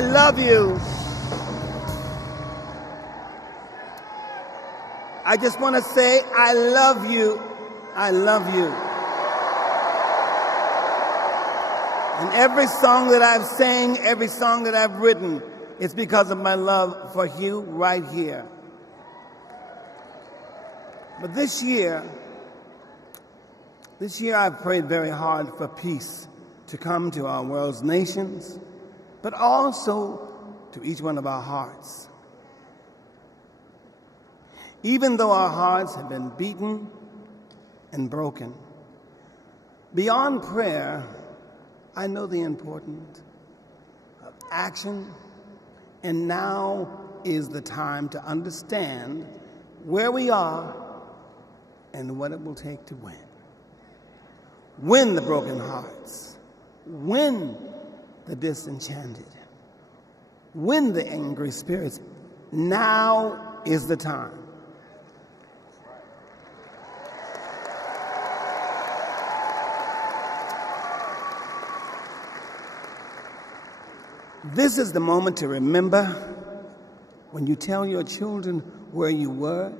I love you. I just want to say, I love you. I love you. And every song that I've sang, every song that I've written, it's because of my love for you right here. But this year I've prayed very hard for peace to come to our world's nations, but also to each one of our hearts. Even though our hearts have been beaten and broken, beyond prayer, I know the importance of action, and now is the time to understand where we are and what it will take to win. Win the broken hearts, win the disenchanted, win the angry spirits. Now is the time. This is the moment to remember when you tell your children where you were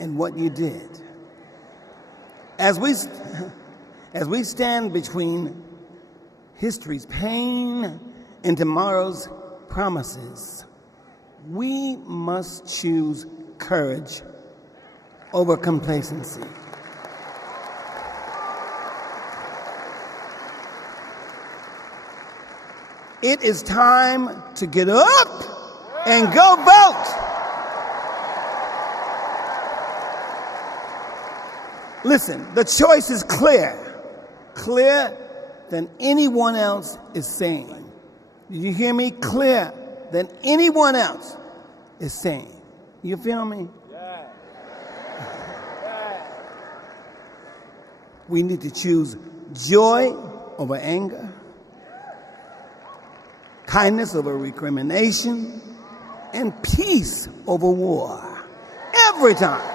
and what you did. As we stand between history's pain and tomorrow's promises, we must choose courage over complacency. It is time to get up and go vote. Listen, the choice is clearer than anyone else is saying. Did you hear me? Clearer than anyone else is saying. You feel me? Yeah. We need to choose joy over anger, kindness over recrimination, and peace over war. Every time.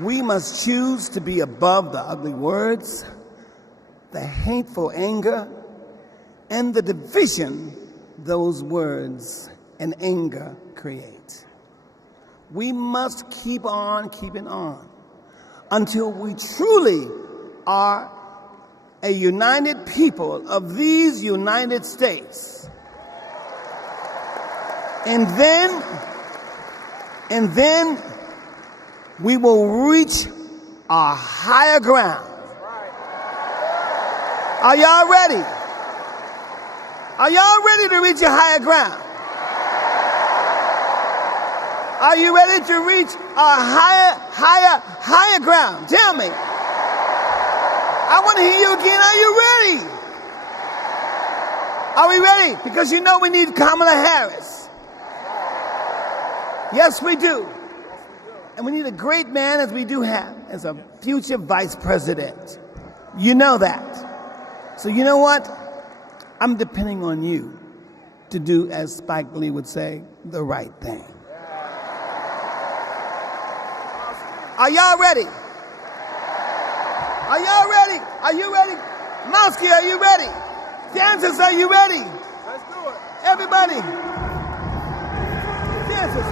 We must choose to be above the ugly words, the hateful anger, and the division those words and anger create. We must keep on keeping on until we truly are a united people of these United States. And then we will reach our higher ground. Are y'all ready? Are y'all ready to reach a higher ground? Are you ready to reach our higher ground? Tell me. I want to hear you again. Are you ready? Are we ready? Because you know we need Kamala Harris. Yes, we do. And we need a great man, as we do have, as a future vice president. You know that. So you know what? I'm depending on you to do, as Spike Lee would say, the right thing. Are y'all ready? Are y'all ready? Are you ready? Mosky, are you ready? Dancers, are you ready? Let's do it. Everybody. Dancers.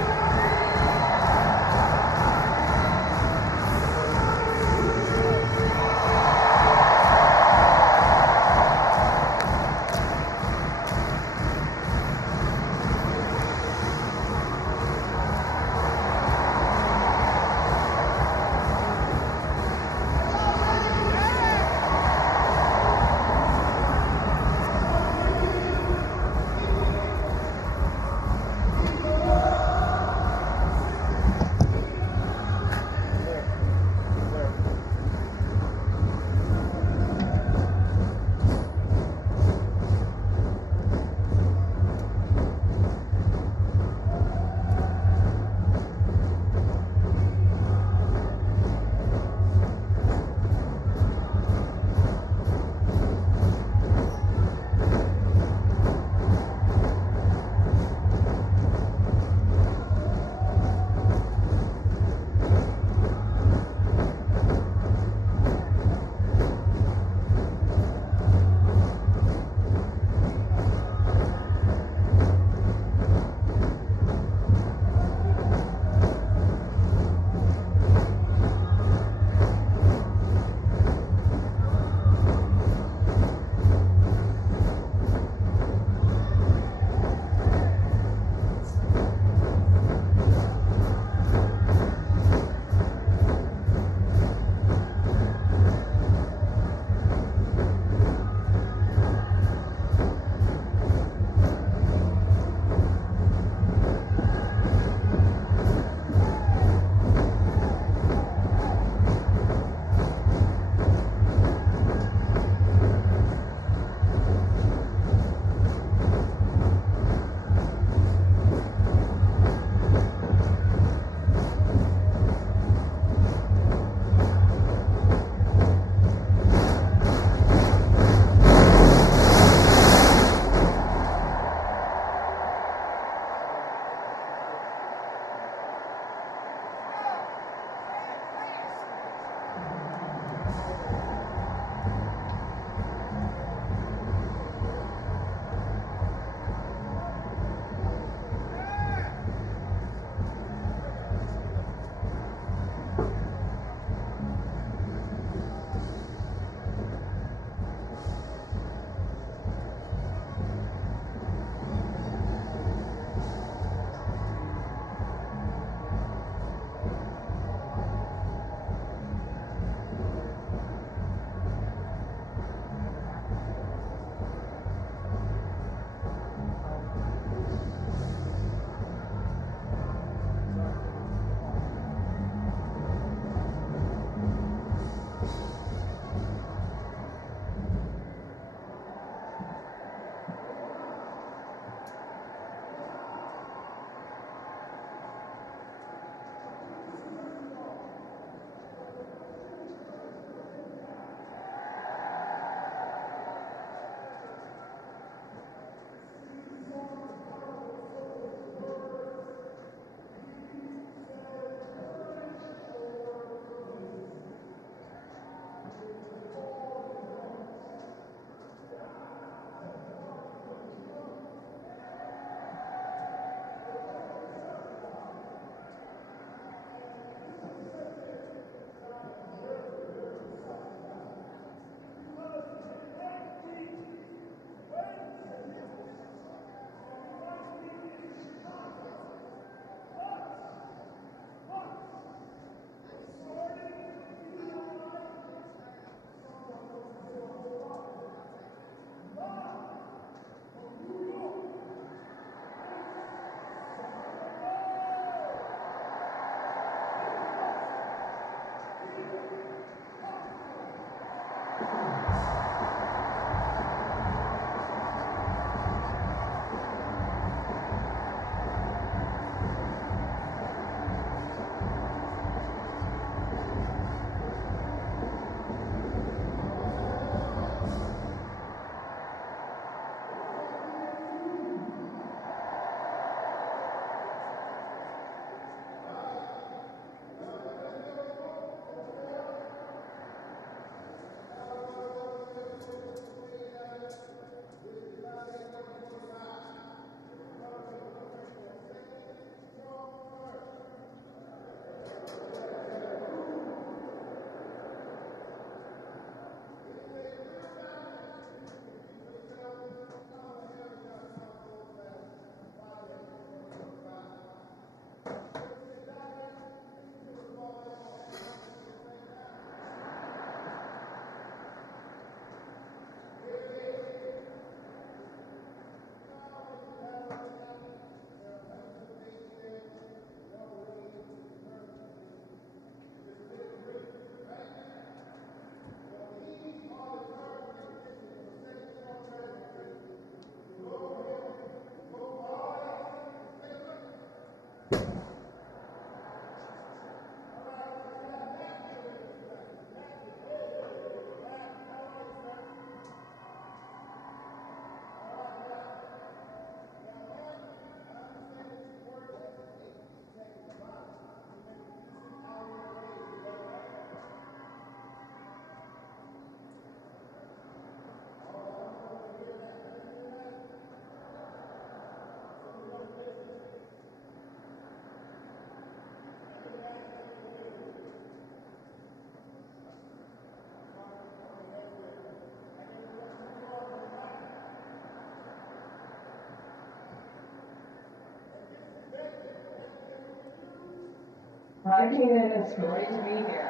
Hi, Keenan. It's great to be here.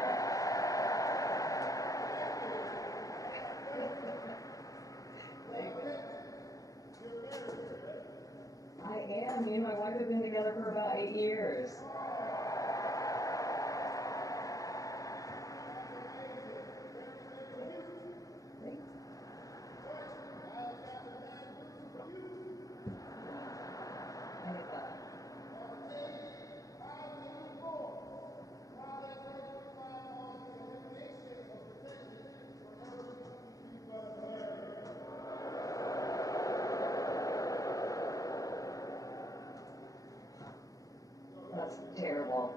I am. Me and my wife have been together for about 8 years. That's terrible.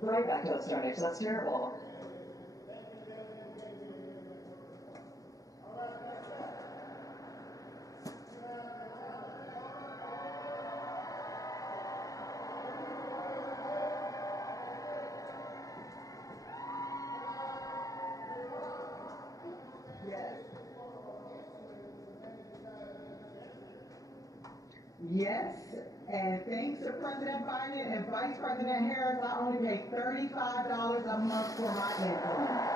Right back to starting, so that's terrible. Yes, and thanks to President Biden and Vice President Harris, I only pay $35 a month for my income.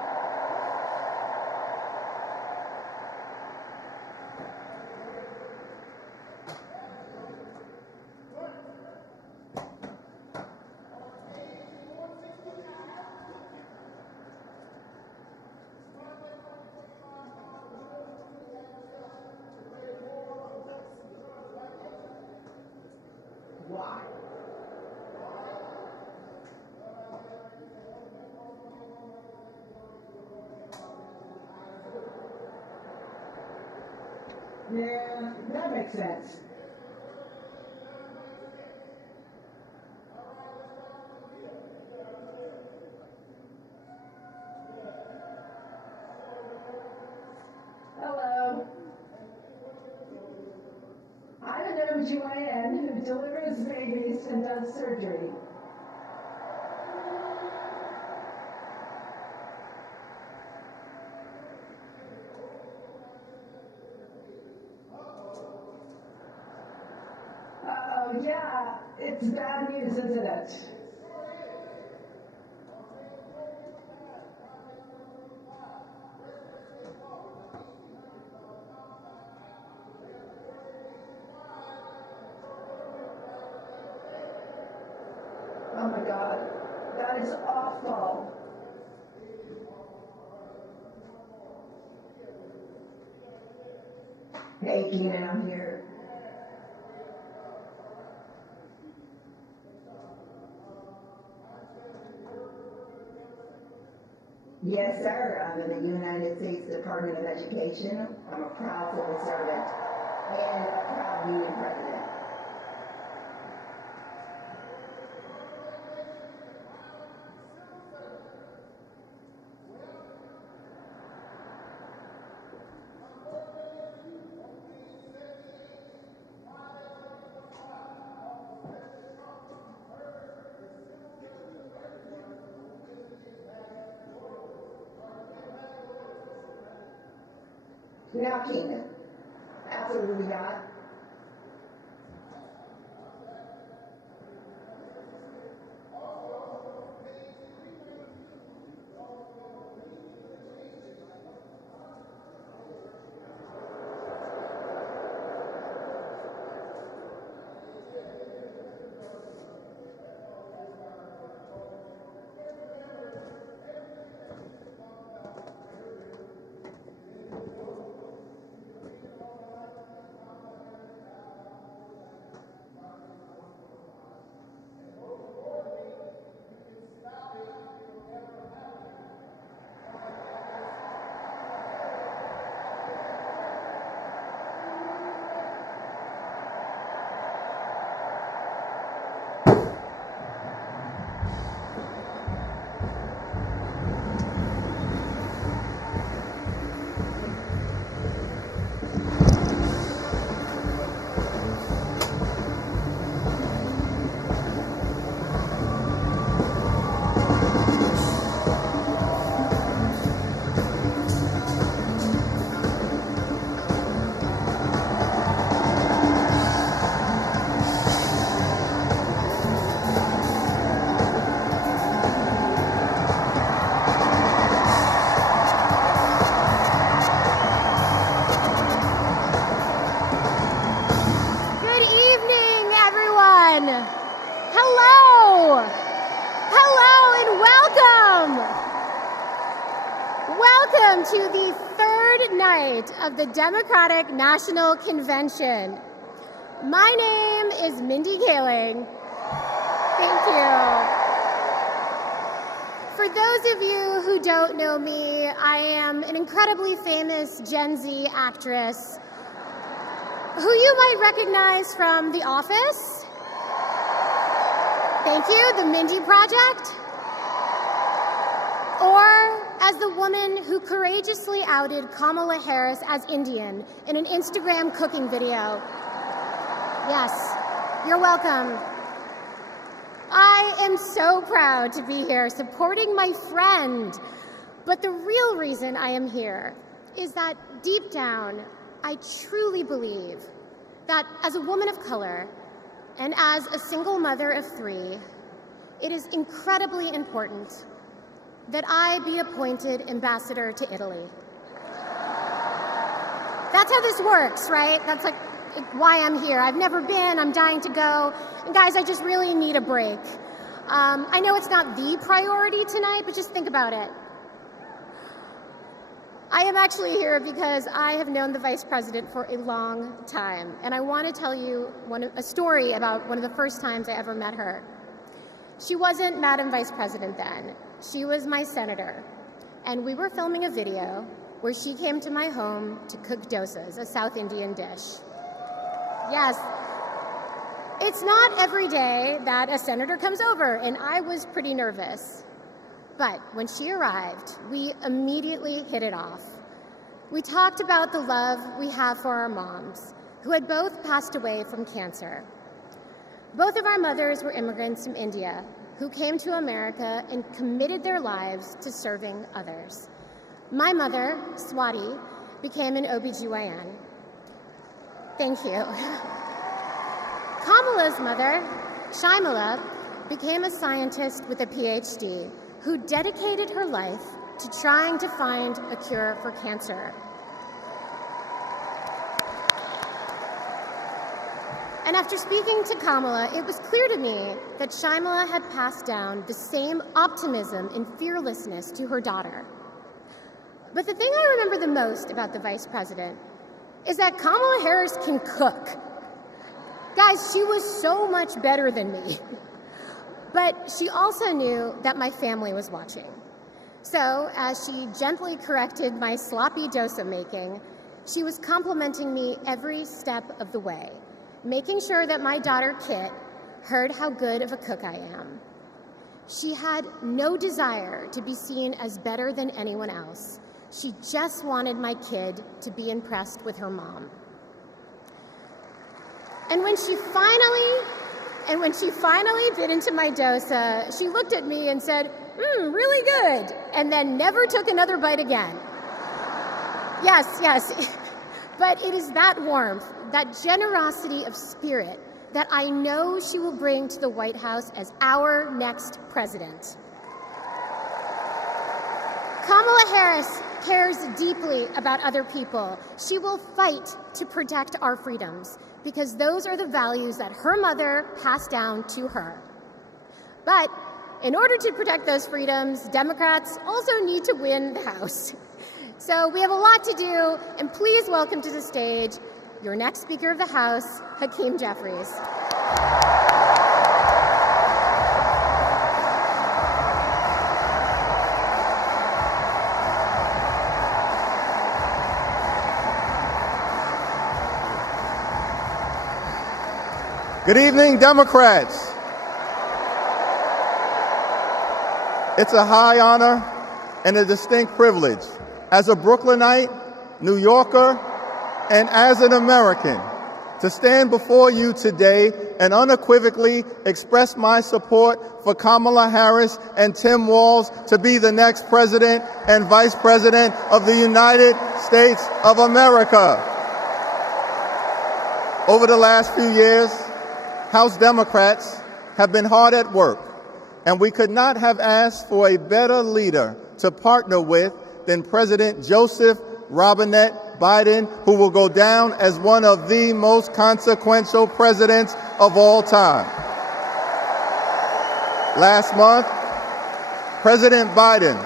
Why? Yeah, that makes sense. Hello. I'm an OBGYN who delivers babies and does surgery. Oh, yeah, it's bad news, isn't it? Oh my God, that is awful. Hey, Keenan, I'm here. Yes, sir. I'm in the United States Department of Education. I'm a proud civil servant and a proud union president. Now, Keenan, absolutely not. right, welcome. Welcome to the third night of the Democratic National Convention. My name is Mindy Kaling. Thank you. For those of you who don't know me, I am an incredibly famous Gen Z actress who you might recognize from The Office. Thank you, The Mindy Project. Or as the woman who courageously outed Kamala Harris as Indian in an Instagram cooking video. Yes, you're welcome. I am so proud to be here supporting my friend. But the real reason I am here is that deep down, I truly believe that as a woman of color and as a single mother of 3, it is incredibly important that I be appointed ambassador to Italy. That's how this works, right? That's like why I'm here. I've never been, I'm dying to go. And guys, I just really need a break. I know it's not the priority tonight, but just think about it. I am actually here because I have known the Vice President for a long time, and I want to tell you a story about one of the first times I ever met her. She wasn't Madam Vice President then. She was my senator, and we were filming a video where she came to my home to cook dosas, a South Indian dish. Yes, it's not every day that a senator comes over, and I was pretty nervous. But when she arrived, we immediately hit it off. We talked about the love we have for our moms, who had both passed away from cancer. Both of our mothers were immigrants from India who came to America and committed their lives to serving others. My mother, Swati, became an OBGYN. Thank you. Kamala's mother, Shyamala, became a scientist with a PhD who dedicated her life to trying to find a cure for cancer. And after speaking to Kamala, it was clear to me that Shyamala had passed down the same optimism and fearlessness to her daughter. But the thing I remember the most about the Vice President is that Kamala Harris can cook. Guys, she was so much better than me. But she also knew that my family was watching. So as she gently corrected my sloppy dosa making, she was complimenting me every step of the way, making sure that my daughter Kit heard how good of a cook I am. She had no desire to be seen as better than anyone else. She just wanted my kid to be impressed with her mom. And when she finally bit into my dosa, she looked at me and said, really good, and then never took another bite again. Yes, but it is that warmth, that generosity of spirit that I know she will bring to the White House as our next president. Kamala Harris cares deeply about other people. She will fight to protect our freedoms, because those are the values that her mother passed down to her. But in order to protect those freedoms, Democrats also need to win the House. So we have a lot to do, and please welcome to the stage your next Speaker of the House, Hakeem Jeffries. Good evening, Democrats. It's a high honor and a distinct privilege as a Brooklynite, New Yorker, and as an American to stand before you today and unequivocally express my support for Kamala Harris and Tim Walz to be the next President and Vice President of the United States of America. Over the last few years, House Democrats have been hard at work, and we could not have asked for a better leader to partner with than President Joseph Robinette Biden, who will go down as one of the most consequential presidents of all time. Last month, President Biden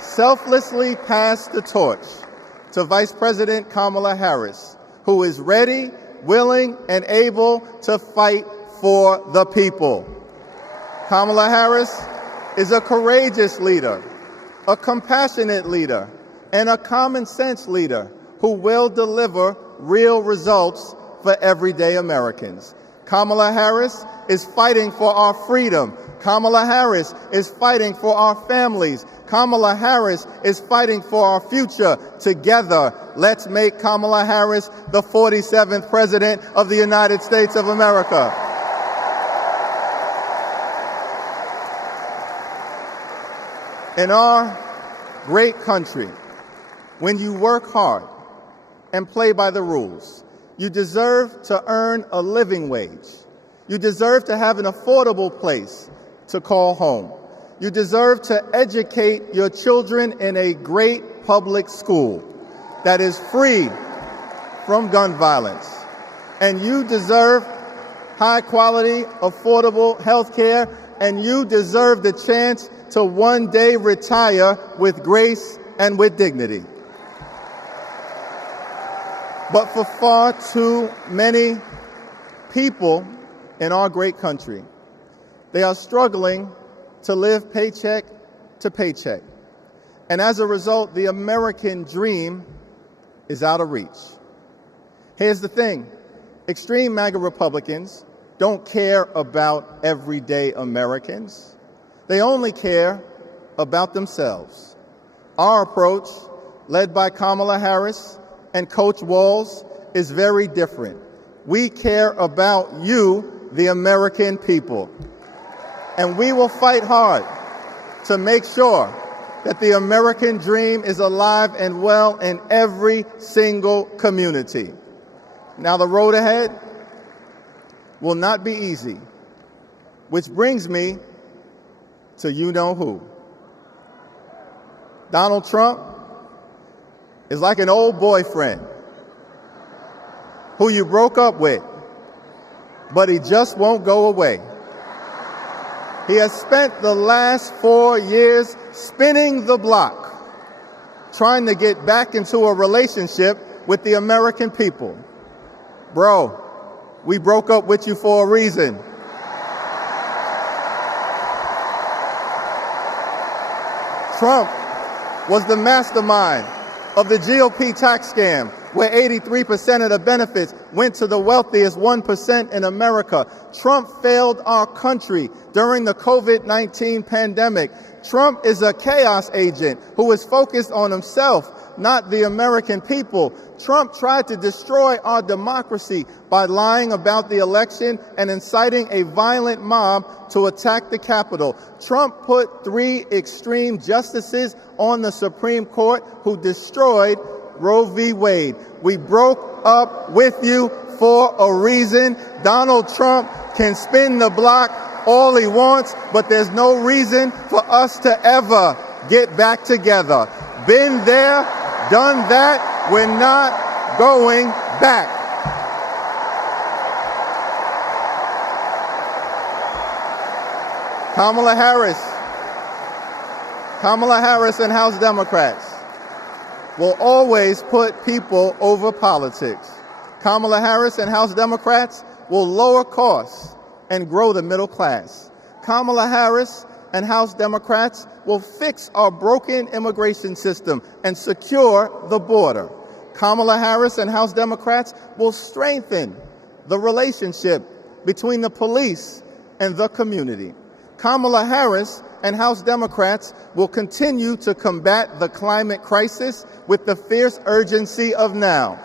selflessly passed the torch to Vice President Kamala Harris, who is ready, willing, and able to fight for the people. Kamala Harris is a courageous leader, a compassionate leader, and a common sense leader who will deliver real results for everyday Americans. Kamala Harris is fighting for our freedom. Kamala Harris is fighting for our families. Kamala Harris is fighting for our future. Together, let's make Kamala Harris the 47th President of the United States of America. In our great country, when you work hard and play by the rules, you deserve to earn a living wage. You deserve to have an affordable place to call home. You deserve to educate your children in a great public school that is free from gun violence. And you deserve high quality, affordable health care, and you deserve the chance to one day retire with grace and with dignity. But for far too many people in our great country, they are struggling to live paycheck to paycheck. And as a result, the American dream is out of reach. Here's the thing. Extreme MAGA Republicans don't care about everyday Americans. They only care about themselves. Our approach, led by Kamala Harris and Coach Walz, is very different. We care about you, the American people. And we will fight hard to make sure that the American dream is alive and well in every single community. Now, the road ahead will not be easy, which brings me to you-know-who. Donald Trump is like an old boyfriend who you broke up with, but he just won't go away. He has spent the last 4 years spinning the block, trying to get back into a relationship with the American people. Bro, we broke up with you for a reason. Trump was the mastermind of the GOP tax scam, where 83% of the benefits went to the wealthiest 1% in America. Trump failed our country during the COVID-19 pandemic. Trump is a chaos agent who is focused on himself, not the American people. Trump tried to destroy our democracy by lying about the election and inciting a violent mob to attack the Capitol. Trump put 3 extreme justices on the Supreme Court who destroyed Roe v. Wade. We broke up with you for a reason. Donald Trump can spin the block all he wants, but there's no reason for us to ever get back together. Been there, done that. We're not going back. Kamala Harris and House Democrats will always put people over politics. Kamala Harris and House Democrats will lower costs and grow the middle class. Kamala Harris and House Democrats will fix our broken immigration system and secure the border. Kamala Harris and House Democrats will strengthen the relationship between the police and the community. Kamala Harris and House Democrats will continue to combat the climate crisis with the fierce urgency of now.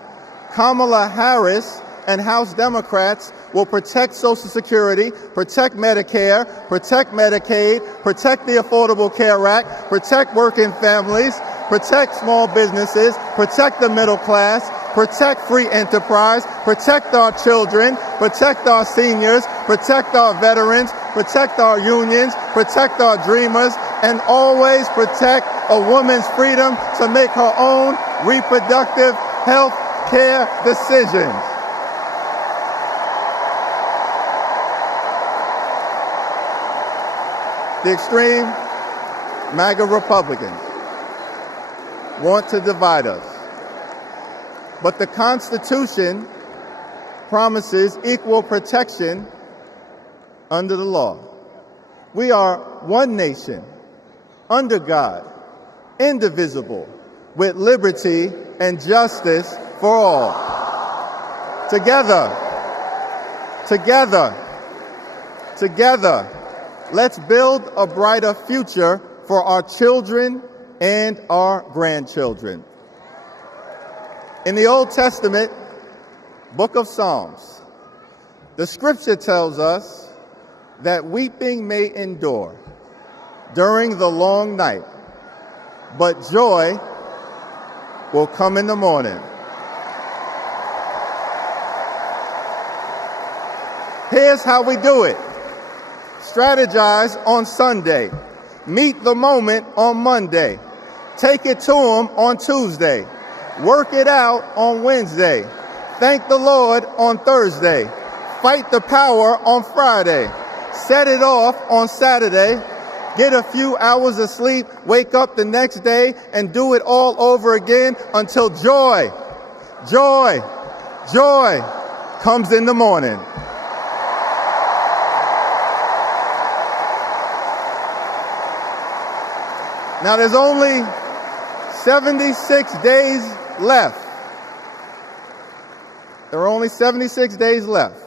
Kamala Harris and House Democrats will protect Social Security, protect Medicare, protect Medicaid, protect the Affordable Care Act, protect working families, protect small businesses, protect the middle class, protect free enterprise, protect our children, protect our seniors, protect our veterans, protect our unions, protect our dreamers, and always protect a woman's freedom to make her own reproductive health care decisions. The MAGA Republicans, want to divide us. But the Constitution promises equal protection under the law. We are one nation, under God, indivisible, with liberty and justice for all. Together, let's build a brighter future for our children and our grandchildren. In the Old Testament, book of Psalms, the scripture tells us that weeping may endure during the long night, but joy will come in the morning. Here's how we do it. Strategize on Sunday. Meet the moment on Monday. Take it to them on Tuesday. Work it out on Wednesday. Thank the Lord on Thursday. Fight the power on Friday. Set it off on Saturday. Get a few hours of sleep, wake up the next day, and do it all over again until joy comes in the morning. Now there's only 76 days left. There are only 76 days left.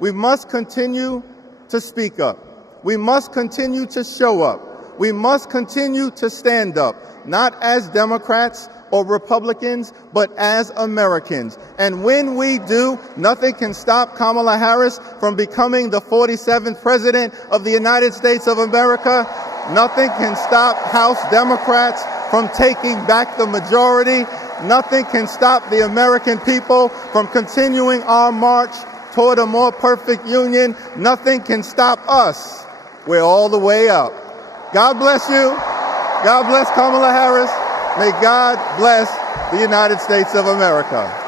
We must continue to speak up. We must continue to show up. We must continue to stand up, not as Democrats or Republicans, but as Americans. And when we do, nothing can stop Kamala Harris from becoming the 47th President of the United States of America. Nothing can stop House Democrats from taking back the majority. Nothing can stop the American people from continuing our march toward a more perfect union. Nothing can stop us. We're all the way up. God bless you. God bless Kamala Harris. May God bless the United States of America.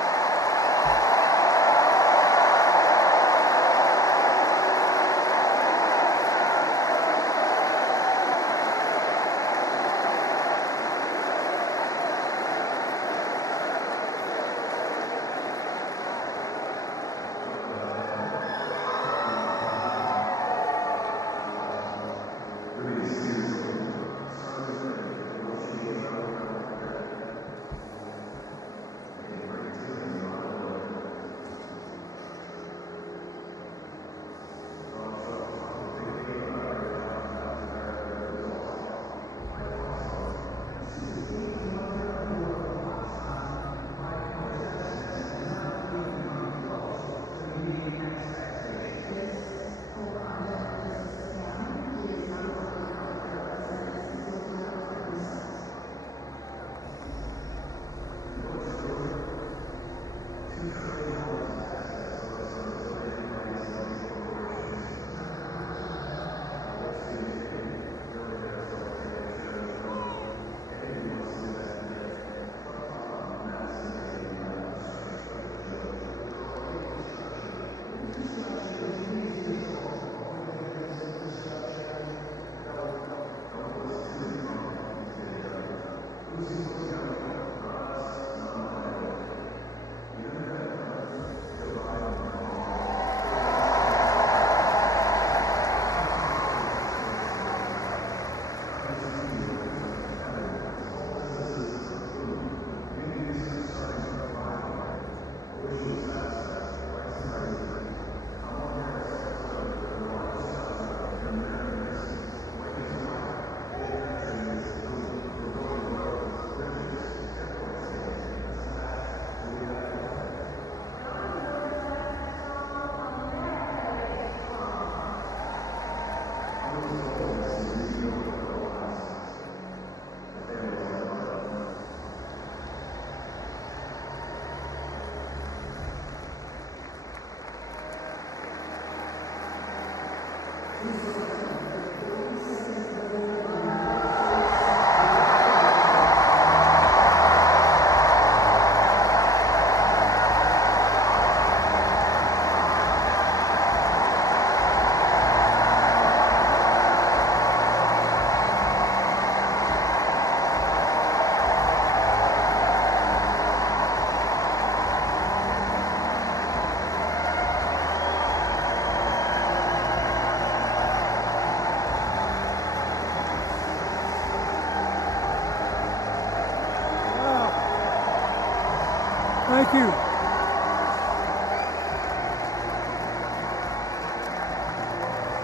you.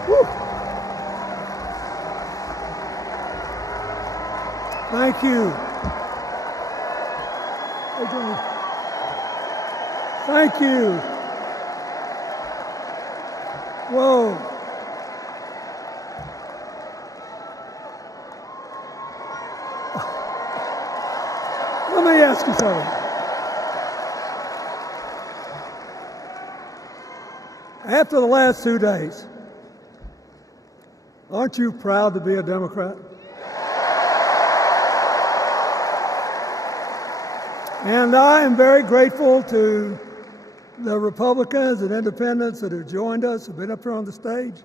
Woo. Thank you. Thank you. Whoa. Let me ask you something. After the last 2 days, aren't you proud to be a Democrat? And I am very grateful to the Republicans and independents that have joined us, have been up here on the stage,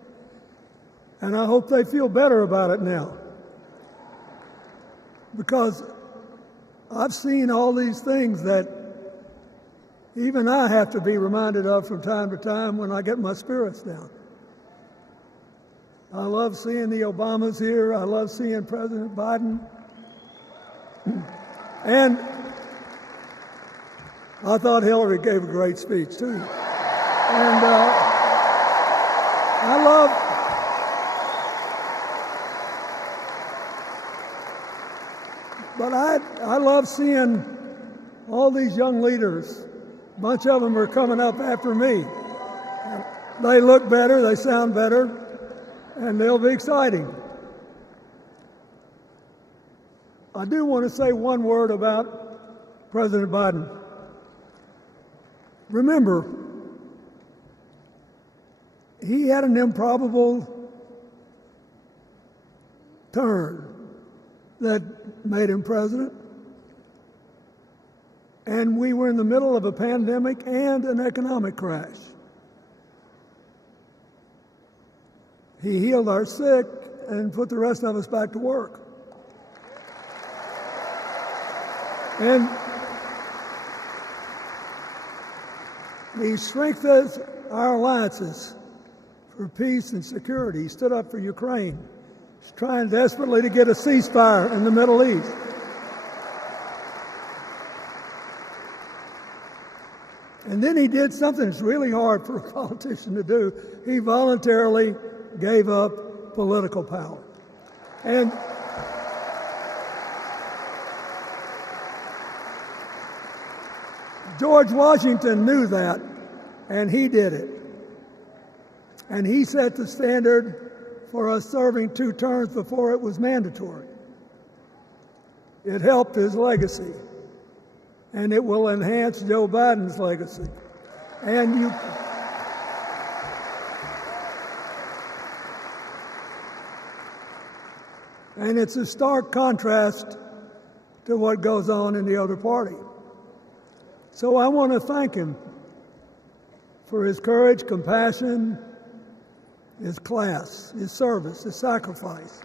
and I hope they feel better about it now. Because I've seen all these things that even I have to be reminded of from time to time when I get my spirits down. I love seeing the Obamas here. I love seeing President Biden. And I thought Hillary gave a great speech, too. And I love seeing all these young leaders. A bunch of them are coming up after me. They look better, they sound better, and they'll be exciting. I do want to say one word about President Biden. Remember, he had an improbable turn that made him president. And we were in the middle of a pandemic and an economic crash. He healed our sick and put the rest of us back to work. And he strengthens our alliances for peace and security. He stood up for Ukraine. He's trying desperately to get a ceasefire in the Middle East. And then he did something that's really hard for a politician to do. He voluntarily gave up political power. And George Washington knew that, and he did it. And he set the standard for us serving 2 terms before it was mandatory. It helped his legacy, and it will enhance Joe Biden's legacy. And it's a stark contrast to what goes on in the other party. So I want to thank him for his courage, compassion, his class, his service, his sacrifice.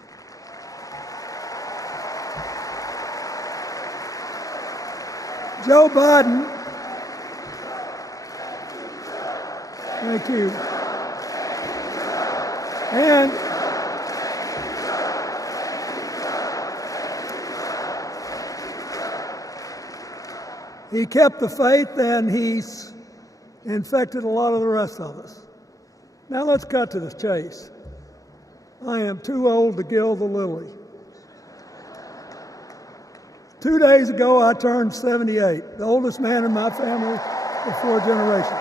Joe Biden, thank you. And he kept the faith, and he's infected a lot of the rest of us. Now let's cut to the chase. I am too old to gild the lily. 2 days ago, I turned 78, the oldest man in my family of 4 generations.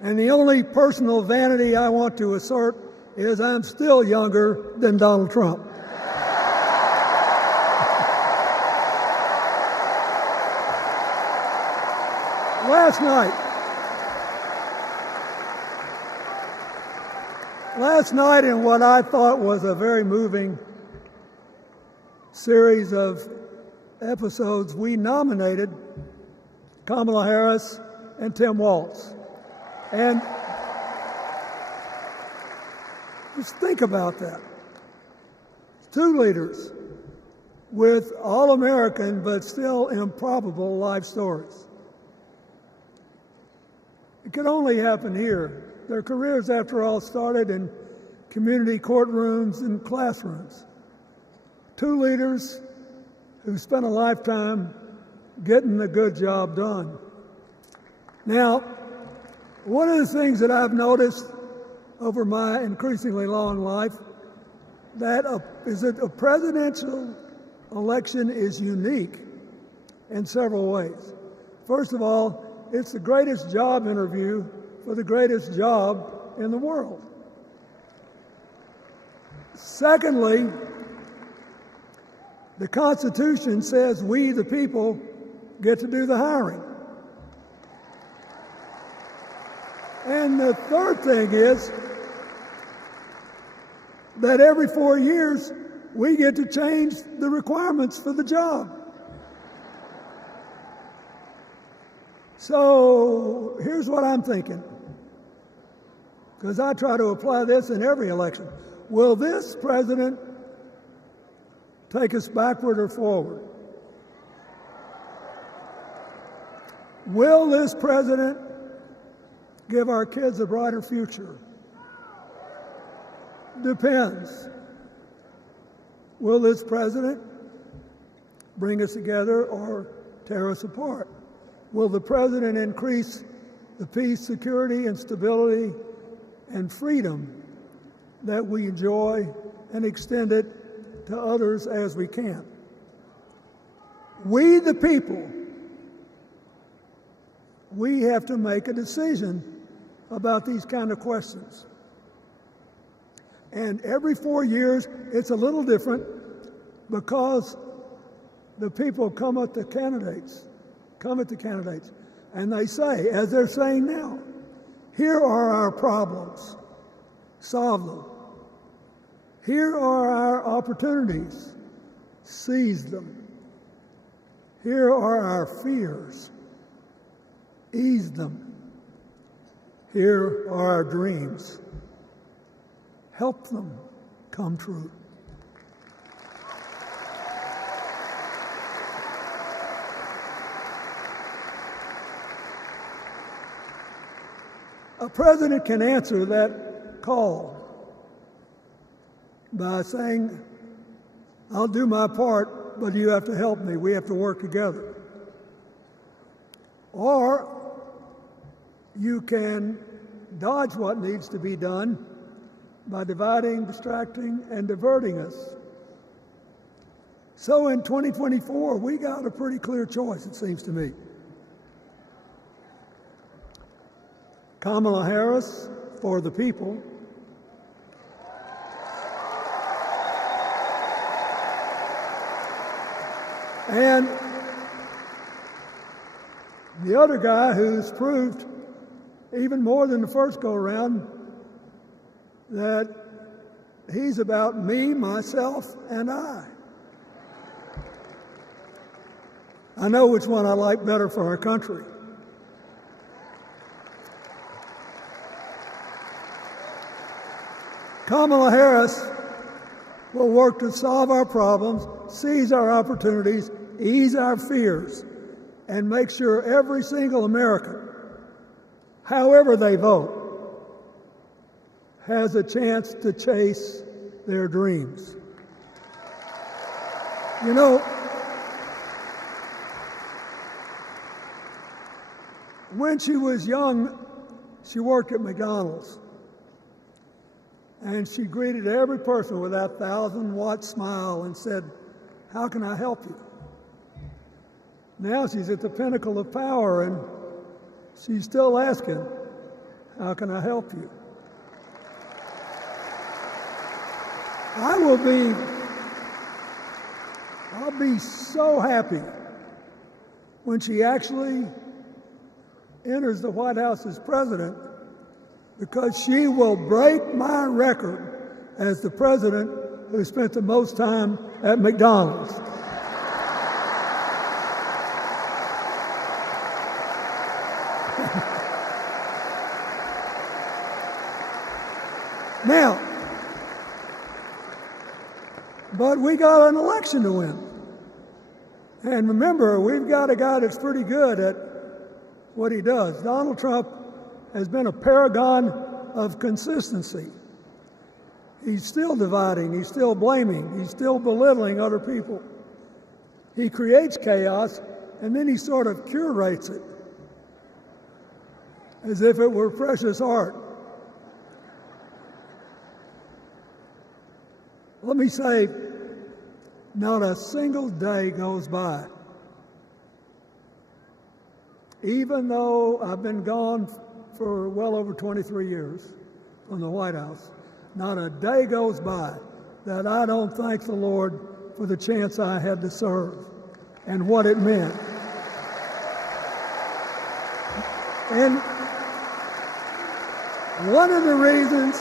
And the only personal vanity I want to assert is I'm still younger than Donald Trump. Last night, in what I thought was a very moving series of episodes, we nominated Kamala Harris and Tim Walz. And just think about that. 2 leaders with all-American but still improbable life stories. It could only happen here. Their careers, after all, started in community courtrooms and classrooms. 2 leaders who spent a lifetime getting the good job done. Now, one of the things that I've noticed over my increasingly long life is that a presidential election is unique in several ways. First of all, it's the greatest job interview for the greatest job in the world. Secondly, the Constitution says we, the people, get to do the hiring. And the third thing is that every 4 years, we get to change the requirements for the job. So here's what I'm thinking, because I try to apply this in every election. Will this president take us backward or forward? Will this president give our kids a brighter future? Depends. Will this president bring us together or tear us apart? Will the president increase the peace, security, and stability and freedom that we enjoy and extend it to others as we can? We, the people, we have to make a decision about these kind of questions. And every 4 years, it's a little different because the people come at the candidates, and they say, as they're saying now, here are our problems, solve them. Here are our opportunities, seize them. Here are our fears, ease them. Here are our dreams, help them come true. A president can answer that call by saying, I'll do my part, but you have to help me. We have to work together. Or you can dodge what needs to be done by dividing, distracting, and diverting us. So in 2024, we got a pretty clear choice, it seems to me. Kamala Harris for the people, and the other guy who's proved even more than the first go-around that he's about me, myself, and I. I know which one I like better for our country. Kamala Harris will work to solve our problems, seize our opportunities, ease our fears, and make sure every single American, however they vote, has a chance to chase their dreams. You know, when she was young, she worked at McDonald's. And she greeted every person with that 1,000-watt smile and said, "How can I help you?" Now she's at the pinnacle of power and she's still asking, "How can I help you?" I'll be so happy when she actually enters the White House as president, because she will break my record as the president who spent the most time at McDonald's. Now, but we got an election to win. And remember, we've got a guy that's pretty good at what he does. Donald Trump has been a paragon of consistency. He's still dividing, he's still blaming, he's still belittling other people. He creates chaos, and then he sort of curates it as if it were precious art. Let me say, not a single day goes by, even though I've been gone for well over 23 years from the White House, not a day goes by that I don't thank the Lord for the chance I had to serve and what it meant. And one of the reasons,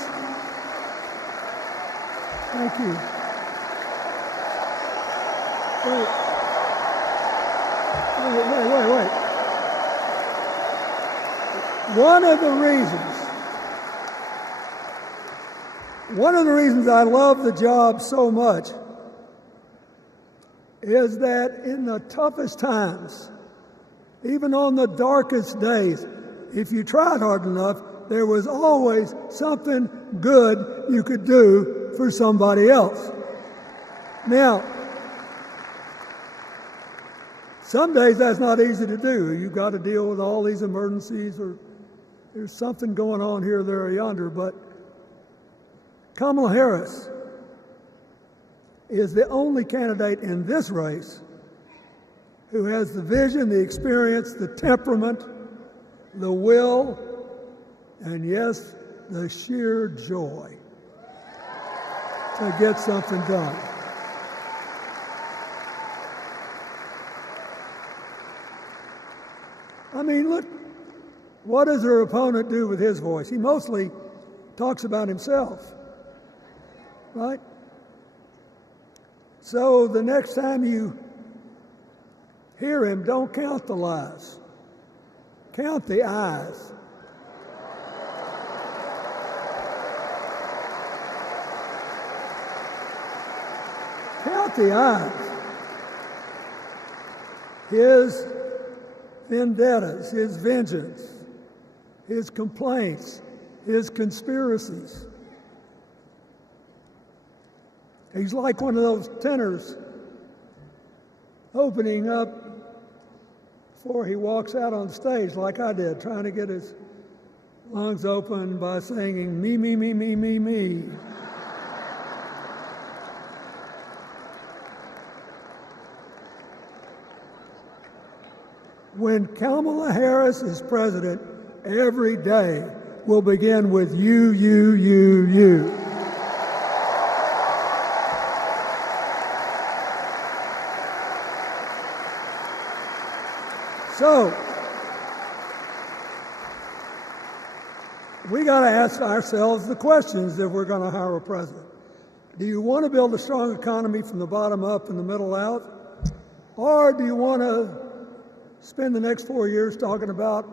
thank you. Wait. One of the reasons I love the job so much is that in the toughest times, even on the darkest days, if you tried hard enough, there was always something good you could do for somebody else. Now, some days that's not easy to do. You've got to deal with all these emergencies, or there's something going on here, there, or yonder. But Kamala Harris is the only candidate in this race who has the vision, the experience, the temperament, the will, and yes, the sheer joy to get something done. I mean, look, what does her opponent do with his voice? He mostly talks about himself, right? So the next time you hear him, don't count the lies. Count the eyes. Count the eyes. His vendettas, his vengeance, his complaints, his conspiracies. He's like one of those tenors opening up before he walks out on stage, like I did, trying to get his lungs open by singing, me, me, me, me, me, me. When Kamala Harris is president, every day will begin with you, you, you, you. So, we got to ask ourselves the questions if we're going to hire a president. Do you want to build a strong economy from the bottom up and the middle out? Or do you want to spend the next 4 years talking about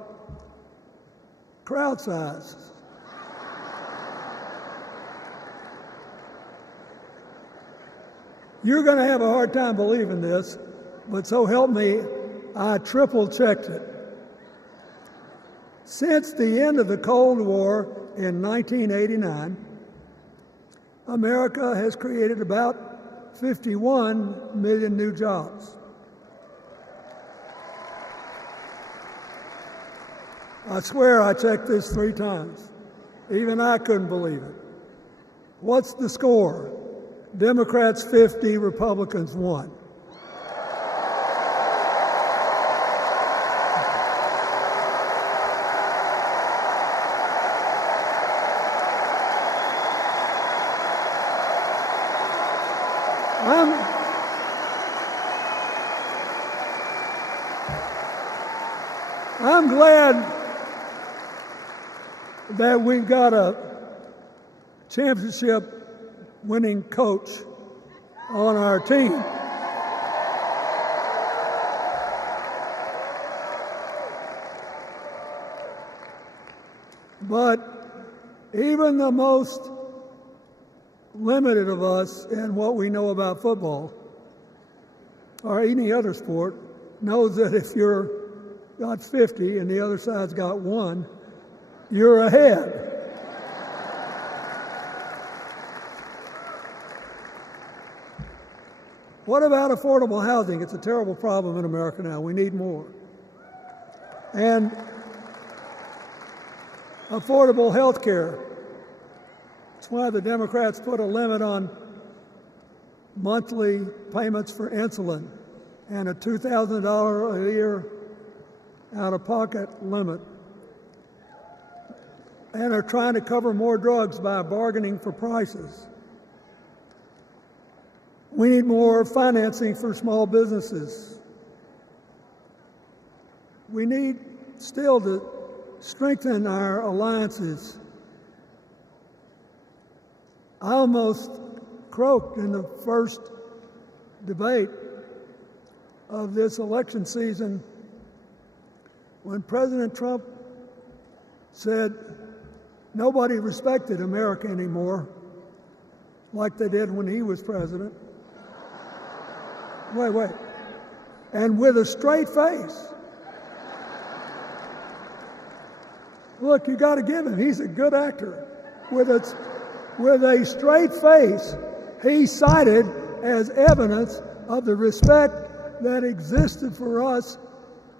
crowd size? You're going to have a hard time believing this, but so help me, I triple-checked it. Since the end of the Cold War in 1989, America has created about 51 million new jobs. I swear I checked this 3 times. Even I couldn't believe it. What's the score? Democrats 50, Republicans 1. I'm glad that we've got a championship-winning coach on our team. But even the most limited of us in what we know about football or any other sport knows that if you're got 50 and the other side's got 1, you're ahead. What about affordable housing? It's a terrible problem in America now. We need more. And affordable health care. That's why the Democrats put a limit on monthly payments for insulin and a $2,000 a year out-of-pocket limit, and are trying to cover more drugs by bargaining for prices. We need more financing for small businesses. We need still to strengthen our alliances. I almost croaked in the first debate of this election season when President Trump said nobody respected America anymore like they did when he was president. Wait. And with a straight face. Look, you got to give him. He's a good actor. With a straight face, he cited as evidence of the respect that existed for us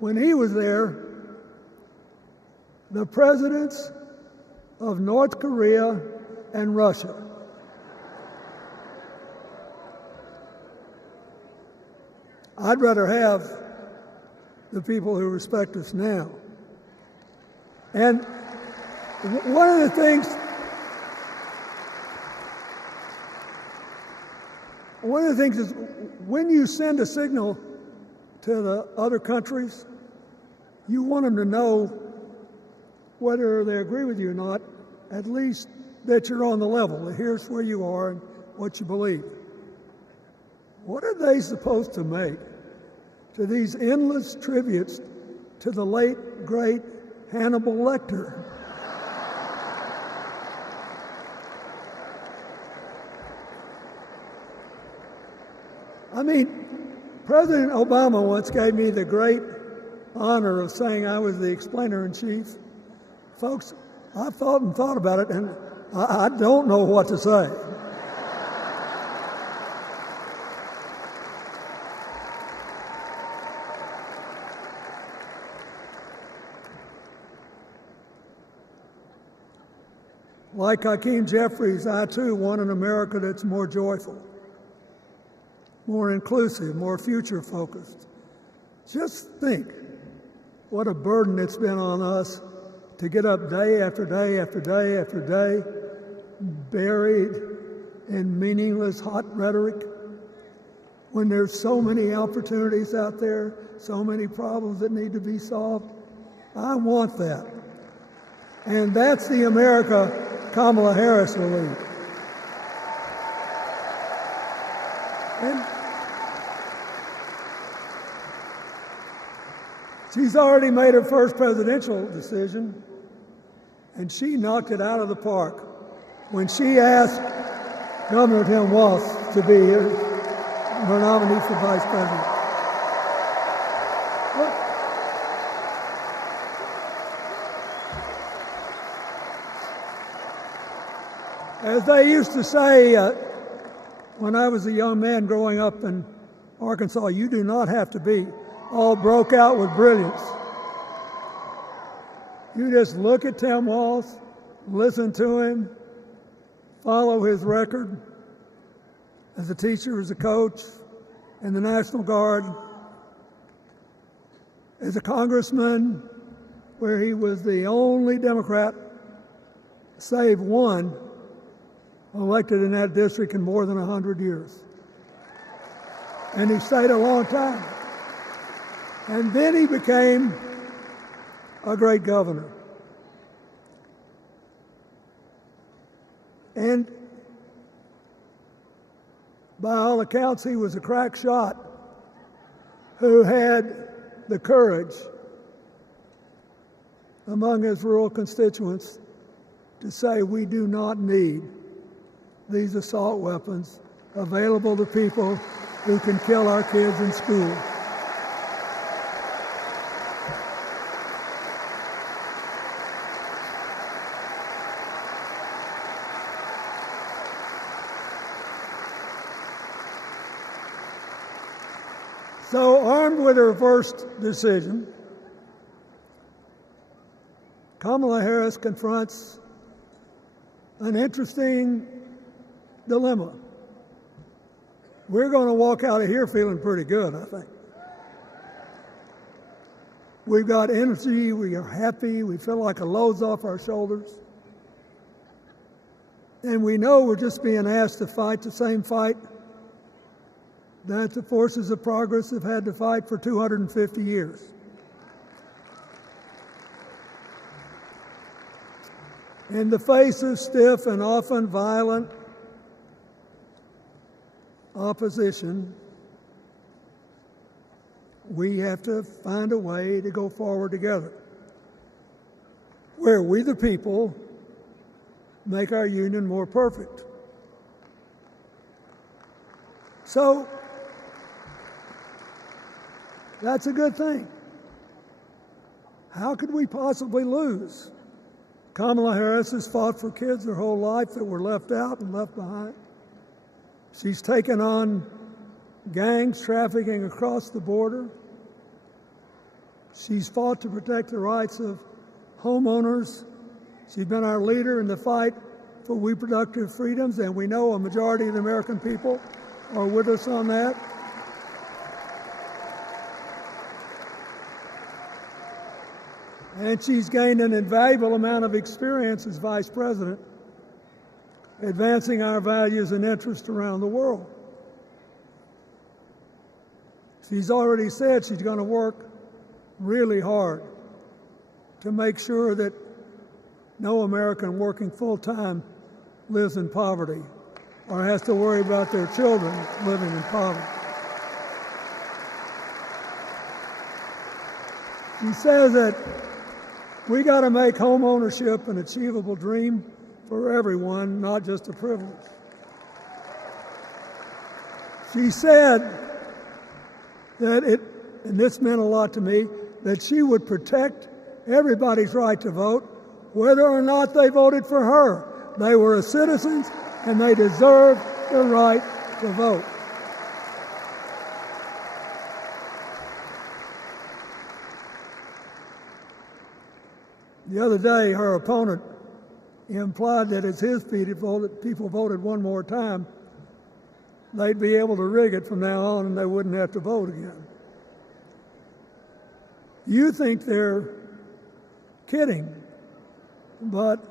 when he was there the presidents of North Korea and Russia. I'd rather have the people who respect us now. And one of the things is when you send a signal to the other countries, you want them to know whether they agree with you or not, at least that you're on the level. Here's where you are and what you believe. What are they supposed to make to these endless tributes to the late, great Hannibal Lecter? I mean, President Obama once gave me the great honor of saying I was the explainer-in-chief. Folks, I've thought about it, and I don't know what to say. Like Hakeem Jeffries, I too want an America that's more joyful, more inclusive, more future-focused. Just think what a burden it's been on us to get up day after day after day after day, buried in meaningless hot rhetoric, when there's so many opportunities out there, so many problems that need to be solved. I want that. And that's the America Kamala Harris will lead. And she's already made her first presidential decision, and she knocked it out of the park when she asked Governor Tim Walz to be her nominee for vice president. Look, as they used to say when I was a young man growing up in Arkansas, you do not have to be all broke out with brilliance. You just look at Tim Walz, listen to him, follow his record as a teacher, as a coach, in the National Guard, as a congressman, where he was the only Democrat, save one, elected in that district in more than 100 years. And he stayed a long time. And then he became a great governor. And by all accounts, he was a crack shot who had the courage among his rural constituents to say, we do not need these assault weapons available to people who can kill our kids in school. So, armed with her first decision, Kamala Harris confronts an interesting dilemma. We're going to walk out of here feeling pretty good, I think. We've got energy, we are happy, we feel like a load's off our shoulders. And we know we're just being asked to fight the same fight that the forces of progress have had to fight for 250 years. In the face of stiff and often violent opposition, we have to find a way to go forward together, where we the people make our union more perfect. So, that's a good thing. How could we possibly lose? Kamala Harris has fought for kids her whole life that were left out and left behind. She's taken on gangs trafficking across the border. She's fought to protect the rights of homeowners. She's been our leader in the fight for reproductive freedoms, and we know a majority of the American people are with us on that. And she's gained an invaluable amount of experience as vice president, advancing our values and interests around the world. She's already said she's going to work really hard to make sure that no American working full-time lives in poverty or has to worry about their children living in poverty. She says that we got to make home ownership an achievable dream for everyone, not just a privilege. She said that and this meant a lot to me, that she would protect everybody's right to vote, whether or not they voted for her. They were citizens and they deserved the right to vote. The other day, her opponent implied that as his people voted one more time, they'd be able to rig it from now on and they wouldn't have to vote again. You think they're kidding, but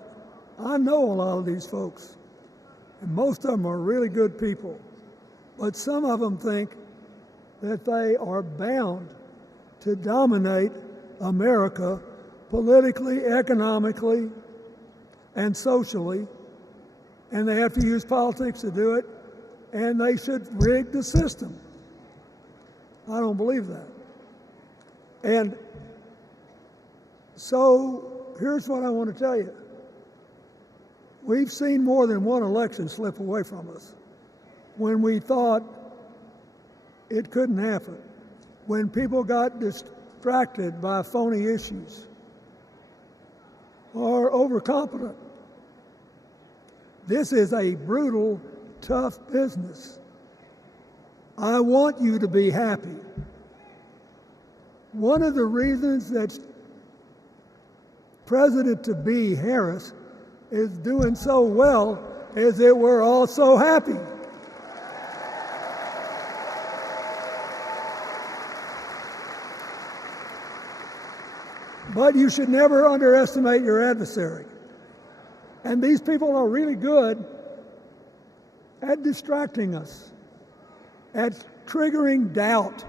I know a lot of these folks, and most of them are really good people, but some of them think that they are bound to dominate America politically, economically, and socially, and they have to use politics to do it, and they should rig the system. I don't believe that. And so here's what I want to tell you. We've seen more than one election slip away from us when we thought it couldn't happen, when people got distracted by phony issues or overconfident. This is a brutal, tough business. I want you to be happy. One of the reasons that President-to-be Harris is doing so well is that we're all so happy. But you should never underestimate your adversary. And these people are really good at distracting us, at triggering doubt,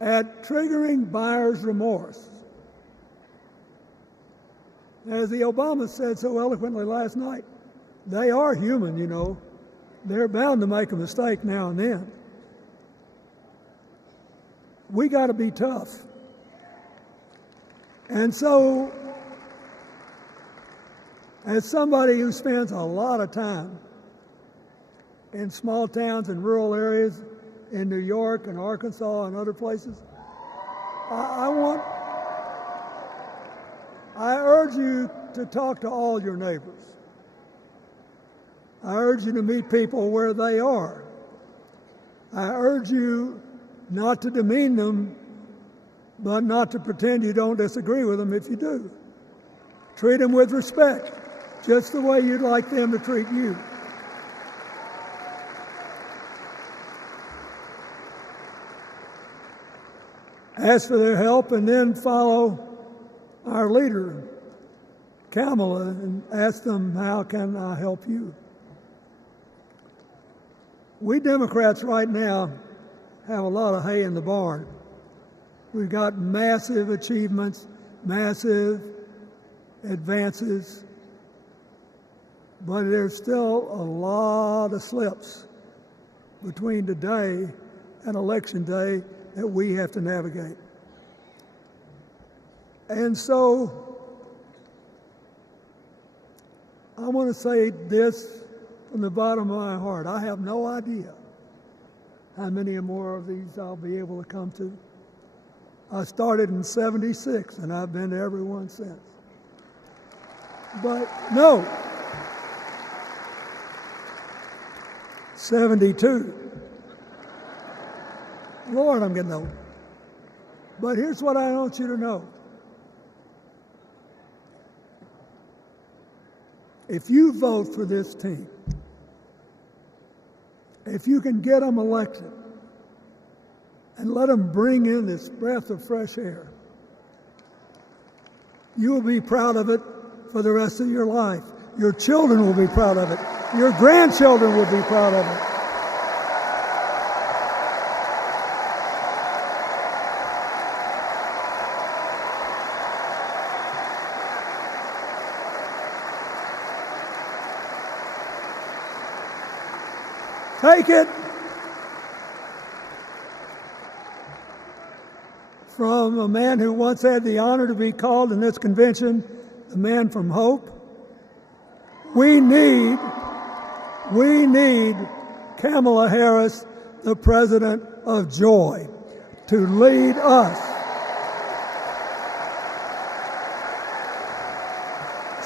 at triggering buyer's remorse. As the Obama said so eloquently last night, they are human, you know. They're bound to make a mistake now and then. We got to be tough. And so, as somebody who spends a lot of time in small towns and rural areas in New York and Arkansas and other places, I urge you to talk to all your neighbors. I urge you to meet people where they are. I urge you not to demean them, but not to pretend you don't disagree with them if you do. Treat them with respect, just the way you'd like them to treat you. Ask for their help and then follow our leader, Kamala, and ask them, how can I help you? We Democrats right now have a lot of hay in the barn. We've got massive achievements, massive advances, but there's still a lot of slips between today and Election Day that we have to navigate. And so I want to say this from the bottom of my heart. I have no idea how many more of these I'll be able to come to. I started in '76, and I've been to every one since. But no, 72. Lord, I'm getting old. But here's what I want you to know. If you vote for this team, if you can get them elected and let them bring in this breath of fresh air, you will be proud of it for the rest of your life. Your children will be proud of it. Your grandchildren will be proud of it. Take it from a man who once had the honor to be called in this convention the man from hope. We need Kamala Harris, the president of joy, to lead us.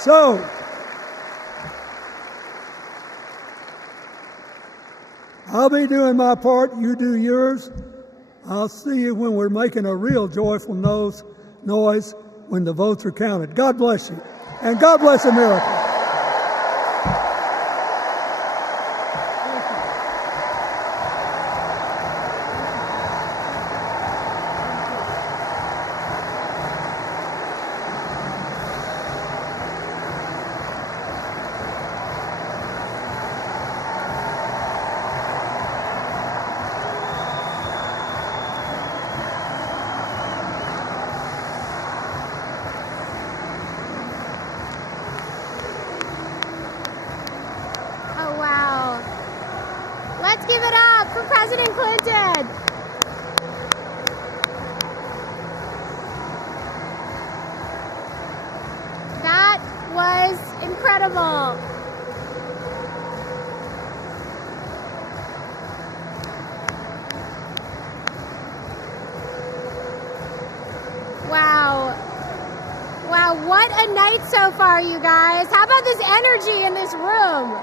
So, I'll be doing my part, you do yours. I'll see you when we're making a real joyful noise when the votes are counted. God bless you, and God bless America. Let's give it up for President Clinton. That was incredible. Wow. Wow, what a night so far, you guys. How about this energy in this room?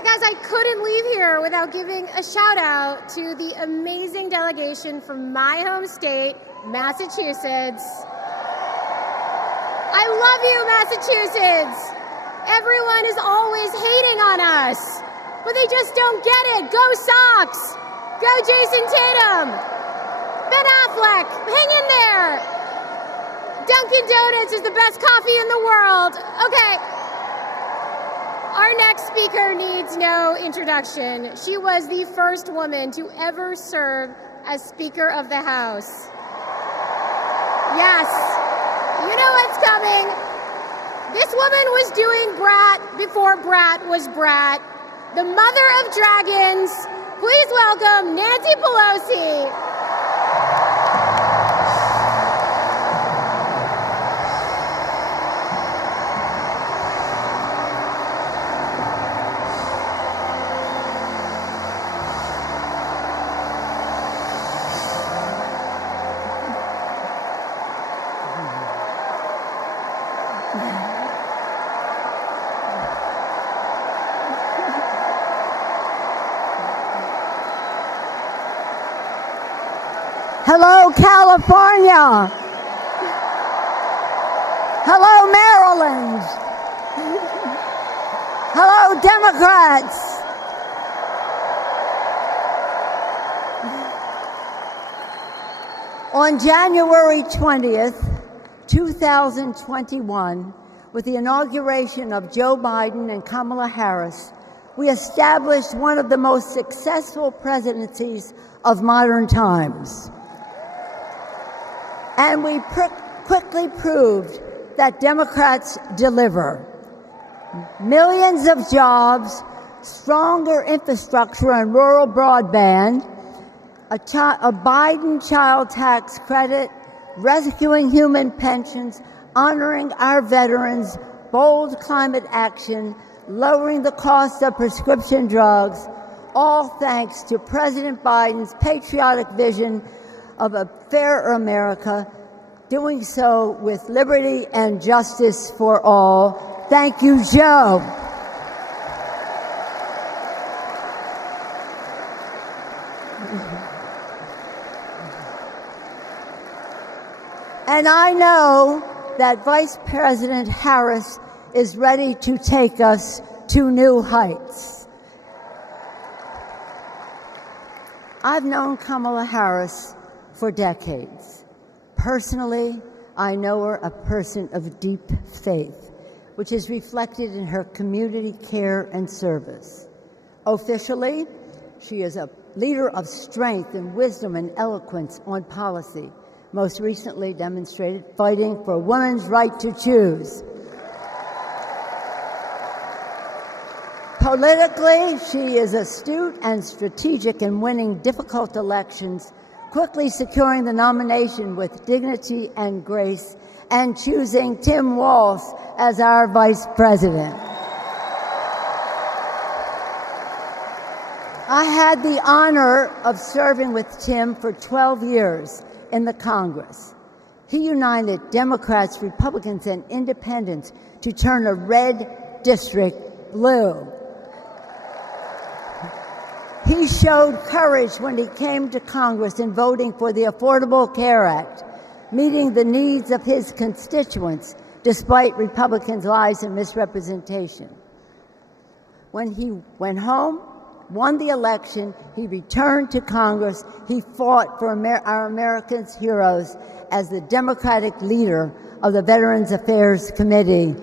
Guys, I couldn't leave here without giving a shout out to the amazing delegation from my home state, Massachusetts. I love you, Massachusetts. Everyone is always hating on us, but they just don't get it. Go Sox! Go Jason Tatum! Ben Affleck, hang in there! Dunkin' Donuts is the best coffee in the world. Okay. Our next speaker needs no introduction. She was the first woman to ever serve as Speaker of the House. Yes, you know what's coming. This woman was doing Brat before Brat was Brat. The mother of dragons. Please welcome Nancy Pelosi. Hello, California. Hello, Maryland. Hello, Democrats. On January 20th, 2021, with the inauguration of Joe Biden and Kamala Harris, we established one of the most successful presidencies of modern times. And we quickly proved that Democrats deliver. Millions of jobs, stronger infrastructure and rural broadband, a Biden child tax credit, rescuing human pensions, honoring our veterans, bold climate action, lowering the cost of prescription drugs, all thanks to President Biden's patriotic vision of a fairer America, doing so with liberty and justice for all. Thank you, Joe. And I know that Vice President Harris is ready to take us to new heights. I've known Kamala Harris for decades. Personally, I know her a person of deep faith, which is reflected in her community care and service. Officially, she is a leader of strength and wisdom and eloquence on policy, most recently demonstrated fighting for women's right to choose. Politically, she is astute and strategic in winning difficult elections, quickly securing the nomination with dignity and grace, and choosing Tim Walz as our vice president. I had the honor of serving with Tim for 12 years in the Congress. He united Democrats, Republicans, and independents to turn a red district blue. He showed courage when he came to Congress in voting for the Affordable Care Act, meeting the needs of his constituents despite Republicans' lies and misrepresentation. When he went home, won the election, he returned to Congress. He fought for our Americans' heroes as the Democratic leader of the Veterans Affairs Committee.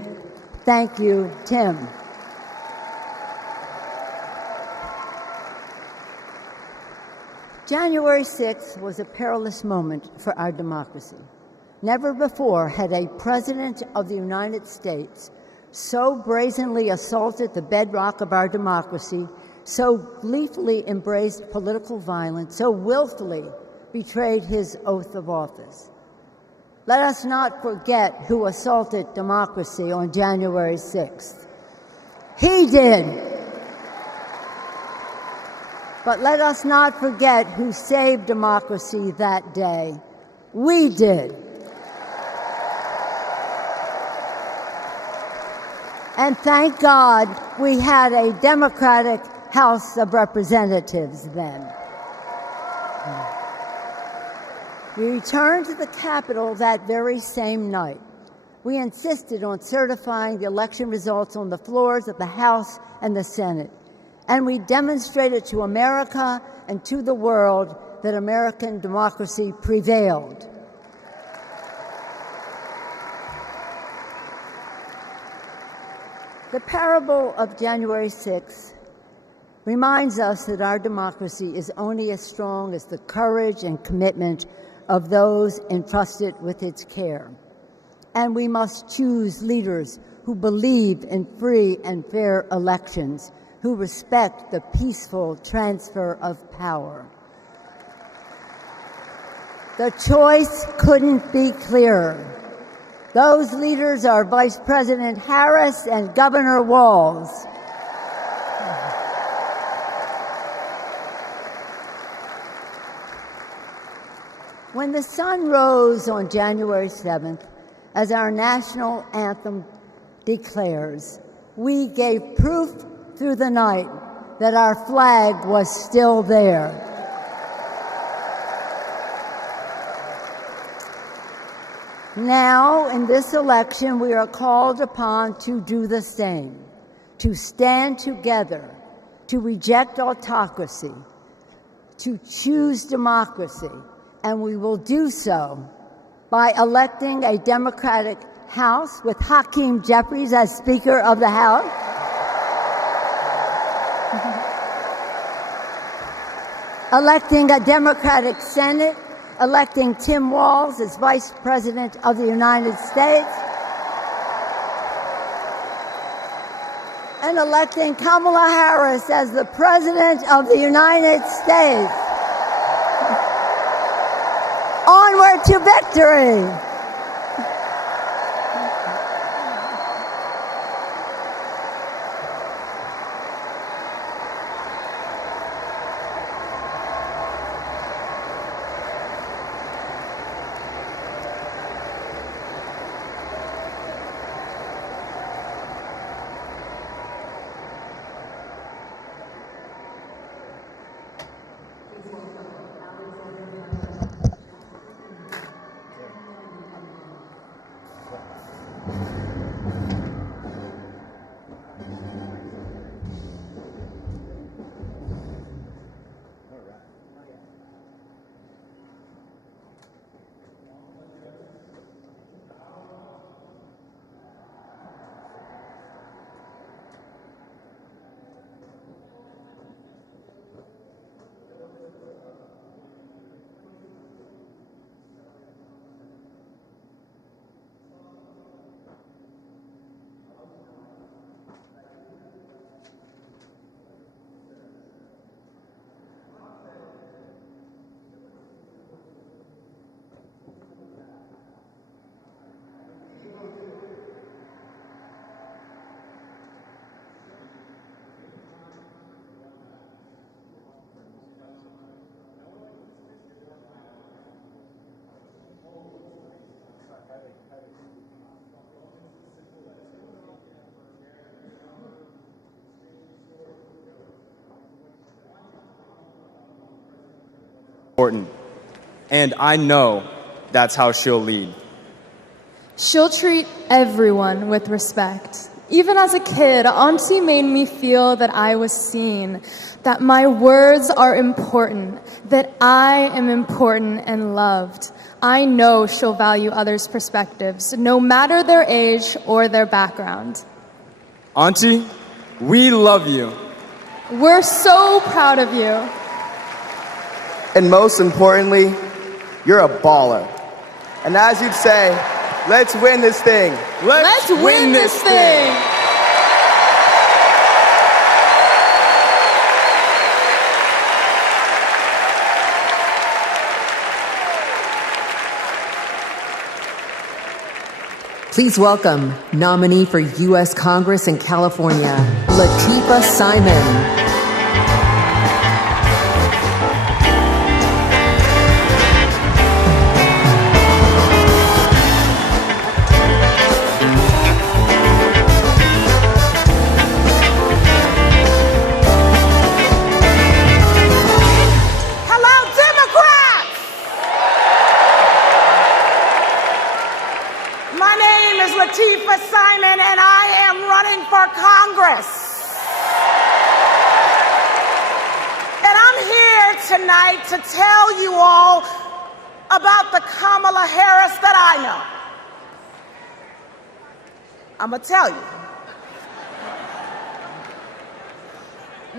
Thank you, Tim. January 6th was a perilous moment for our democracy. Never before had a president of the United States so brazenly assaulted the bedrock of our democracy, so gleefully embraced political violence, so willfully betrayed his oath of office. Let us not forget who assaulted democracy on January 6th. He did. But let us not forget who saved democracy that day. We did. And thank God we had a Democratic House of Representatives then. We returned to the Capitol that very same night. We insisted on certifying the election results on the floors of the House and the Senate. And we demonstrated to America and to the world that American democracy prevailed. The parable of January 6th reminds us that our democracy is only as strong as the courage and commitment of those entrusted with its care. And we must choose leaders who believe in free and fair elections, who respect the peaceful transfer of power. The choice couldn't be clearer. Those leaders are Vice President Harris and Governor Walz. When the sun rose on January 7th, as our national anthem declares, we gave proof through the night that our flag was still there. Now, in this election, we are called upon to do the same, to stand together, to reject autocracy, to choose democracy, and we will do so by electing a Democratic House with Hakeem Jeffries as Speaker of the House, electing a Democratic Senate, electing Tim Walz as Vice President of the United States, and electing Kamala Harris as the President of the United States. Onward to victory! Important. And I know that's how she'll lead. She'll treat everyone with respect. Even as a kid, Auntie made me feel that I was seen, that my words are important, that I am important and loved. I know she'll value others' perspectives, no matter their age or their background. Auntie, we love you. We're so proud of you. And most importantly, you're a baller. And as you'd say, let's win this thing. Let's win this thing. Please welcome nominee for U.S. Congress in California, Latifa Simon. Latifa Simon, and I am running for Congress. And I'm here tonight to tell you all about the Kamala Harris that I know. I'm gonna tell you.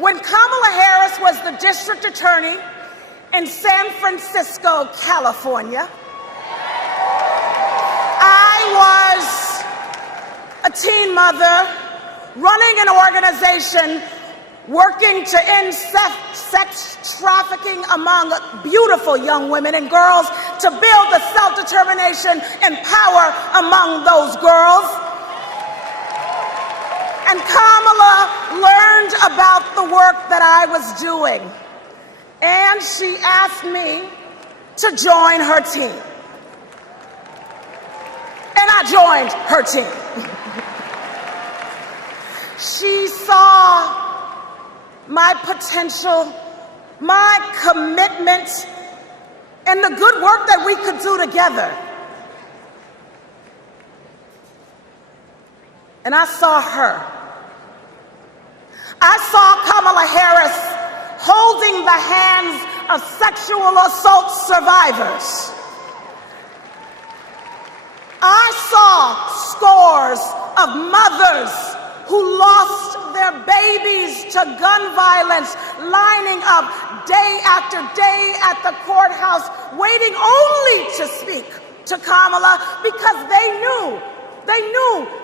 When Kamala Harris was the district attorney in San Francisco, California, I was a teen mother running an organization working to end sex trafficking among beautiful young women and girls, to build the self-determination and power among those girls. And Kamala learned about the work that I was doing, and she asked me to join her team. And I joined her team. She saw my potential, my commitment, and the good work that we could do together. and I saw her. I saw Kamala Harris holding the hands of sexual assault survivors. I saw scores of mothers who lost their babies to gun violence, lining up day after day at the courthouse, waiting only to speak to Kamala because they knew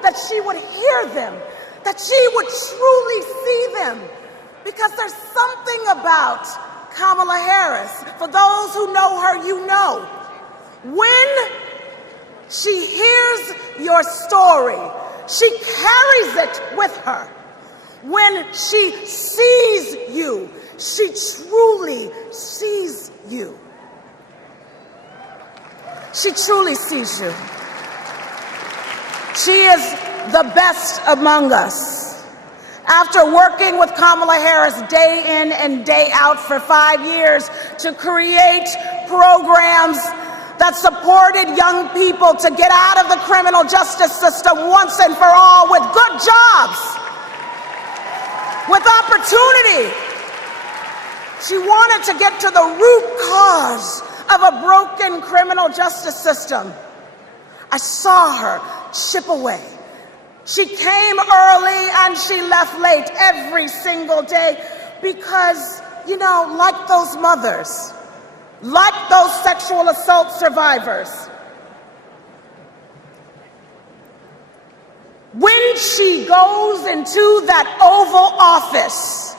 that she would hear them, that she would truly see them, because there's something about Kamala Harris. For those who know her, you know. When she hears your story, she carries it with her. When she sees you, she truly sees you. She truly sees you. She is the best among us. After working with Kamala Harris day in and day out for 5 years to create programs that supported young people to get out of the criminal justice system once and for all with good jobs, with opportunity. She wanted to get to the root cause of a broken criminal justice system. I saw her chip away. She came early and she left late every single day because, you know, like those mothers, like those sexual assault survivors, when she goes into that Oval Office,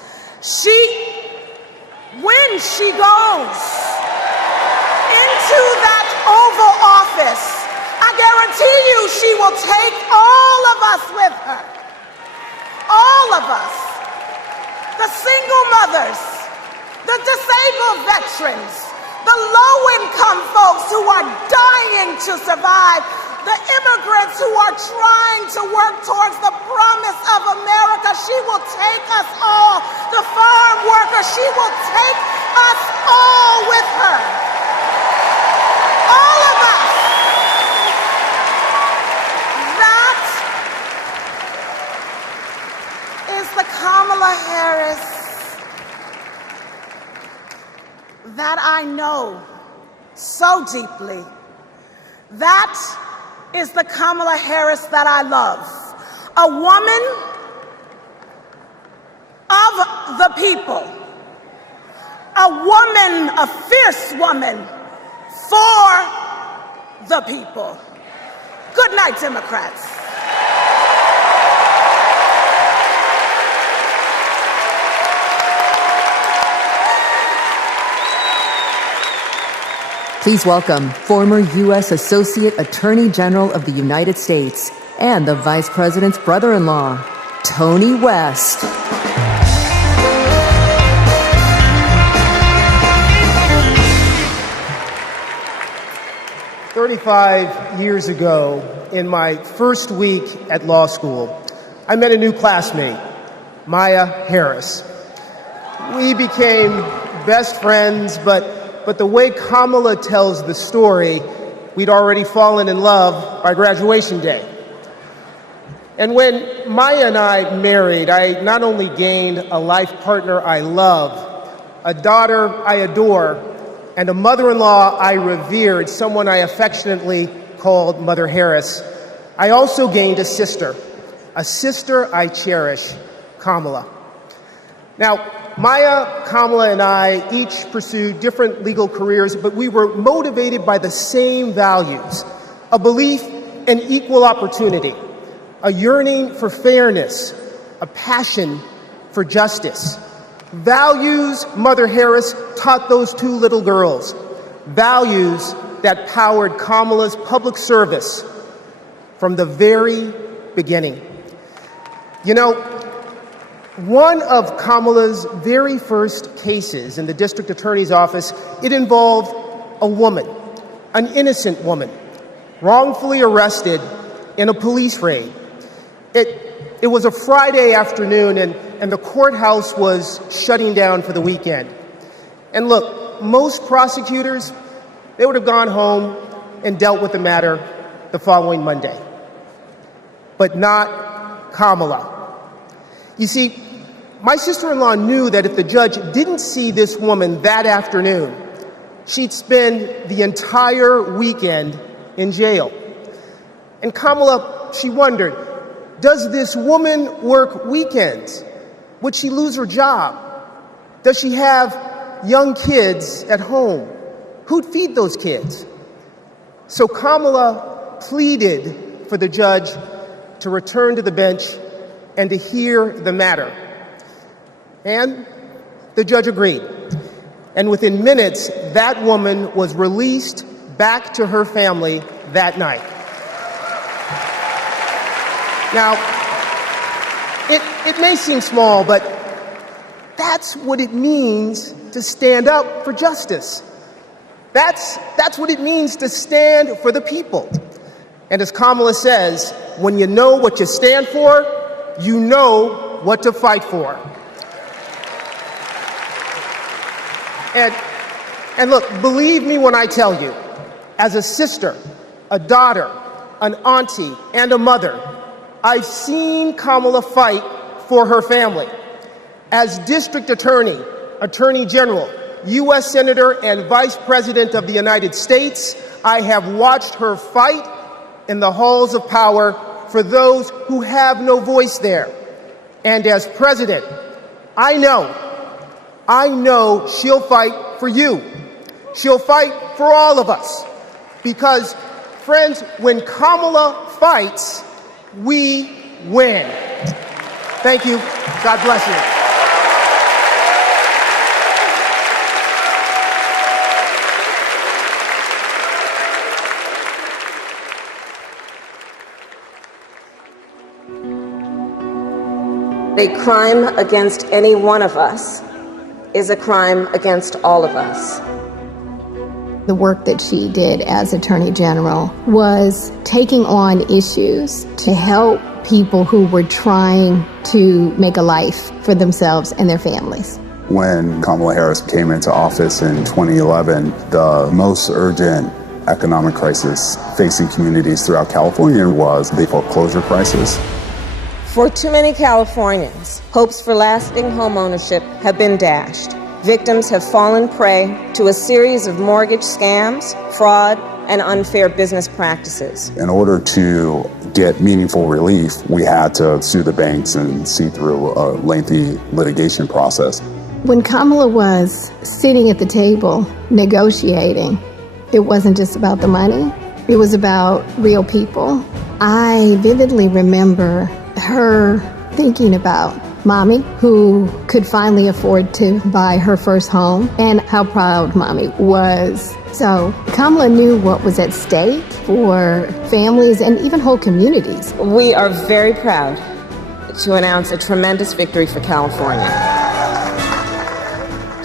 when she goes into that Oval Office, I guarantee you she will take all of us with her. All of us. The single mothers, the disabled veterans, the low-income folks who are dying to survive, the immigrants who are trying to work towards the promise of America. She will take us all. The farm workers, she will take us all with her. All of us. That is the Kamala Harris that I know so deeply. That is the Kamala Harris that I love. A woman of the people. A woman, a fierce woman for the people. Good night, Democrats. Please welcome former U.S. Associate Attorney General of the United States and the Vice President's brother-in-law, Tony West. "35 years ago, in my first week at law school, I met a new classmate, Maya Harris. We became best friends, but the way Kamala tells the story, we'd already fallen in love by graduation day. And when Maya and I married, I not only gained a life partner I love, a daughter I adore, and a mother-in-law I revered, someone I affectionately called Mother Harris, I also gained a sister I cherish, Kamala. Now, Maya, Kamala, and I each pursued different legal careers, but we were motivated by the same values: a belief in equal opportunity, a yearning for fairness, a passion for justice. Values Mother Harris taught those two little girls, values that powered Kamala's public service from the very beginning. You know, one of Kamala's very first cases in the district attorney's office, it involved a woman, an innocent woman, wrongfully arrested in a police raid. It was a Friday afternoon, and the courthouse was shutting down for the weekend. And look, most prosecutors, they would have gone home and dealt with the matter the following Monday. But not Kamala. You see, my sister-in-law knew that if the judge didn't see this woman that afternoon, she'd spend the entire weekend in jail. And Kamala, she wondered, does this woman work weekends? Would she lose her job? Does she have young kids at home? Who'd feed those kids? So Kamala pleaded for the judge to return to the bench and to hear the matter. And the judge agreed. And within minutes, that woman was released back to her family that night. Now, it may seem small, but that's what it means to stand up for justice. That's what it means to stand for the people. And as Kamala says, when you know what you stand for, you know what to fight for. And look, believe me when I tell you, as a sister, a daughter, an auntie, and a mother, I've seen Kamala fight for her family. As district attorney, attorney general, U.S. Senator, and Vice President of the United States, I have watched her fight in the halls of power for those who have no voice there. And as president, I know she'll fight for you. She'll fight for all of us. Because, friends, when Kamala fights, we win. Thank you. God bless you. A crime against any one of us is a crime against all of us. The work that she did as Attorney General was taking on issues to help people who were trying to make a life for themselves and their families. When Kamala Harris came into office in 2011, the most urgent economic crisis facing communities throughout California was the foreclosure crisis. For too many Californians, hopes for lasting homeownership have been dashed. Victims have fallen prey to a series of mortgage scams, fraud, and unfair business practices. In order to get meaningful relief, we had to sue the banks and see through a lengthy litigation process. When Kamala was sitting at the table negotiating, it wasn't just about the money, it was about real people. I vividly remember her thinking about Mommy, who could finally afford to buy her first home, and how proud Mommy was. So Kamala knew what was at stake for families and even whole communities. We are very proud to announce a tremendous victory for California.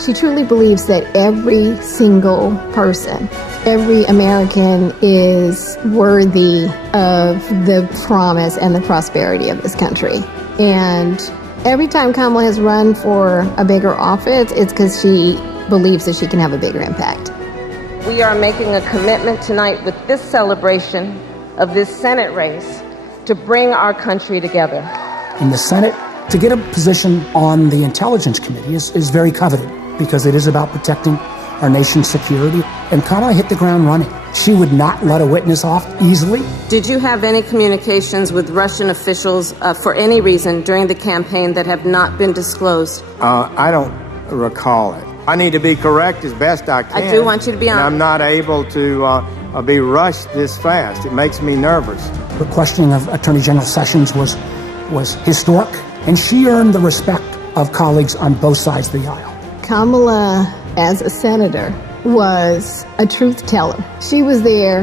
She truly believes that every single person, every American is worthy of the promise and the prosperity of this country. And every time Kamala has run for a bigger office, it's because she believes that she can have a bigger impact. We are making a commitment tonight with this celebration of this Senate race to bring our country together. In the Senate, to get a position on the Intelligence Committee is very coveted because it is about protecting our nation's security. And Kamala hit the ground running. She would not let a witness off easily. Did you have any communications with Russian officials for any reason during the campaign that have not been disclosed? I don't recall it. I need to be correct as best I can. I do want you to be honest. I'm not able to be rushed this fast. It makes me nervous. The questioning of Attorney General Sessions was historic, and she earned the respect of colleagues on both sides of the aisle. Kamala, as a senator, was a truth teller. She was there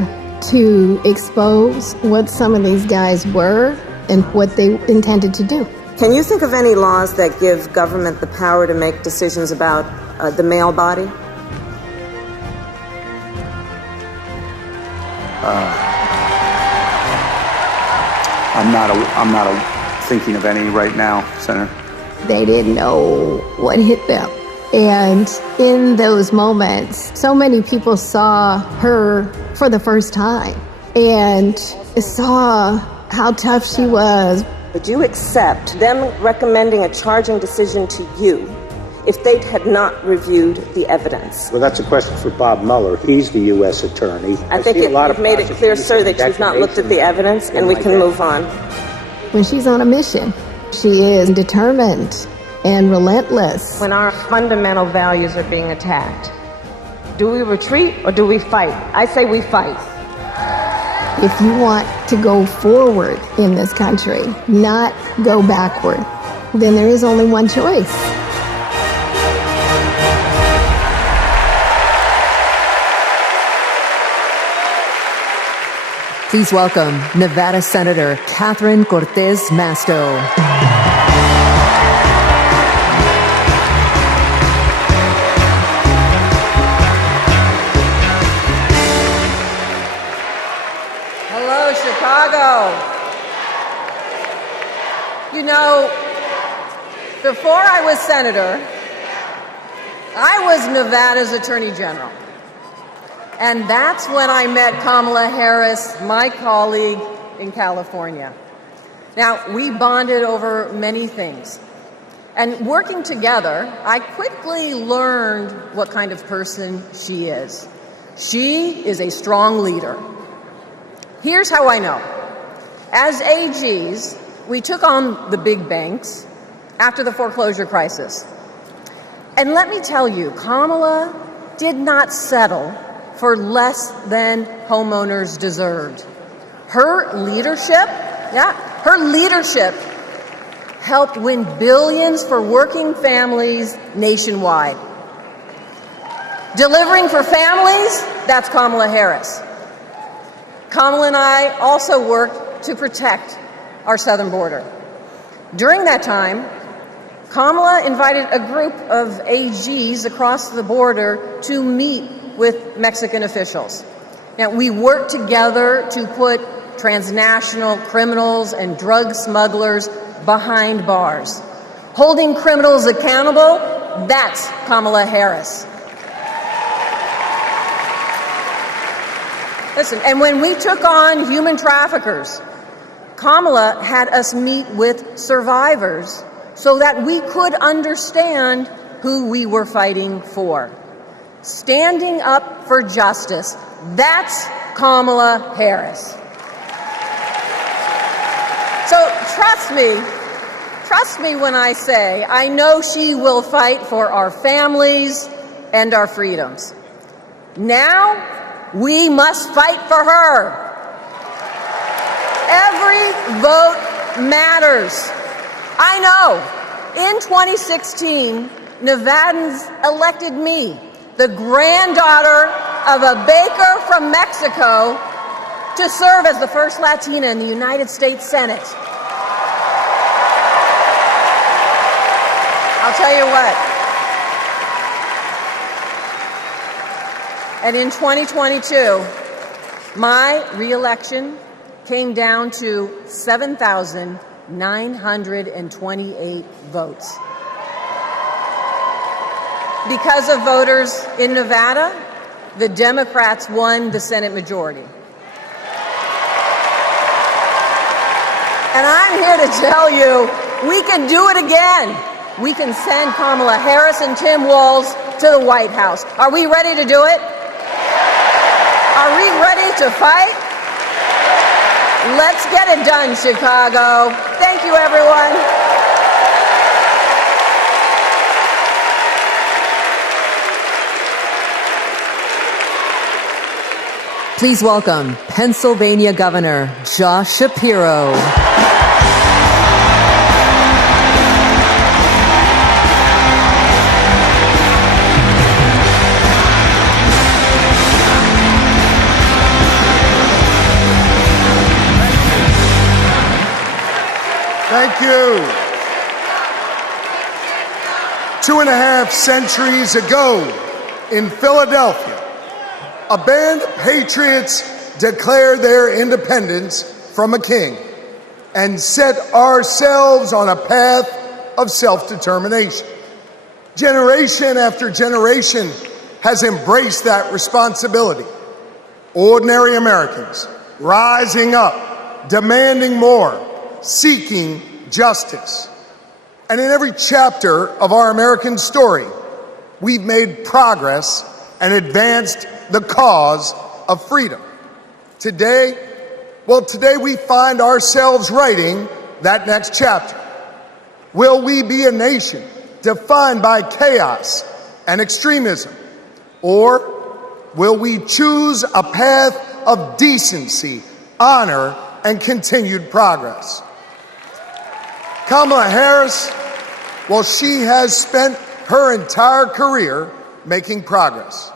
to expose what some of these guys were and what they intended to do. Can you think of any laws that give government the power to make decisions about the male body? I'm not thinking of any right now, Senator. They didn't know what hit them. And in those moments, so many people saw her for the first time and saw how tough she was, Would you accept them recommending a charging decision to you if they had not reviewed the evidence? Well, that's a question for Bob Mueller. He's the U.S. attorney. I think you've made it clear, sir, that you've not looked at the evidence, and we can move on. When she's on a mission, she is determined and relentless. When our fundamental values are being attacked, do we retreat or do we fight? I say we fight. If you want to go forward in this country, not go backward, then there is only one choice. Please welcome Nevada Senator Catherine Cortez Masto. Hello, Chicago. You know, before I was senator, I was Nevada's Attorney General. And that's when I met Kamala Harris, my colleague in California. Now, we bonded over many things. And working together, I quickly learned what kind of person she is. She is a strong leader. Here's how I know. As AGs, we took on the big banks after the foreclosure crisis. And let me tell you, Kamala did not settle for less than homeowners deserved. Her leadership helped win billions for working families nationwide. Delivering for families, that's Kamala Harris. Kamala and I also worked to protect our southern border. During that time, Kamala invited a group of AGs across the border to meet with Mexican officials. Now, we worked together to put transnational criminals and drug smugglers behind bars. Holding criminals accountable, that's Kamala Harris. Listen, and when we took on human traffickers, Kamala had us meet with survivors so that we could understand who we were fighting for. Standing up for justice, that's Kamala Harris. So trust me when I say I know she will fight for our families and our freedoms. Now, we must fight for her. Every vote matters. I know, in 2016, Nevadans elected me, the granddaughter of a baker from Mexico, to serve as the first Latina in the United States Senate. I'll tell you what. And in 2022, my re-election came down to 7,928 votes. Because of voters in Nevada, the Democrats won the Senate majority. And I'm here to tell you, we can do it again. We can send Kamala Harris and Tim Walz to the White House. Are we ready to do it? Are we ready to fight? Let's get it done, Chicago. Thank you, everyone. Please welcome Pennsylvania Governor Josh Shapiro. Thank you. 2.5 centuries ago in Philadelphia, a band of patriots declared their independence from a king and set ourselves on a path of self-determination. Generation after generation has embraced that responsibility. Ordinary Americans rising up, demanding more, seeking justice. And in every chapter of our American story, we've made progress and advanced the cause of freedom. Today we find ourselves writing that next chapter. Will we be a nation defined by chaos and extremism? Or will we choose a path of decency, honor, and continued progress? Kamala Harris, well, she has spent her entire career making progress.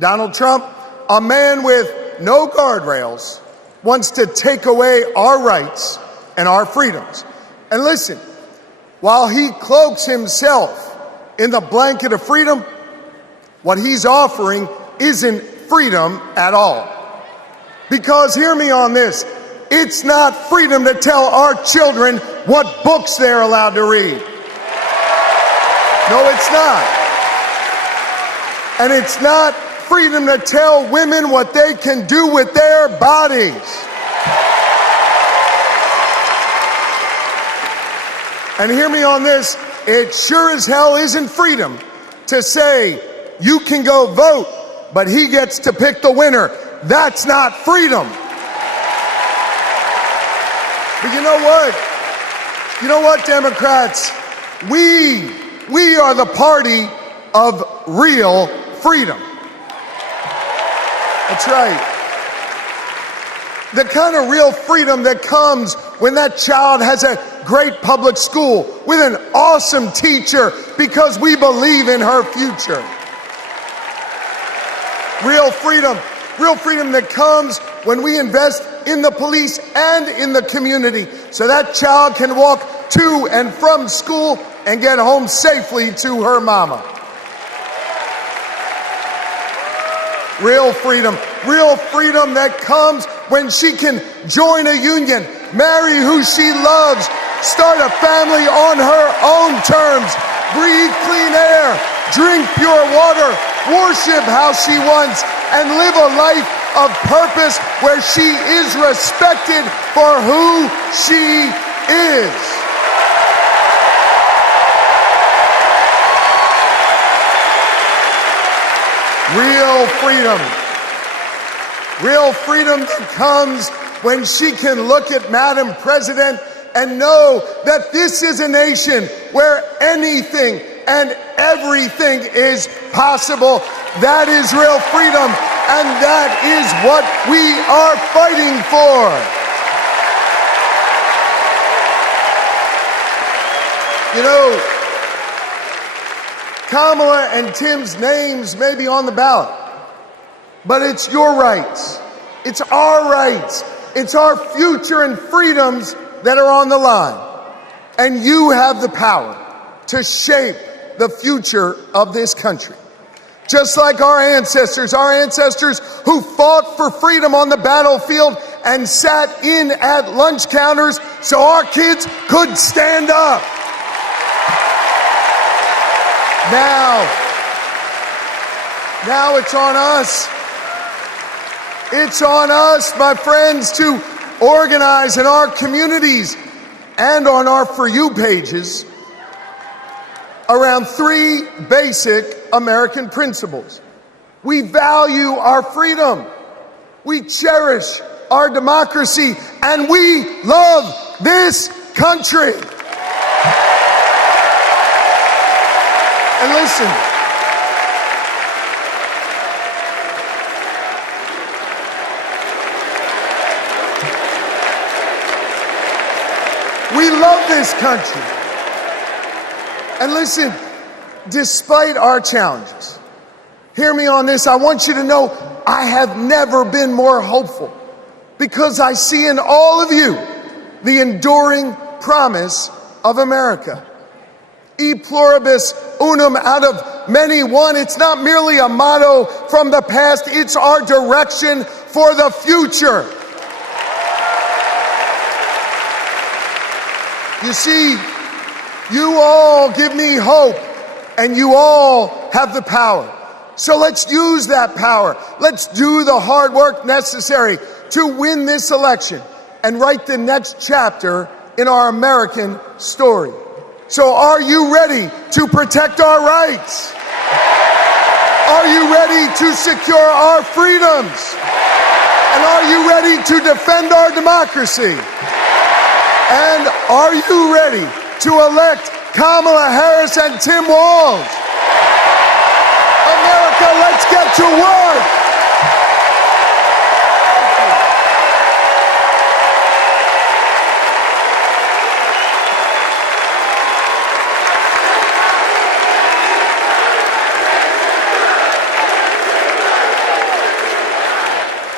Donald Trump, a man with no guardrails, wants to take away our rights and our freedoms. And listen, while he cloaks himself in the blanket of freedom, what he's offering isn't freedom at all. Because hear me on this, it's not freedom to tell our children what books they're allowed to read. No, it's not. And it's not freedom to tell women what they can do with their bodies. And hear me on this, it sure as hell isn't freedom to say you can go vote, but he gets to pick the winner. That's not freedom. But you know what? You know what, Democrats? We are the party of real freedom. That's right. The kind of real freedom that comes when that child has a great public school with an awesome teacher because we believe in her future. Real freedom that comes when we invest in the police and in the community so that child can walk to and from school and get home safely to her mama. Real freedom that comes when she can join a union, marry who she loves, start a family on her own terms, breathe clean air, drink pure water, worship how she wants, and live a life of purpose where she is respected for who she is. Real freedom that comes when she can look at Madam President and know that this is a nation where anything and everything is possible. That is real freedom, and that is what we are fighting for. You know, Kamala and Tim's names may be on the ballot, but it's your rights. It's our rights. It's our future and freedoms that are on the line. And you have the power to shape the future of this country. Just like our ancestors who fought for freedom on the battlefield and sat in at lunch counters so our kids could stand up. Now it's on us. It's on us, my friends, to organize in our communities and on our For You pages around three basic American principles. We value our freedom, we cherish our democracy, and we love this country. And listen, we love this country. And listen, despite our challenges, hear me on this, I want you to know I have never been more hopeful because I see in all of you the enduring promise of America. E pluribus unum, out of many one. It's not merely a motto from the past, it's our direction for the future. You see, you all give me hope, and you all have the power. So let's use that power. Let's do the hard work necessary to win this election and write the next chapter in our American story. So are you ready to protect our rights? Are you ready to secure our freedoms? And are you ready to defend our democracy? And are you ready to elect Kamala Harris and Tim Walz? America, let's get to work.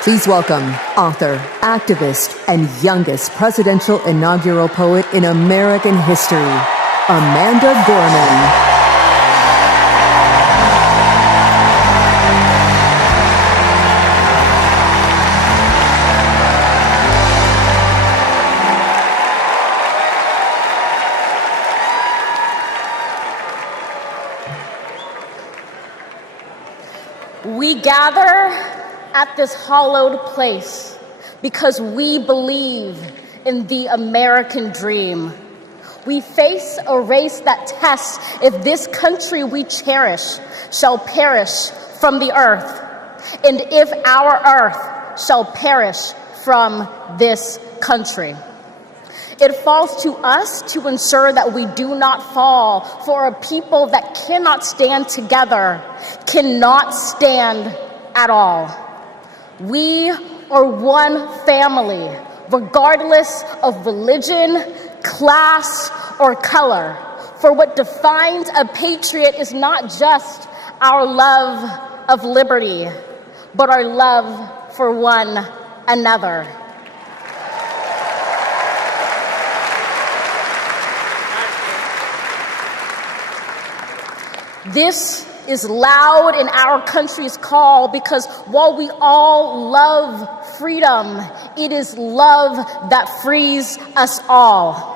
Please welcome author, activist, and youngest presidential inaugural poet in American history, Amanda Gorman. We gather at this hallowed place because we believe in the American dream. We face a race that tests if this country we cherish shall perish from the earth, and if our earth shall perish from this country. It falls to us to ensure that we do not fall for a people that cannot stand together, cannot stand at all. We are one family, regardless of religion, class, or color. For what defines a patriot is not just our love of liberty, but our love for one another. This is loud in our country's call because while we all love freedom, it is love that frees us all.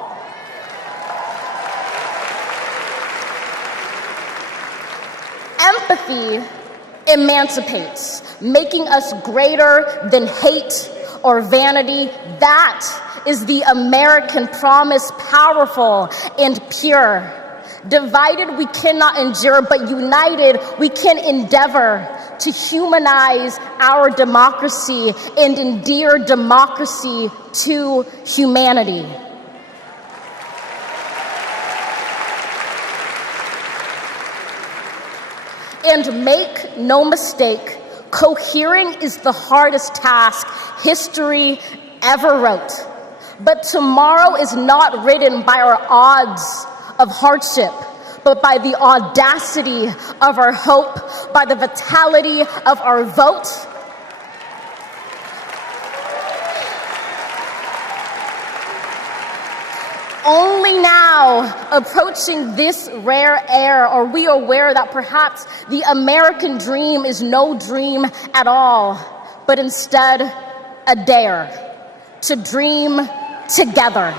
Empathy emancipates, making us greater than hate or vanity. That is the American promise, powerful and pure. Divided we cannot endure, but united we can endeavor to humanize our democracy and endear democracy to humanity. And make no mistake, cohering is the hardest task history ever wrote. But tomorrow is not written by our odds of hardship, but by the audacity of our hope, by the vitality of our vote. Only now, approaching this rare era, are we aware that perhaps the American dream is no dream at all, but instead a dare to dream together.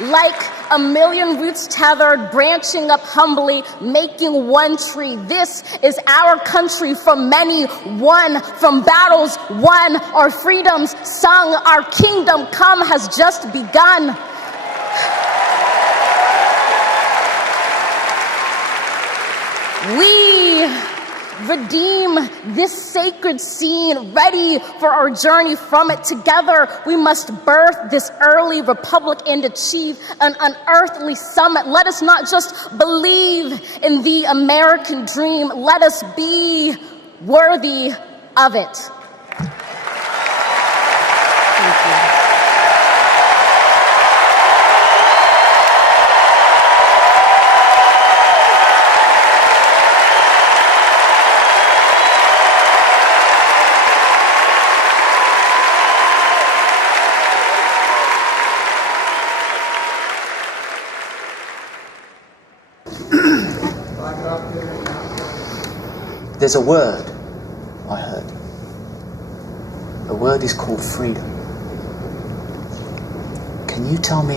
Like a million roots tethered, branching up humbly, making one tree. This is our country from many, won from battles won, our freedoms sung, our kingdom come has just begun. We redeem this sacred scene, ready for our journey from it. Together, we must birth this early republic and achieve an unearthly summit. Let us not just believe in the American dream, let us be worthy of it. Thank you. There's a word I heard. The word is called freedom. Can you tell me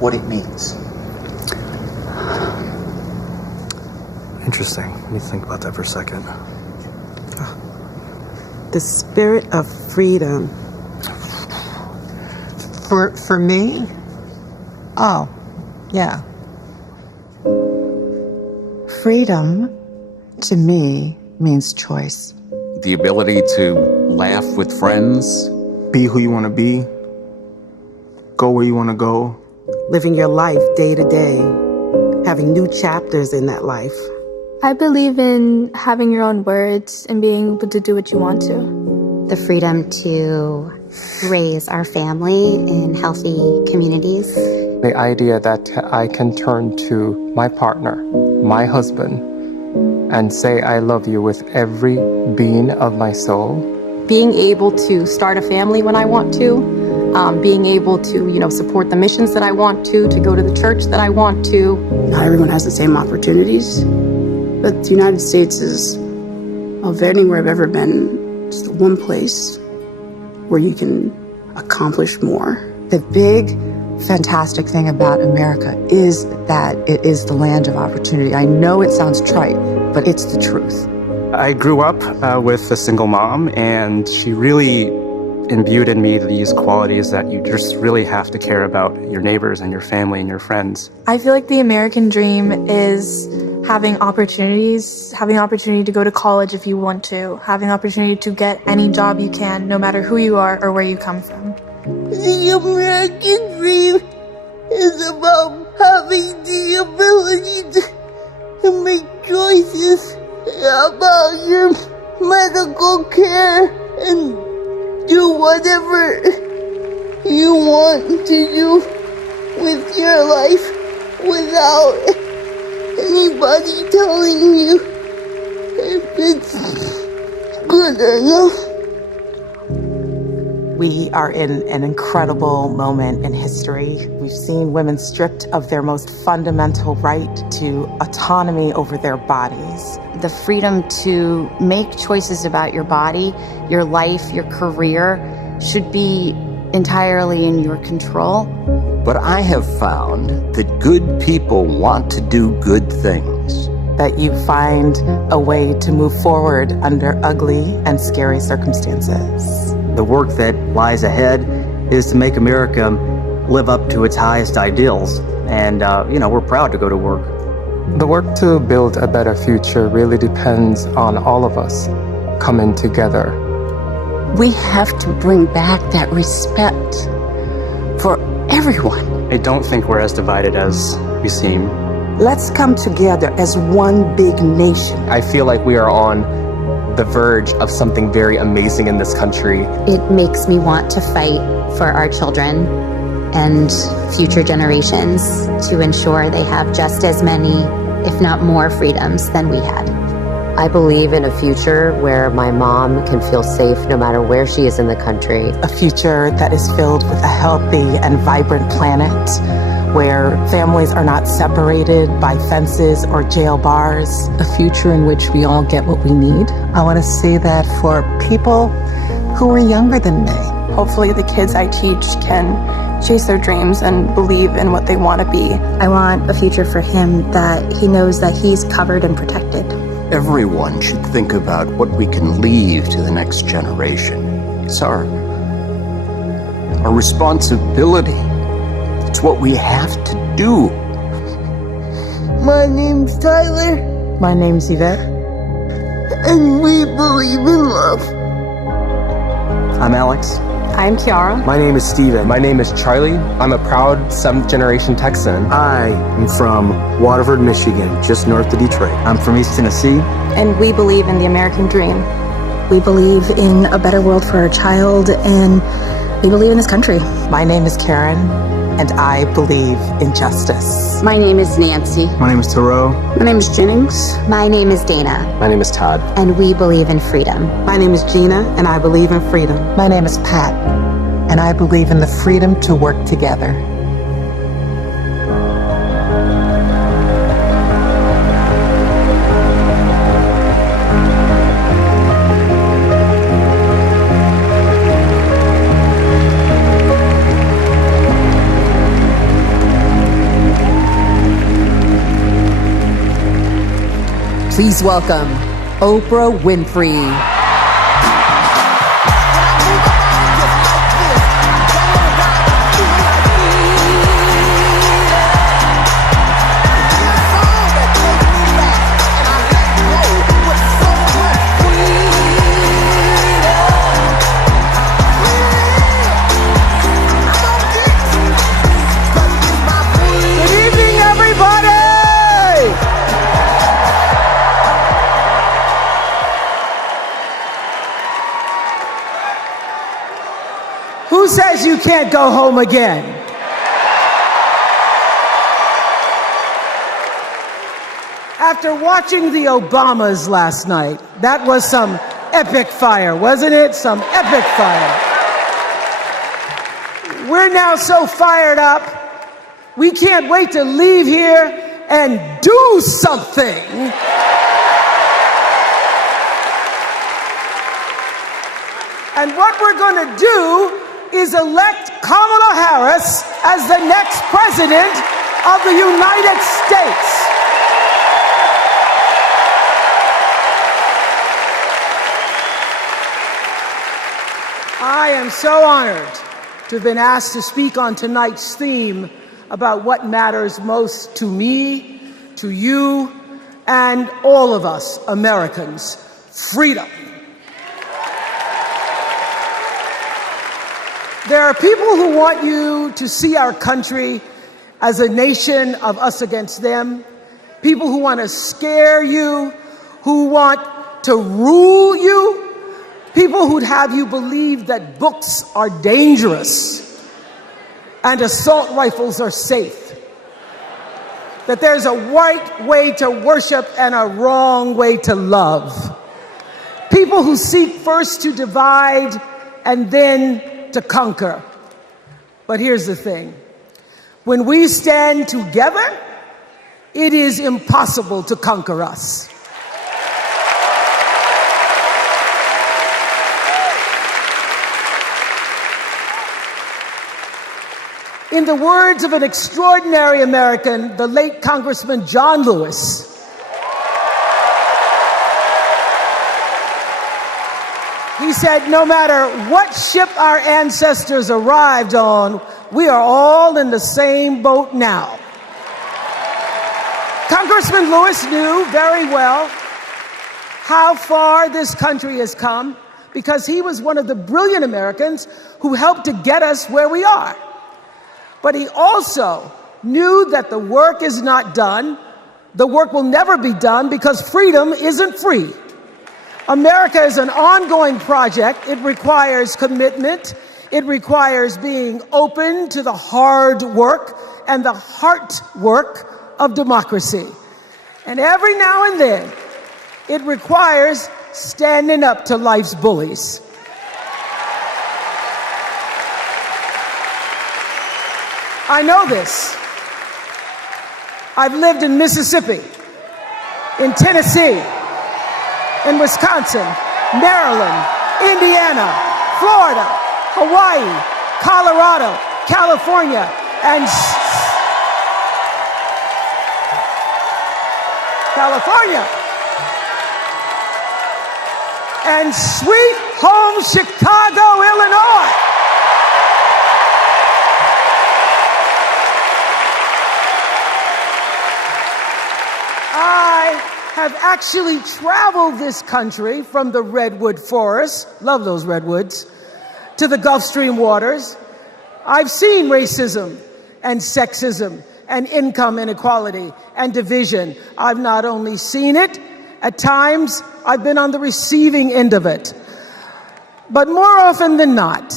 what it means? Interesting. Let me think about that for a second. The spirit of freedom. For me? Oh, yeah. Freedom, to me, means choice. The ability to laugh with friends. Be who you want to be. Go where you want to go. Living your life day to day. Having new chapters in that life. I believe in having your own words and being able to do what you want to. The freedom to raise our family in healthy communities. The idea that I can turn to my partner, my husband, and say I love you with every being of my soul. Being able to start a family when I want to. Being able to, support the missions that I want to go to the church that I want to. Not everyone has the same opportunities, but the United States is, of anywhere I've ever been, just one place where you can accomplish more. The big, fantastic thing about America is that it is the land of opportunity. I know it sounds trite, but it's the truth. I grew up with a single mom, and she really imbued in me these qualities that you just really have to care about your neighbors and your family and your friends. I feel like the American dream is having opportunities, having the opportunity to go to college if you want to, having the opportunity to get any job you can, no matter who you are or where you come from. The American dream is about having the ability to make choices about your medical care and do whatever you want to do with your life without anybody telling you if it's good enough. We are in an incredible moment in history. We've seen women stripped of their most fundamental right to autonomy over their bodies. The freedom to make choices about your body, your life, your career should be entirely in your control. But I have found that good people want to do good things. That you find a way to move forward under ugly and scary circumstances. The work that lies ahead is to make America live up to its highest ideals. And, we're proud to go to work. The work to build a better future really depends on all of us coming together. We have to bring back that respect for everyone. I don't think we're as divided as we seem. Let's come together as one big nation. I feel like we are on the verge of something very amazing in this country. It makes me want to fight for our children and future generations to ensure they have just as many, if not more, freedoms than we had. I believe in a future where my mom can feel safe no matter where she is in the country. A future that is filled with a healthy and vibrant planet, where families are not separated by fences or jail bars. A future in which we all get what we need. I want to see that for people who are younger than me. Hopefully the kids I teach can chase their dreams and believe in what they want to be. I want a future for him that he knows that he's covered and protected. Everyone should think about what we can leave to the next generation. It's our responsibility. It's what we have to do. My name's Tyler. My name's Yvette. And we believe in love. I'm Alex. I'm Kiara. My name is Steven. My name is Charlie. I'm a proud 7th generation Texan. I am from Waterford, Michigan, just north of Detroit. I'm from East Tennessee. And we believe in the American dream. We believe in a better world for our child, and we believe in this country. My name is Karen, and I believe in justice. My name is Nancy. My name is Taro. My name is Jennings. My name is Dana. My name is Todd. And we believe in freedom. My name is Gina, and I believe in freedom. My name is Pat, and I believe in the freedom to work together. Please welcome Oprah Winfrey. says you can't go home again? After watching the Obamas last night, that was some epic fire, wasn't it? Some epic fire. We're now so fired up, we can't wait to leave here and do something. And what we're going to do is elect Kamala Harris as the next president of the United States. I am so honored to have been asked to speak on tonight's theme about what matters most to me, to you, and all of us Americans: freedom. There are people who want you to see our country as a nation of us against them, people who want to scare you, who want to rule you, people who'd have you believe that books are dangerous and assault rifles are safe, that there's a right way to worship and a wrong way to love, people who seek first to divide and then to conquer. But here's the thing. When we stand together, it is impossible to conquer us. In the words of an extraordinary American, the late Congressman John Lewis, he said, no matter what ship our ancestors arrived on, we are all in the same boat now. Congressman Lewis knew very well how far this country has come because he was one of the brilliant Americans who helped to get us where we are. But he also knew that the work is not done. The work will never be done because freedom isn't free. America is an ongoing project. It requires commitment. It requires being open to the hard work and the heart work of democracy. And every now and then, it requires standing up to life's bullies. I know this. I've lived in Mississippi, in Tennessee, in Wisconsin, Maryland, Indiana, Florida, Hawaii, Colorado, California, and sweet home Chicago, Illinois. I have actually traveled this country from the redwood forest, love those redwoods, to the Gulf Stream waters. I've seen racism and sexism and income inequality and division. I've not only seen it, at times I've been on the receiving end of it. But more often than not,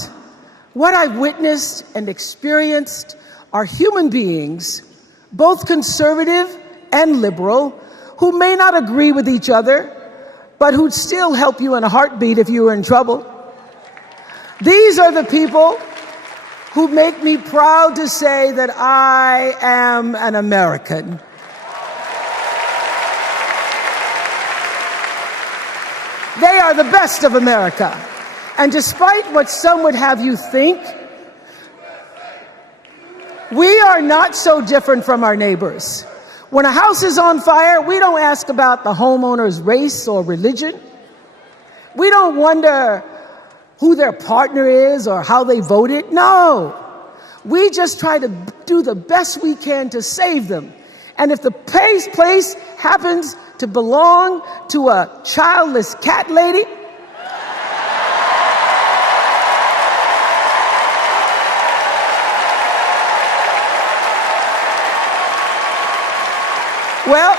what I've witnessed and experienced are human beings, both conservative and liberal, who may not agree with each other, but who'd still help you in a heartbeat if you were in trouble. These are the people who make me proud to say that I am an American. They are the best of America. And despite what some would have you think, we are not so different from our neighbors. When a house is on fire, we don't ask about the homeowner's race or religion. We don't wonder who their partner is or how they voted. No, we just try to do the best we can to save them. And if the place happens to belong to a childless cat lady, well,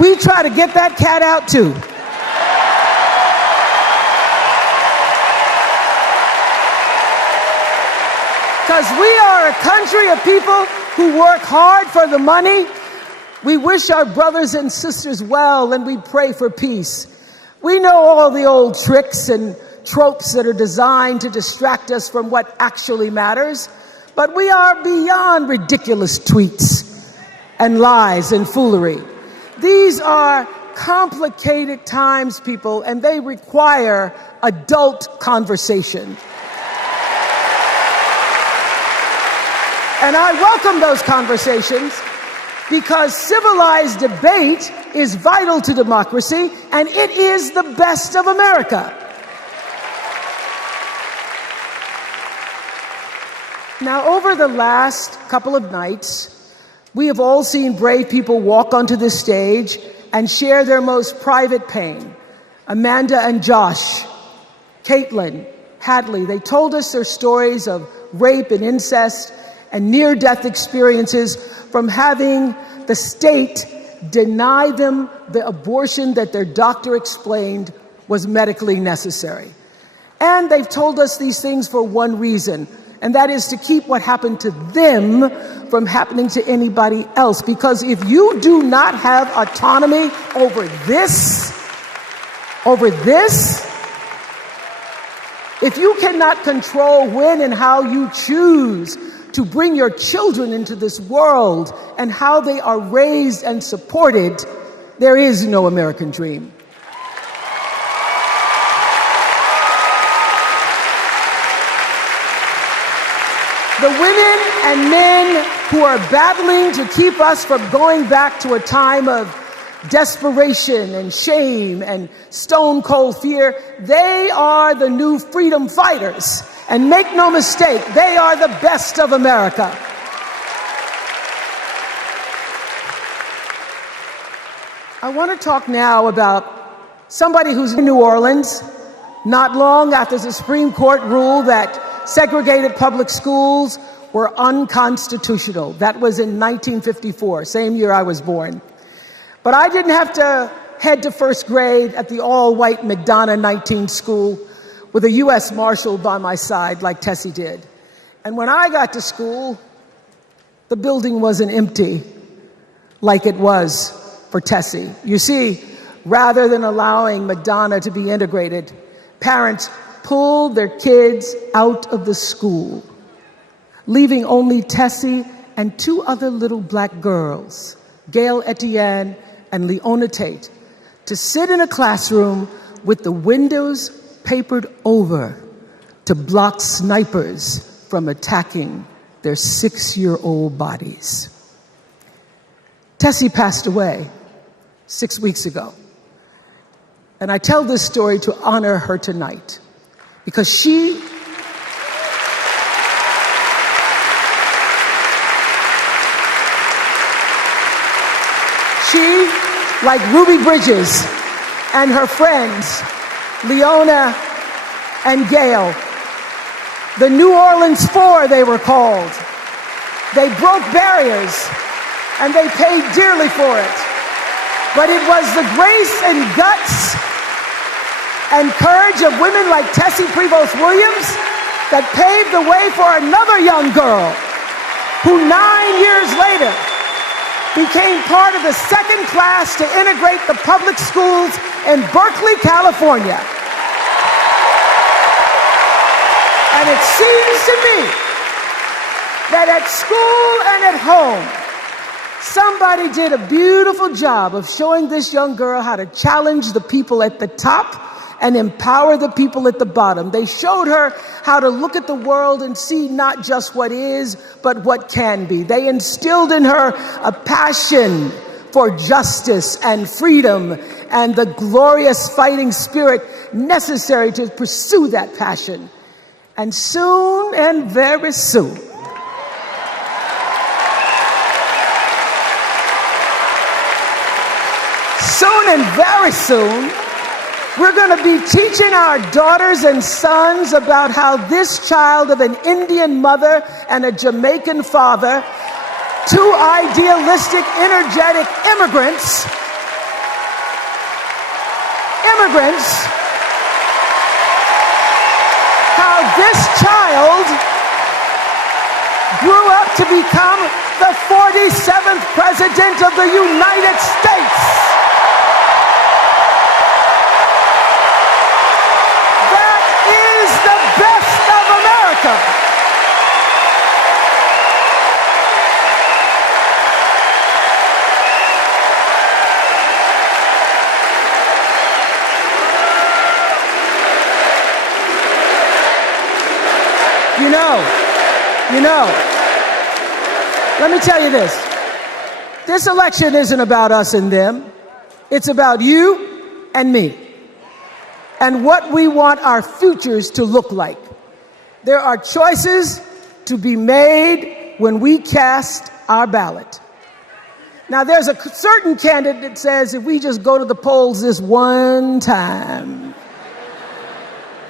we try to get that cat out too. Because we are a country of people who work hard for the money. We wish our brothers and sisters well, and we pray for peace. We know all the old tricks and tropes that are designed to distract us from what actually matters, but we are beyond ridiculous tweets and lies and foolery. These are complicated times, people, and they require adult conversation. And I welcome those conversations because civilized debate is vital to democracy, and it is the best of America. Now, over the last couple of nights, we have all seen brave people walk onto this stage and share their most private pain. Amanda and Josh, Caitlin, Hadley, they told us their stories of rape and incest and near-death experiences from having the state deny them the abortion that their doctor explained was medically necessary. And they've told us these things for one reason, and that is to keep what happened to them from happening to anybody else. Because if you do not have autonomy over this, if you cannot control when and how you choose to bring your children into this world and how they are raised and supported, there is no American dream. The women and men who are battling to keep us from going back to a time of desperation and shame and stone cold fear, they are the new freedom fighters. And make no mistake, they are the best of America. I want to talk now about somebody who's in New Orleans, not long after the Supreme Court ruled that segregated public schools were unconstitutional. That was in 1954, same year I was born. But I didn't have to head to first grade at the all-white McDonough 19 school with a U.S. Marshal by my side like Tessie did. And when I got to school, the building wasn't empty like it was for Tessie. You see, rather than allowing McDonough to be integrated, parents pulled their kids out of the school, leaving only Tessie and two other little black girls, Gail Etienne and Leona Tate, to sit in a classroom with the windows papered over to block snipers from attacking their 6-year-old bodies. Tessie passed away 6 weeks ago. And I tell this story to honor her tonight because she like Ruby Bridges and her friends, Leona and Gail, the New Orleans Four they were called. They broke barriers and they paid dearly for it. But it was the grace and guts and courage of women like Tessie Prevost Williams that paved the way for another young girl who 9 years later became part of the second class to integrate the public schools in Berkeley, California. And it seems to me that at school and at home, somebody did a beautiful job of showing this young girl how to challenge the people at the top and empower the people at the bottom. They showed her how to look at the world and see not just what is, but what can be. They instilled in her a passion for justice and freedom and the glorious fighting spirit necessary to pursue that passion. And soon, and very soon, very soon, we're going to be teaching our daughters and sons about how this child of an Indian mother and a Jamaican father, two idealistic, energetic immigrants, how this child grew up to become the 47th President of the United States. That is the best of America. You know, let me tell you this. This election isn't about us and them. It's about you and me and what we want our futures to look like. There are choices to be made when we cast our ballot. Now, there's a certain candidate that says if we just go to the polls this one time,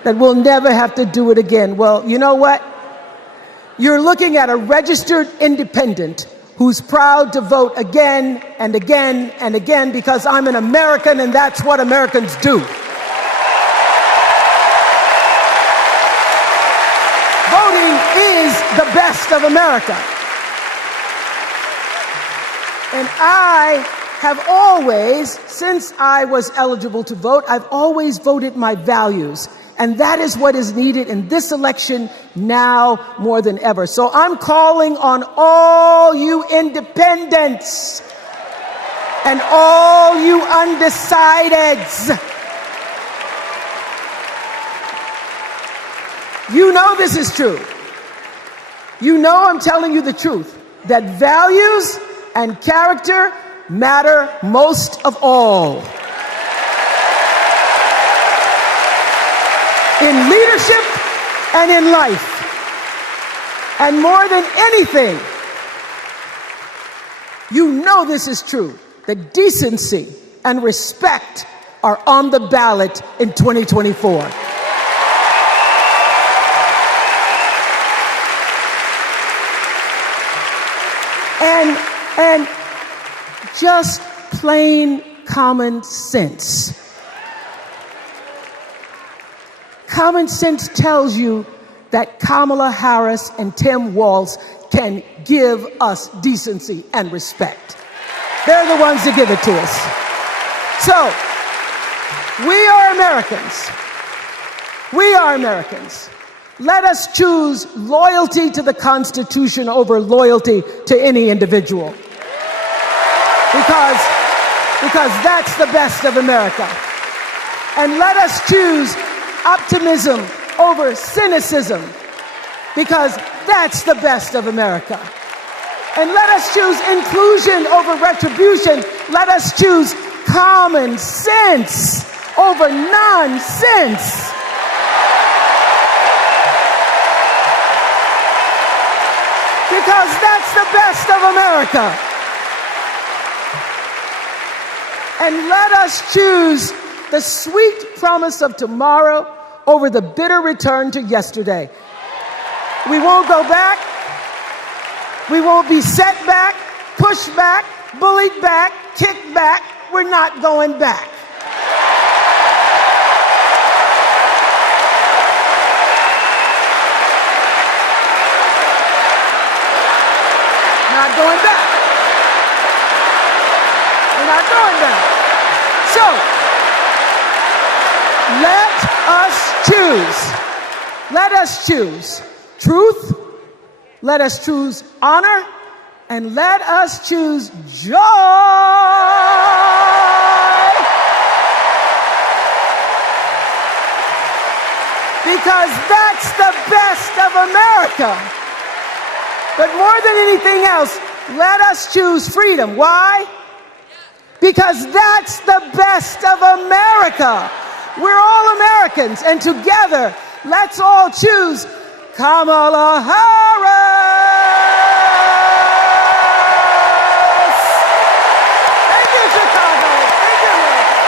that we'll never have to do it again. Well, you know what? You're looking at a registered independent who's proud to vote again and again and again because I'm an American and that's what Americans do. Voting is the best of America. And I have always, since I was eligible to vote, I've always voted my values. And that is what is needed in this election now more than ever. So I'm calling on all you independents and all you undecideds. You know this is true. You know I'm telling you the truth, that values and character matter most of all. In leadership and in life. And more than anything, you know this is true, that decency and respect are on the ballot in 2024. And just plain common sense. Common sense tells you that Kamala Harris and Tim Walz can give us decency and respect. They're the ones that give it to us. So, we are Americans. We are Americans. Let us choose loyalty to the Constitution over loyalty to any individual. Because that's the best of America. And let us choose optimism over cynicism, because that's the best of America. And let us choose inclusion over retribution. Let us choose common sense over nonsense. Because that's the best of America. And let us choose the sweet promise of tomorrow over the bitter return to yesterday. We won't go back. We won't be set back, pushed back, bullied back, kicked back. We're not going back. Not going back. We're not going back. So, let us choose. Let us choose truth. Let us choose honor. And let us choose joy. Because that's the best of America. But more than anything else, let us choose freedom. Why? Because that's the best of America. We're all Americans, and together, let's all choose Kamala Harris. Thank you, Chicago. Thank you, America.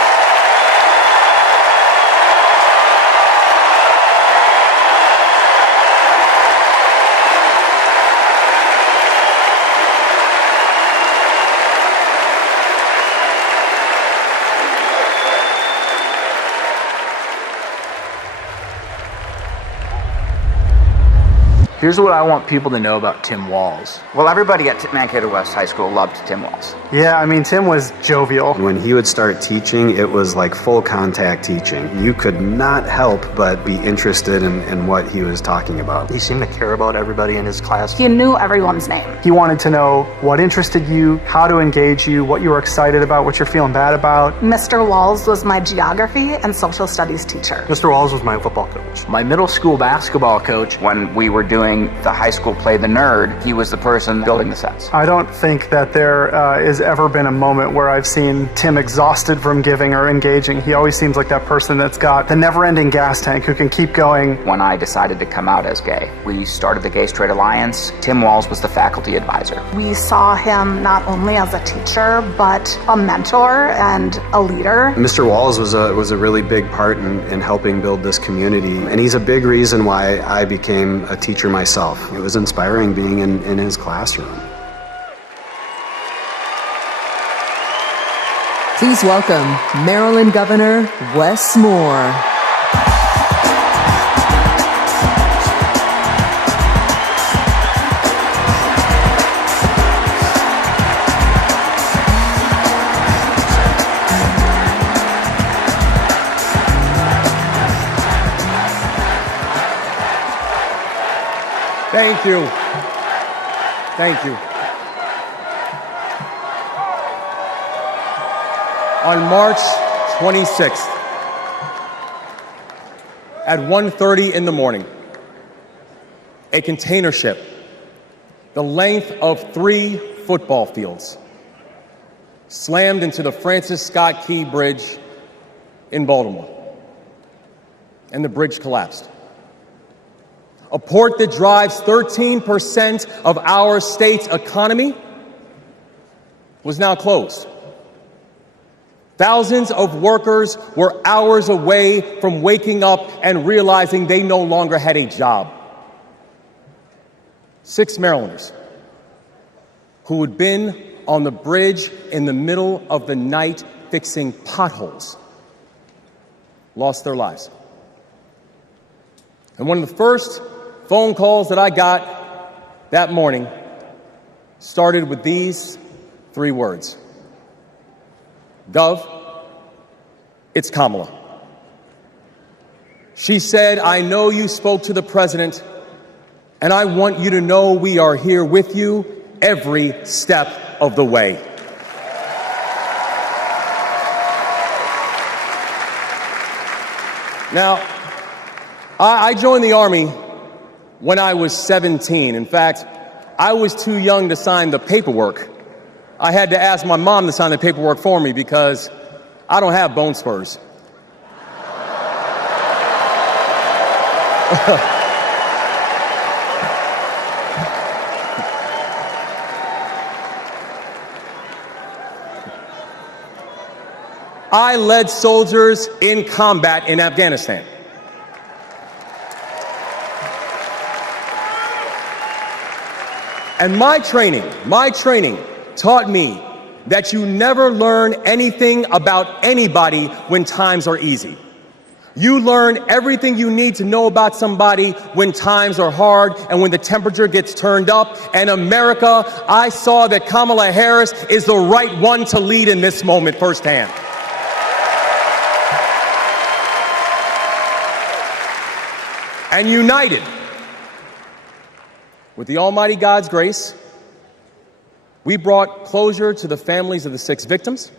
Here's what I want people to know about Tim Walz. Well, everybody at Mankato West High School loved Tim Walz. Yeah, I mean, Tim was jovial. When he would start teaching, it was like full contact teaching. You could not help but be interested in what he was talking about. He seemed to care about everybody in his class. He knew everyone's name. He wanted to know what interested you, how to engage you, what you were excited about, what you're feeling bad about. Mr. Walz was my geography and social studies teacher. Mr. Walz was my football coach. My middle school basketball coach, when we were doing the high school play The Nerd, he was the person building the sets. I don't think that there has ever been a moment where I've seen Tim exhausted from giving or engaging. He always seems like that person that's got the never-ending gas tank who can keep going. When I decided to come out as gay, we started the Gay Straight Alliance. Tim Walz was the faculty advisor. We saw him not only as a teacher, but a mentor and a leader. Mr. Walz was a really big part in helping build this community, and he's a big reason why I became a teacher myself. It was inspiring being in his classroom. Please welcome Maryland Governor Wes Moore. Thank you. Thank you. On March 26th, at 1:30 in the morning, a container ship the length of 3 football fields slammed into the Francis Scott Key Bridge in Baltimore, and the bridge collapsed. A port that drives 13% of our state's economy was now closed. Thousands of workers were hours away from waking up and realizing they no longer had a job. 6 Marylanders who had been on the bridge in the middle of the night fixing potholes lost their lives. And one of the first phone calls that I got that morning started with these 3 words. Gov, it's Kamala. She said, I know you spoke to the president, and I want you to know we are here with you every step of the way. Now, I joined the Army when I was 17. In fact, I was too young to sign the paperwork. I had to ask my mom to sign the paperwork for me because I don't have bone spurs. I led soldiers in combat in Afghanistan. And my training taught me that you never learn anything about anybody when times are easy. You learn everything you need to know about somebody when times are hard and when the temperature gets turned up. And America, I saw that Kamala Harris is the right one to lead in this moment firsthand. And united with the Almighty God's grace, we brought closure to the families of the 6 victims.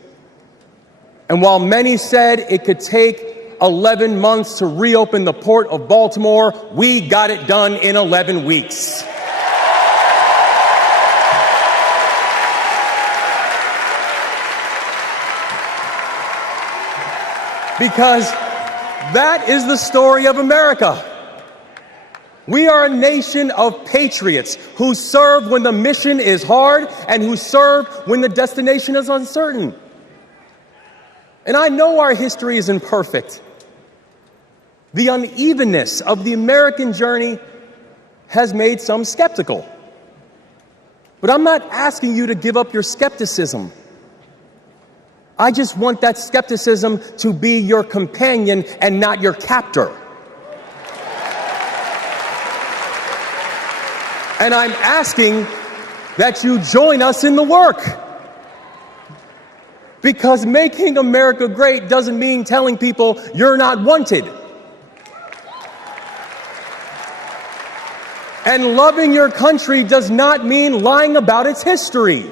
And while many said it could take 11 months to reopen the port of Baltimore, we got it done in 11 weeks. Because that is the story of America. We are a nation of patriots who serve when the mission is hard and who serve when the destination is uncertain. And I know our history is imperfect. The unevenness of the American journey has made some skeptical. But I'm not asking you to give up your skepticism. I just want that skepticism to be your companion and not your captor. And I'm asking that you join us in the work. Because making America great doesn't mean telling people you're not wanted. And loving your country does not mean lying about its history.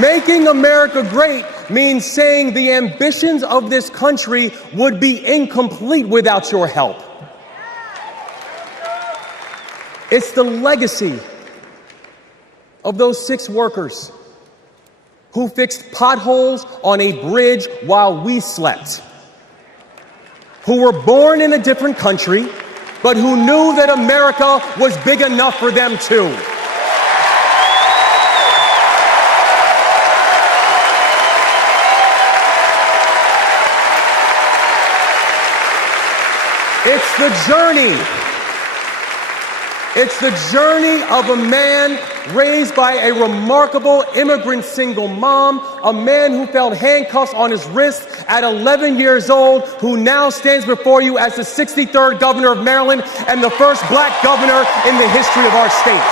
Making America great means saying the ambitions of this country would be incomplete without your help. It's the legacy of those 6 workers who fixed potholes on a bridge while we slept, who were born in a different country, but who knew that America was big enough for them too. It's the journey. It's the journey of a man raised by a remarkable immigrant single mom, a man who felt handcuffs on his wrists at 11 years old, who now stands before you as the 63rd governor of Maryland and the first black governor in the history of our state.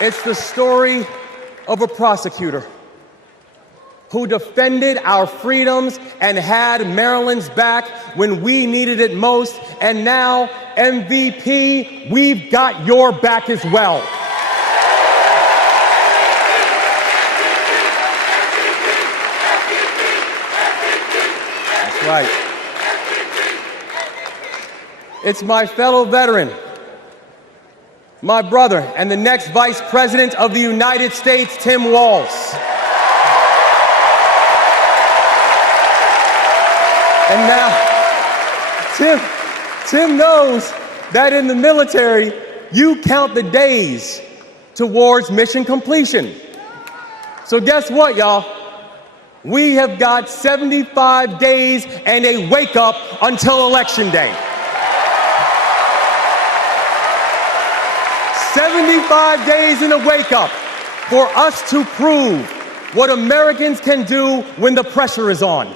It's the story of a prosecutor who defended our freedoms and had Maryland's back when we needed it most. And now, MVP, we've got your back as well. That's right. It's my fellow veteran, my brother, and the next Vice President of the United States, Tim Walz. And now, Tim knows that in the military, you count the days towards mission completion. So guess what, y'all? We have got 75 days and a wake-up until Election Day. 75 days in a wake-up for us to prove what Americans can do when the pressure is on.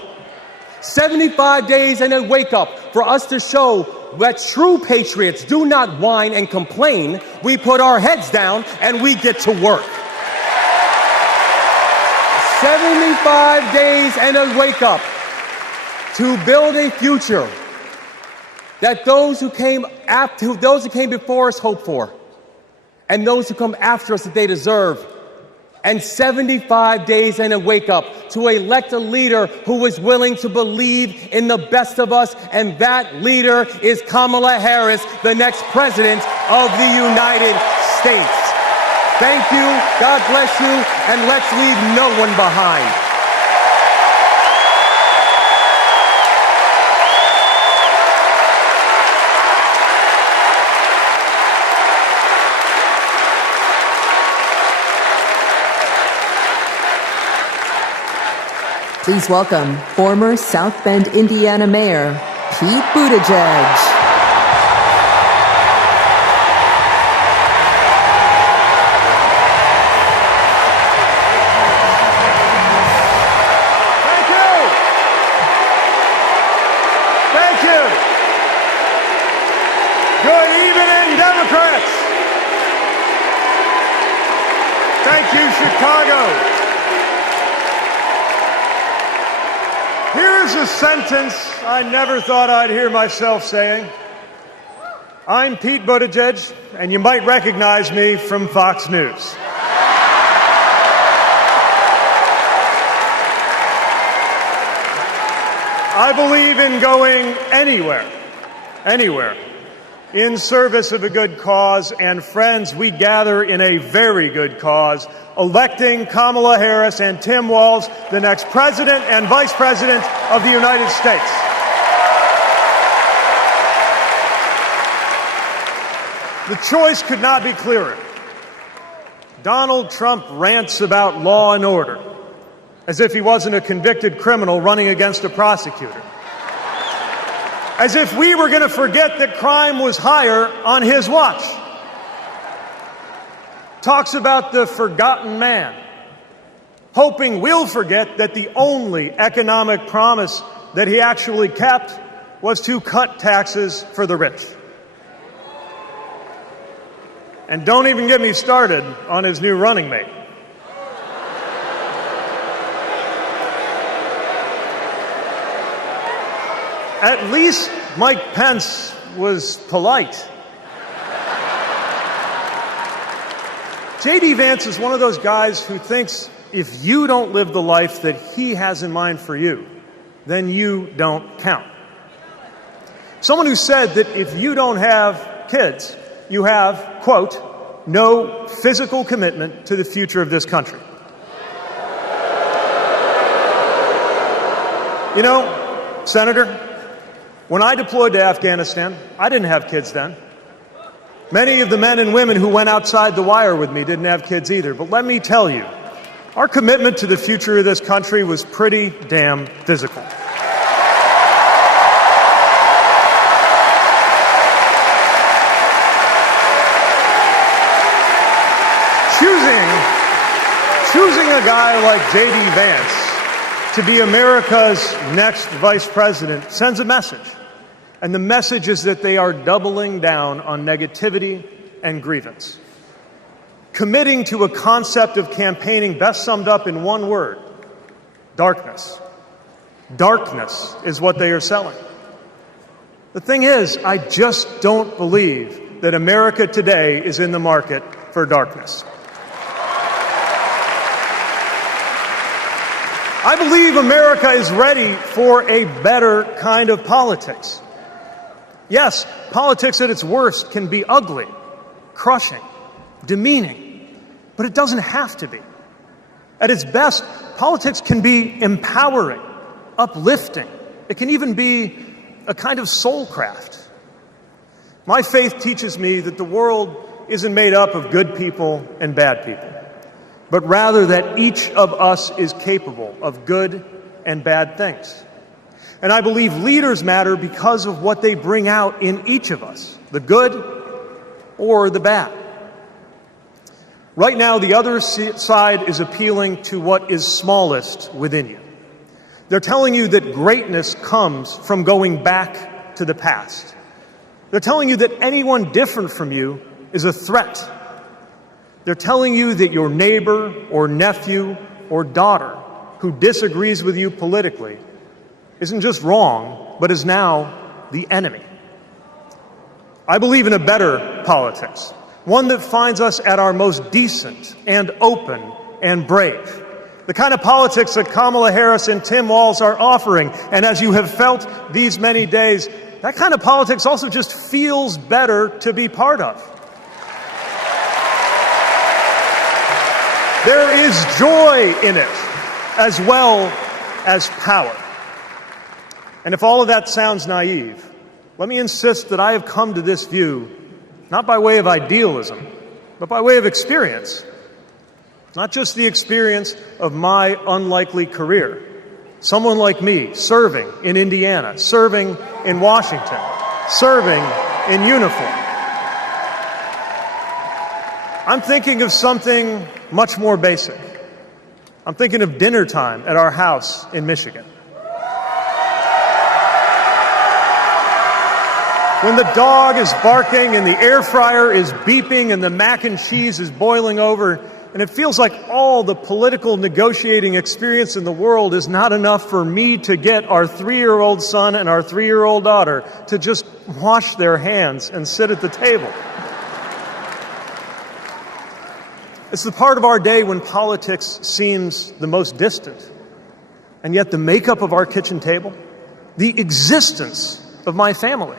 75 days and a wake-up for us to show that true patriots do not whine and complain. We put our heads down and we get to work. 75 days and a wake-up to build a future that those who came before us hope for, and those who come after us that they deserve. And 75 days and a wake-up to elect a leader who is willing to believe in the best of us, and that leader is Kamala Harris, the next president of the United States. Thank you, God bless you, and let's leave no one behind. Please welcome former South Bend, Indiana Mayor Pete Buttigieg. Thank you. Good evening, Democrats. Thank you, Chicago. Here's a sentence I never thought I'd hear myself saying. I'm Pete Buttigieg, and you might recognize me from Fox News. I believe in going anywhere, in service of a good cause, and friends, we gather in a very good cause, electing Kamala Harris and Tim Walz, the next President and Vice President of the United States. The choice could not be clearer. Donald Trump rants about law and order, as if he wasn't a convicted criminal running against a prosecutor. As if we were going to forget that crime was higher on his watch. Talks about the forgotten man, hoping we'll forget that the only economic promise that he actually kept was to cut taxes for the rich. And don't even get me started on his new running mate. At least Mike Pence was polite. J.D. Vance is one of those guys who thinks if you don't live the life that he has in mind for you, then you don't count. Someone who said that if you don't have kids, you have, quote, no physical commitment to the future of this country. You know, Senator, when I deployed to Afghanistan, I didn't have kids then. Many of the men and women who went outside the wire with me didn't have kids either. But let me tell you, our commitment to the future of this country was pretty damn physical. Choosing a guy like J.D. Vance to be America's next vice president sends a message. And the message is that they are doubling down on negativity and grievance. Committing to a concept of campaigning best summed up in one word: darkness. Darkness is what they are selling. The thing is, I just don't believe that America today is in the market for darkness. I believe America is ready for a better kind of politics. Yes, politics at its worst can be ugly, crushing, demeaning, but it doesn't have to be. At its best, politics can be empowering, uplifting. It can even be a kind of soul craft. My faith teaches me that the world isn't made up of good people and bad people, but rather that each of us is capable of good and bad things. And I believe leaders matter because of what they bring out in each of us, the good or the bad. Right now, the other side is appealing to what is smallest within you. They're telling you that greatness comes from going back to the past. They're telling you that anyone different from you is a threat. They're telling you that your neighbor or nephew or daughter who disagrees with you politically isn't just wrong, but is now the enemy. I believe in a better politics, one that finds us at our most decent and open and brave. The kind of politics that Kamala Harris and Tim Walz are offering. And as you have felt these many days, that kind of politics also just feels better to be part of. There is joy in it, as well as power. And if all of that sounds naive, let me insist that I have come to this view not by way of idealism, but by way of experience. Not just the experience of my unlikely career. Someone like me serving in Indiana, serving in Washington, serving in uniform. I'm thinking of something much more basic. I'm thinking of dinner time at our house in Michigan. When the dog is barking and the air fryer is beeping and the mac and cheese is boiling over, and it feels like all the political negotiating experience in the world is not enough for me to get our 3-year-old son and our 3-year-old daughter to just wash their hands and sit at the table. It's the part of our day when politics seems the most distant. And yet the makeup of our kitchen table, the existence of my family,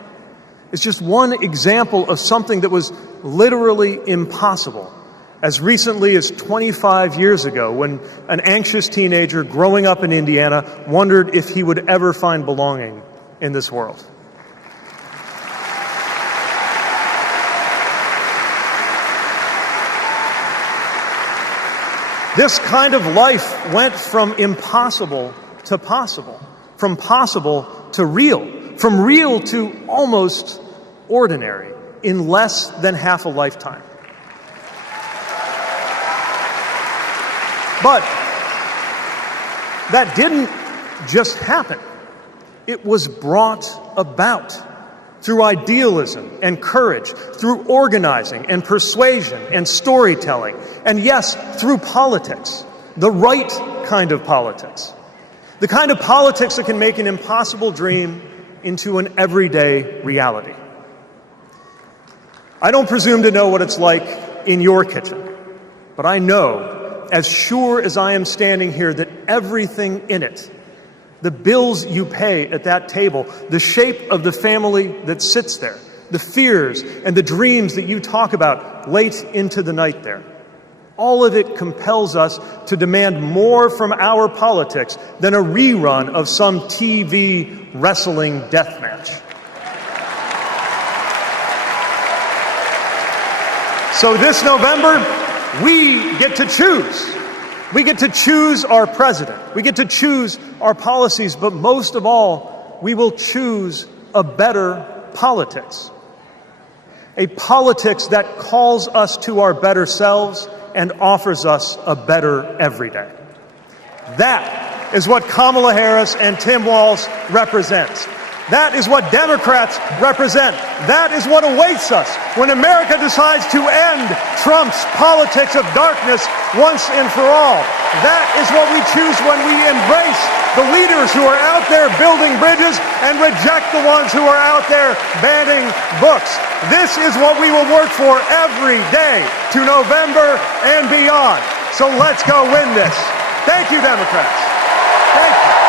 is just one example of something that was literally impossible as recently as 25 years ago, when an anxious teenager growing up in Indiana wondered if he would ever find belonging in this world. This kind of life went from impossible to possible, from possible to real, from real to almost ordinary in less than half a lifetime. But that didn't just happen. It was brought about through idealism and courage, through organizing and persuasion and storytelling, and yes, through politics, the right kind of politics, the kind of politics that can make an impossible dream into an everyday reality. I don't presume to know what it's like in your kitchen, but I know, as sure as I am standing here, that everything in it, the bills you pay at that table, the shape of the family that sits there, the fears and the dreams that you talk about late into the night there, all of it compels us to demand more from our politics than a rerun of some TV wrestling death match. So this November, we get to choose. We get to choose our president. We get to choose our policies, but most of all, we will choose a better politics. A politics that calls us to our better selves and offers us a better everyday. That is what Kamala Harris and Tim Walz represents. That is what Democrats represent. That is what awaits us when America decides to end Trump's politics of darkness once and for all. That is what we choose when we embrace the leaders who are out there building bridges and reject the ones who are out there banning books. This is what we will work for every day to November and beyond. So let's go win this. Thank you, Democrats. Thank you.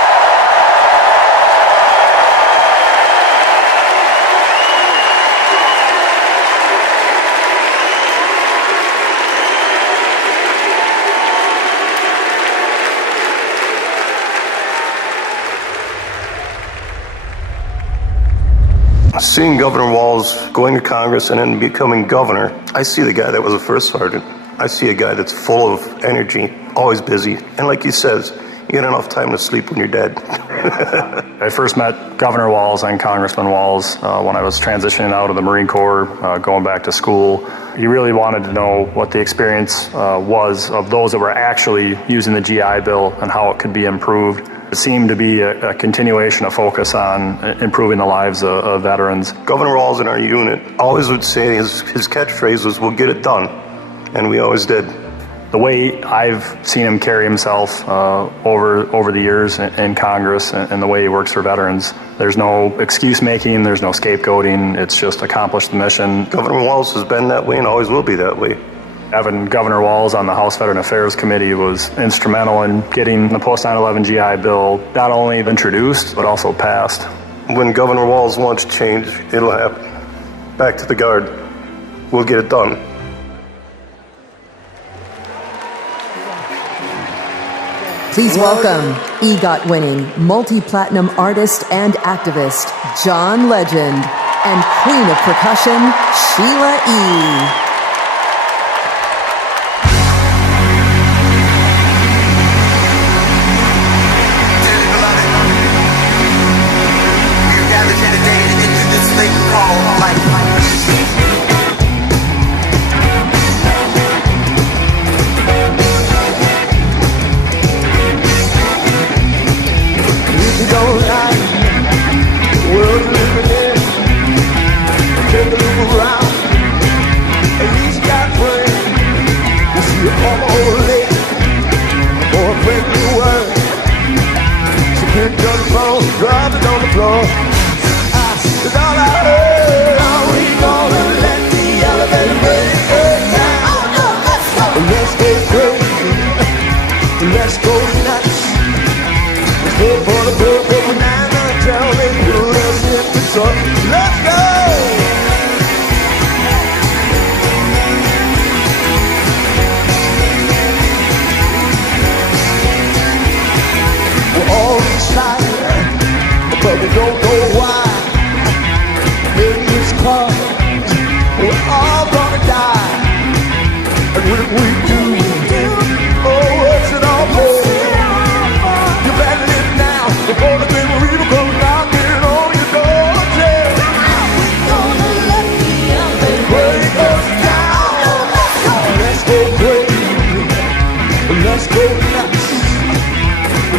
Seeing Governor Walz going to Congress and then becoming governor, I see the guy that was a first sergeant. I see a guy that's full of energy, always busy. And like he says, you get enough time to sleep when you're dead. I first met Governor Walz and Congressman Walz when I was transitioning out of the Marine Corps, going back to school. He really wanted to know what the experience was of those that were actually using the GI Bill and how it could be improved. It seemed to be a continuation of focus on improving the lives of veterans. Governor Walz in our unit always would say his catchphrase was, "We'll get it done." And we always did. The way I've seen him carry himself over the years in Congress and the way he works for veterans, there's no excuse making, there's no scapegoating, it's just accomplish the mission. Governor Walz has been that way and always will be that way. Having Governor Walz on the House Veteran Affairs Committee was instrumental in getting the post 9/11 GI Bill not only introduced, but also passed. When Governor Walz wants change, it'll happen. Back to the Guard. We'll get it done. Please welcome EGOT-winning multi-platinum artist and activist John Legend and Queen of Percussion Sheila E.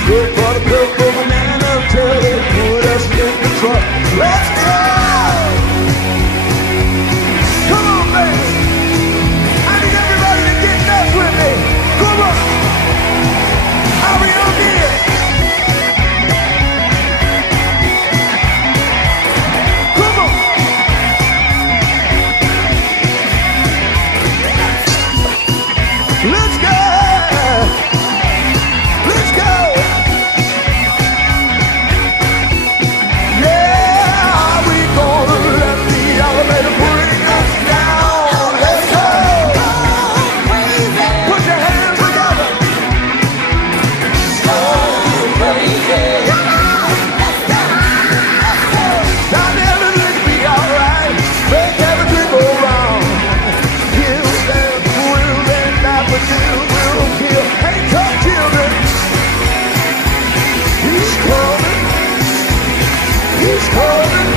Good for the purple banana till they put us in the truck. Let's go! Come on, baby. I need everybody to get nuts with me. Come on. Are we on here? Come on. Let's go. Let's go. Yeah, are we gonna let the elevator bring us down? Let's go. Put your hands together. Dynamic be alright. Make everything go round. Kill them, will them, not but you will kill. Hey, tough children. He's coming. He's coming.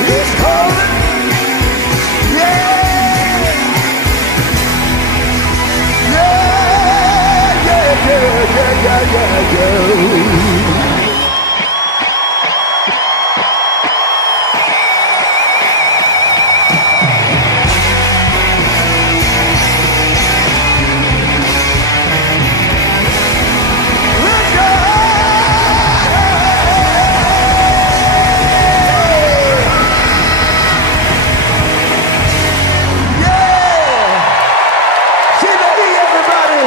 He's coming. Yeah. Yeah, yeah, yeah, yeah, yeah, yeah. Let's go! Yeah! See the knee, everybody!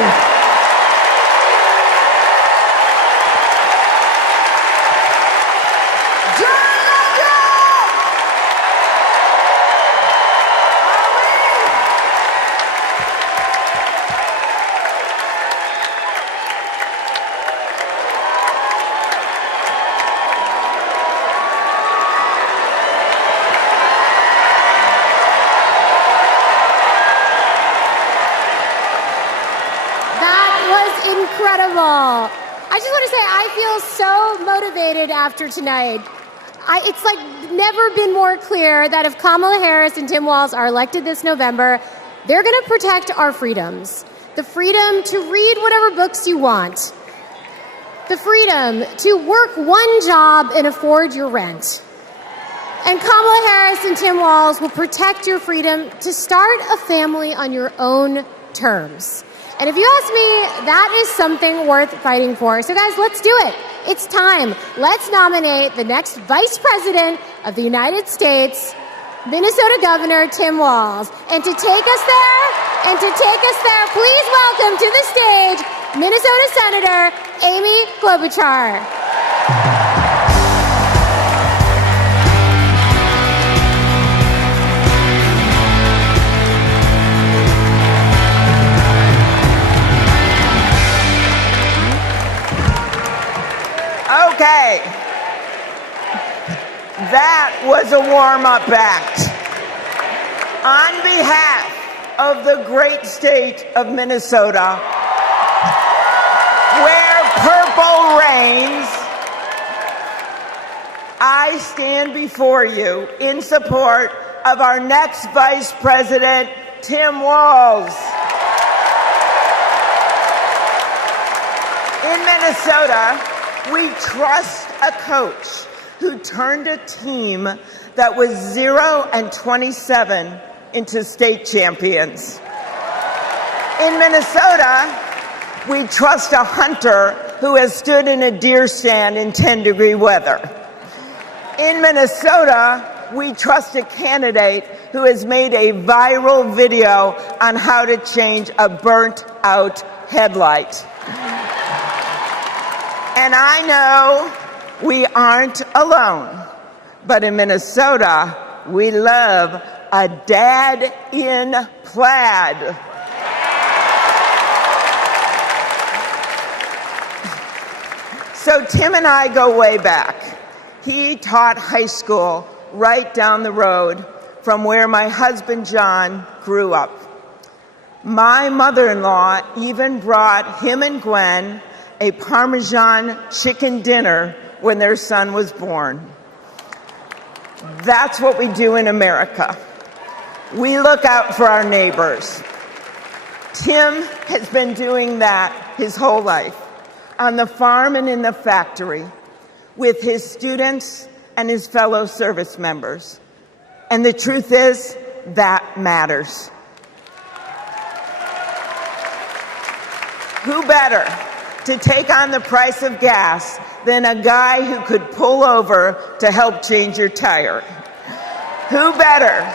That was incredible. I just want to say I feel so motivated after tonight. It's like never been more clear that if Kamala Harris and Tim Walz are elected this November, they're going to protect our freedoms. The freedom to read whatever books you want. The freedom to work one job and afford your rent. And Kamala Harris and Tim Walz will protect your freedom to start a family on your own terms. And if you ask me, that is something worth fighting for. So guys, let's do it. It's time. Let's nominate the next Vice President of the United States, Minnesota Governor Tim Walz. And to take us there, please welcome to the stage Minnesota Senator Amy Klobuchar. Okay, that was a warm-up act. On behalf of the great state of Minnesota, where purple reigns, I stand before you in support of our next Vice President, Tim Walz. In Minnesota, we trust a coach who turned a team that was 0-27 into state champions. In Minnesota, we trust a hunter who has stood in a deer stand in 10-degree weather. In Minnesota, we trust a candidate who has made a viral video on how to change a burnt-out headlight. And I know we aren't alone, but in Minnesota, we love a dad in plaid. So Tim and I go way back. He taught high school right down the road from where my husband John grew up. My mother-in-law even brought him and Gwen a Parmesan chicken dinner when their son was born. That's what we do in America. We look out for our neighbors. Tim has been doing that his whole life. on the farm and in the factory, with his students and his fellow service members. And the truth is, that matters. Who better to take on the price of gas than a guy who could pull over to help change your tire? Who better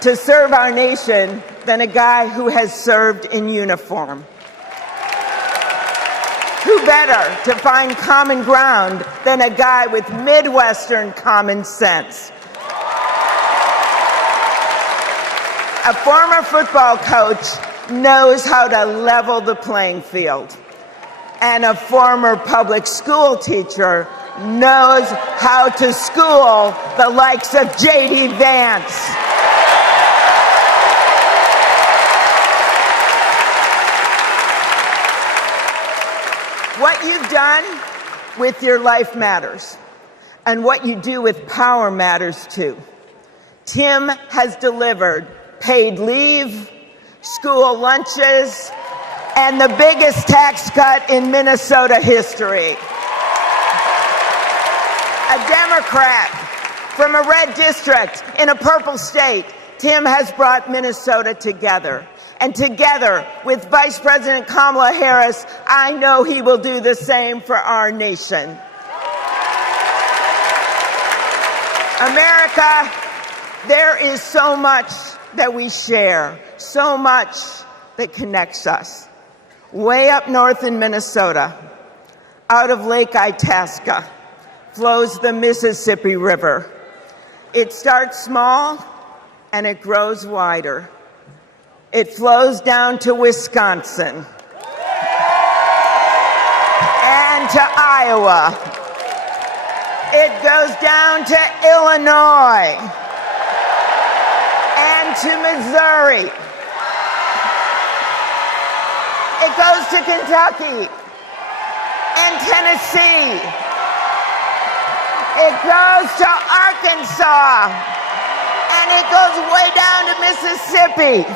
to serve our nation than a guy who has served in uniform? Who better to find common ground than a guy with Midwestern common sense? A former football coach knows how to level the playing field. And a former public school teacher knows how to school the likes of J.D. Vance. What you've done with your life matters, and what you do with power matters too. Tim has delivered paid leave, school lunches, and the biggest tax cut in Minnesota history. A Democrat from a red district in a purple state, Tim has brought Minnesota together. And together with Vice President Kamala Harris, I know he will do the same for our nation. America, there is so much that we share, so much that connects us. Way up north in Minnesota, out of Lake Itasca, flows the Mississippi River. It starts small and it grows wider. It flows down to Wisconsin and to Iowa. It goes down to Illinois and to Missouri. It goes to Kentucky and Tennessee. It goes to Arkansas, and it goes way down to Mississippi.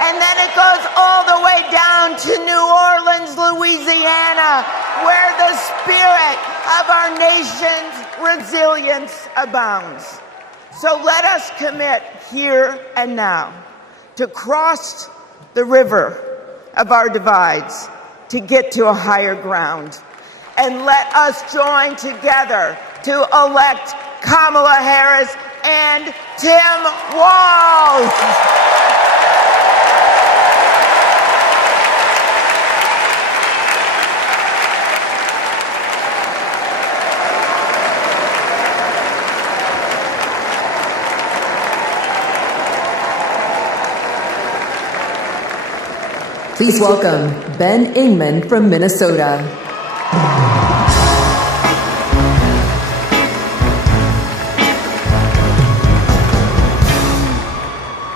And then it goes all the way down to New Orleans, Louisiana, where the spirit of our nation's resilience abounds. So let us commit here and now to cross the river of our divides to get to a higher ground. And let us join together to elect Kamala Harris and Tim Walz. Please welcome Ben Ingman from Minnesota.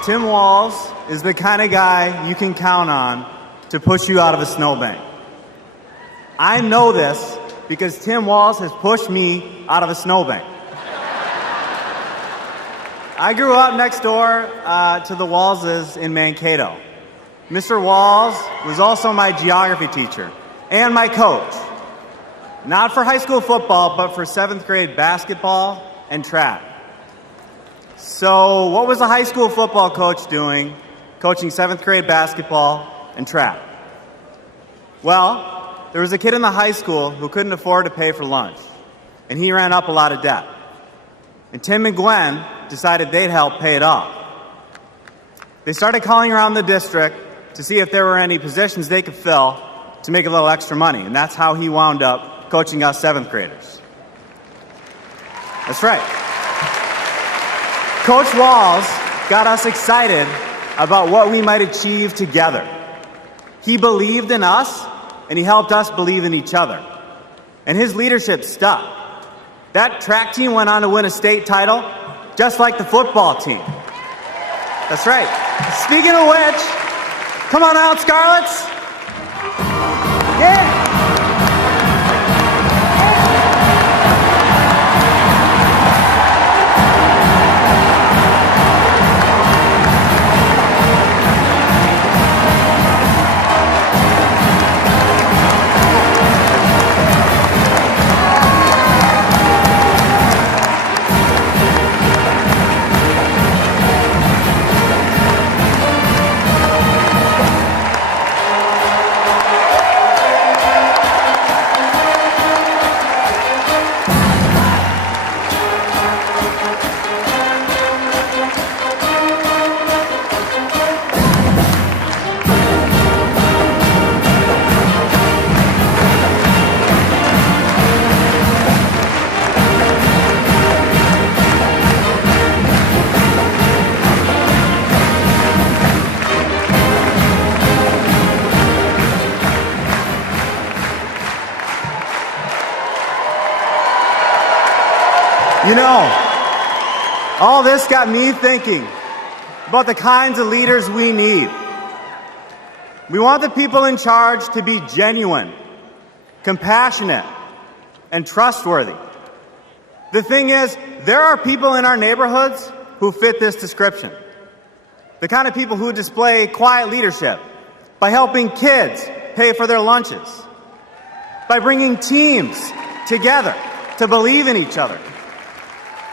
Tim Walz is the kind of guy you can count on to push you out of a snowbank. I know this because Tim Walz has pushed me out of a snowbank. I grew up next door to the Walzes in Mankato. Mr. Walz was also my geography teacher and my coach. Not for high school football, but for 7th grade basketball and track. So what was a high school football coach doing, coaching 7th grade basketball and track? Well, there was a kid in the high school who couldn't afford to pay for lunch, and he ran up a lot of debt. And Tim and Gwen decided they'd help pay it off. They started calling around the district to see if there were any positions they could fill to make a little extra money, and that's how he wound up coaching us 7th graders. That's right. Coach Walz got us excited about what we might achieve together. He believed in us, and he helped us believe in each other. And his leadership stuck. That track team went on to win a state title, just like the football team. That's right. Speaking of which, come on out, Scarlets. Yeah. You know, all this got me thinking about the kinds of leaders we need. We want the people in charge to be genuine, compassionate, and trustworthy. The thing is, there are people in our neighborhoods who fit this description. The kind of people who display quiet leadership by helping kids pay for their lunches, by bringing teams together to believe in each other.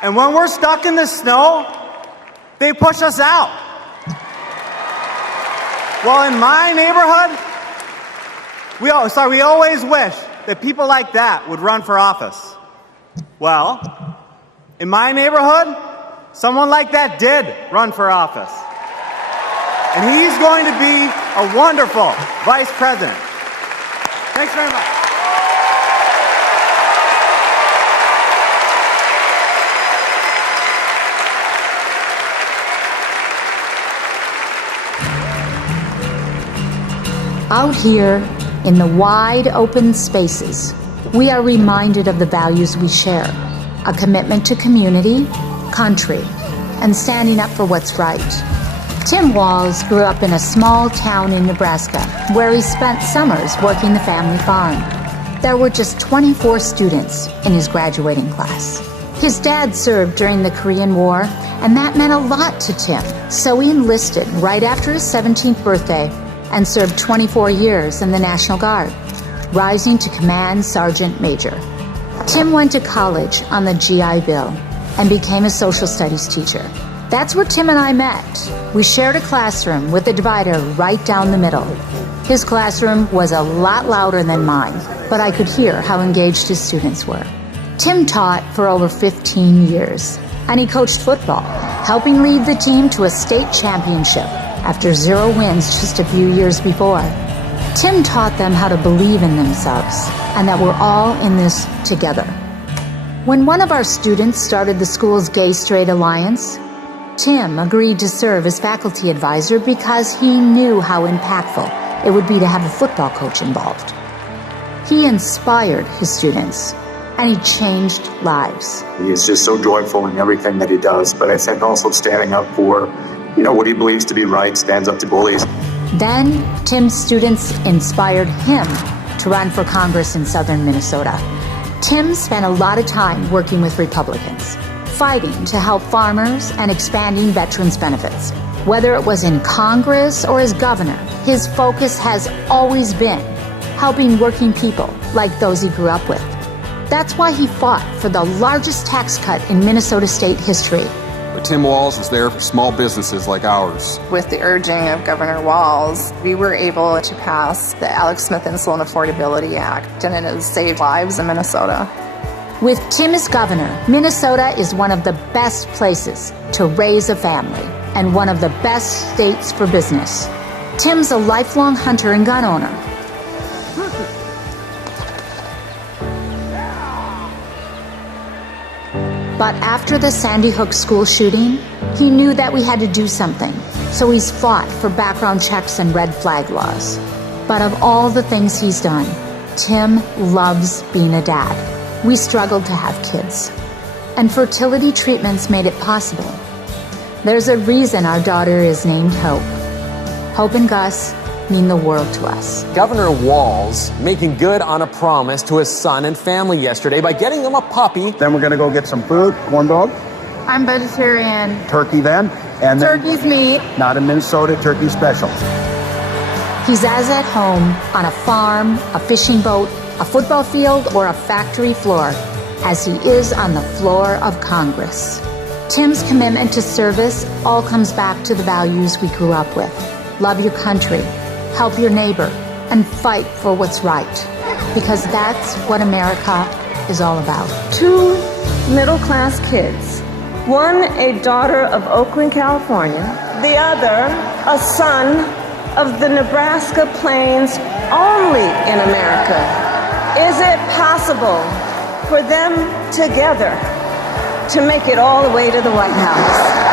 And when we're stuck in the snow, they push us out. Well, in my neighborhood, we always wish that people like that would run for office. Well, in my neighborhood, someone like that did run for office. And he's going to be a wonderful vice president. Thanks very much. Out here in the wide open spaces, we are reminded of the values we share: a commitment to community, country, and standing up for what's right. Tim Walz grew up in a small town in Nebraska where he spent summers working the family farm. There were just 24 students in his graduating class. His dad served during the Korean War, and that meant a lot to Tim. So he enlisted right after his 17th birthday and served 24 years in the National Guard, rising to Command Sergeant Major. Tim went to college on the GI Bill and became a social studies teacher. That's where Tim and I met. We shared a classroom with a divider right down the middle. His classroom was a lot louder than mine, but I could hear how engaged his students were. Tim taught for over 15 years, and he coached football, helping lead the team to a state championship after 0 wins just a few years before. Tim taught them how to believe in themselves and that we're all in this together. When one of our students started the school's Gay-Straight Alliance, Tim agreed to serve as faculty advisor because he knew how impactful it would be to have a football coach involved. He inspired his students, and he changed lives. He is just so joyful in everything that he does, but I think also standing up for, what he believes to be right, stands up to bullies. Then, Tim's students inspired him to run for Congress in southern Minnesota. Tim spent a lot of time working with Republicans, fighting to help farmers and expanding veterans' benefits. Whether it was in Congress or as governor, his focus has always been helping working people like those he grew up with. That's why he fought for the largest tax cut in Minnesota state history. Tim Walz was there for small businesses like ours. With the urging of Governor Walz, we were able to pass the Alex Smith Insulin Affordability Act, and it has saved lives in Minnesota. With Tim as governor, Minnesota is one of the best places to raise a family and one of the best states for business. Tim's a lifelong hunter and gun owner. But after the Sandy Hook school shooting, he knew that we had to do something. So he's fought for background checks and red flag laws. But of all the things he's done, Tim loves being a dad. We struggled to have kids, and fertility treatments made it possible. There's a reason our daughter is named Hope. Hope and Gus mean the world to us. Governor Walz making good on a promise to his son and family yesterday by getting them a puppy. Then we're going to go get some food, corn dog. I'm vegetarian. Turkey then. And Turkey's meat. Not in Minnesota, turkey special. He's as at home on a farm, a fishing boat, a football field, or a factory floor as he is on the floor of Congress. Tim's commitment to service all comes back to the values we grew up with. Love your country, help your neighbor, and fight for what's right. Because that's what America is all about. 2 middle-class kids. One, a daughter of Oakland, California. The other, a son of the Nebraska Plains, only in America. Is it possible for them together to make it all the way to the White House?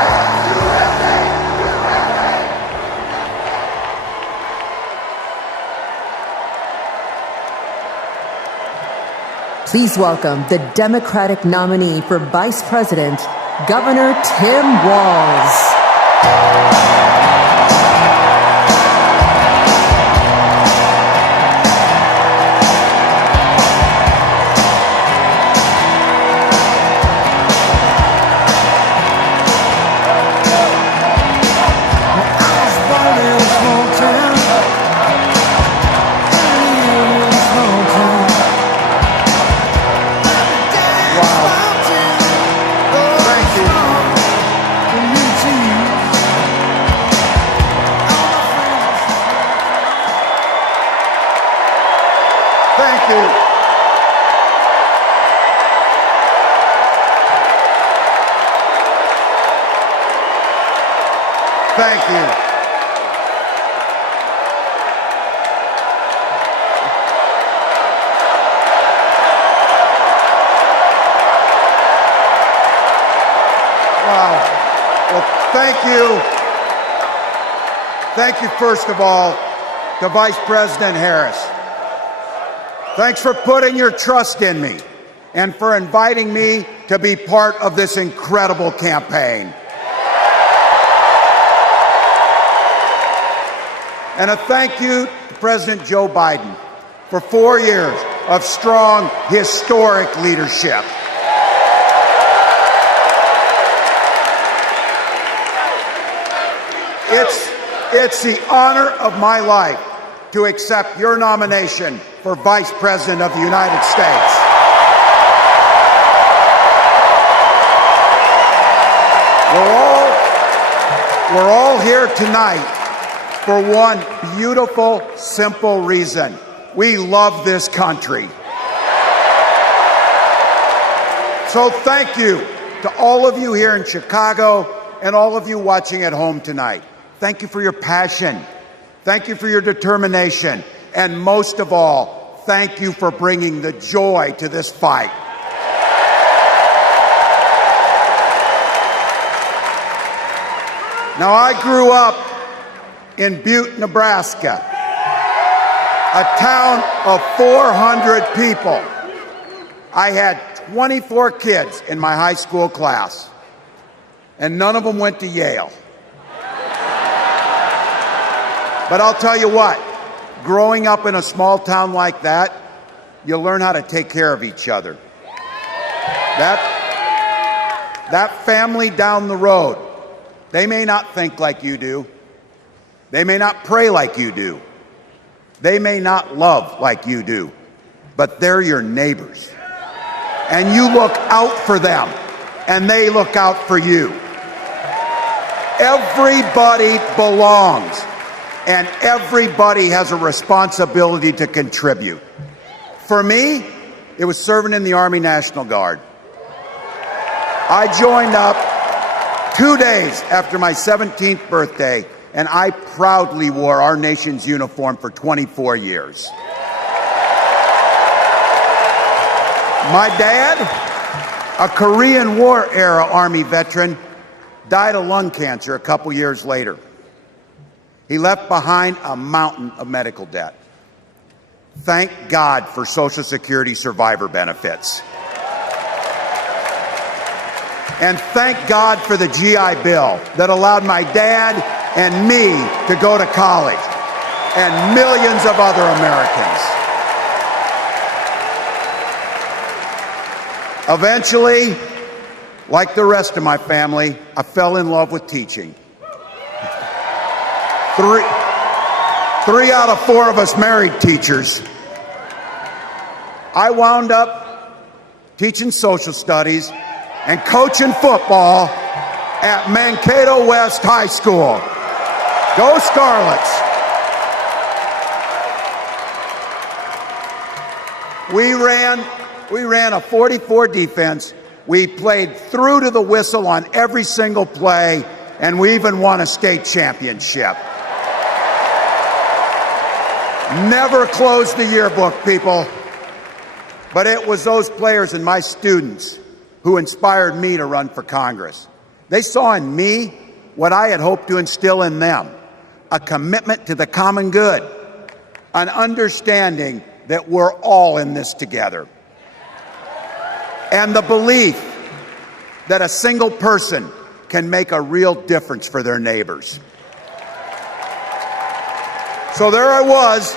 Please welcome the Democratic nominee for Vice President, Governor Tim Walz. Thank you. Wow. Well, thank you. Thank you, first of all, to Vice President Harris. Thanks for putting your trust in me and for inviting me to be part of this incredible campaign. And a thank you to President Joe Biden for 4 years of strong, historic leadership. It's the honor of my life to accept your nomination for Vice President of the United States. We're all here tonight for one beautiful, simple reason. We love this country. So thank you to all of you here in Chicago and all of you watching at home tonight. Thank you for your passion. Thank you for your determination. And most of all, thank you for bringing the joy to this fight. Now, I grew up in Butte, Nebraska, a town of 400 people. I had 24 kids in my high school class, and none of them went to Yale. But I'll tell you what, growing up in a small town like that, you learn how to take care of each other. That family down the road, they may not think like you do. They may not pray like you do. They may not love like you do. But they're your neighbors. And you look out for them, and they look out for you. Everybody belongs, and everybody has a responsibility to contribute. For me, it was serving in the Army National Guard. I joined up 2 days after my 17th birthday, and I proudly wore our nation's uniform for 24 years. My dad, a Korean War era Army veteran, died of lung cancer a couple years later. He left behind a mountain of medical debt. Thank God for Social Security survivor benefits. And thank God for the GI Bill that allowed my dad and me to go to college, and millions of other Americans. Eventually, like the rest of my family, I fell in love with teaching. Three out of 4 of us married teachers. I wound up teaching social studies and coaching football at Mankato West High School. Go Scarlets! We ran a 44 defense. We played through to the whistle on every single play, and we even won a state championship. Never closed the yearbook, people. But it was those players and my students who inspired me to run for Congress. They saw in me what I had hoped to instill in them, a commitment to the common good, an understanding that we're all in this together. and the belief that a single person can make a real difference for their neighbors. So there I was,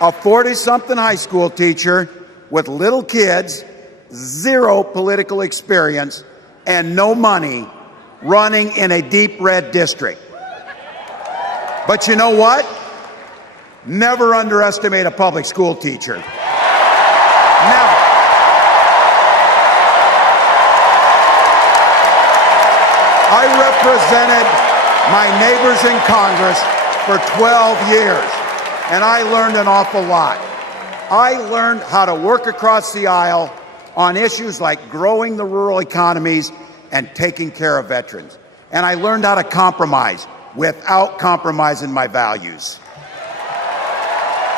a 40-something high school teacher with little kids, zero political experience, and no money, running in a deep red district. But you know what? Never underestimate a public school teacher. Never. I represented my neighbors in Congress for 12 years, and I learned an awful lot. I learned how to work across the aisle on issues like growing the rural economies and taking care of veterans. And I learned how to compromise without compromising my values.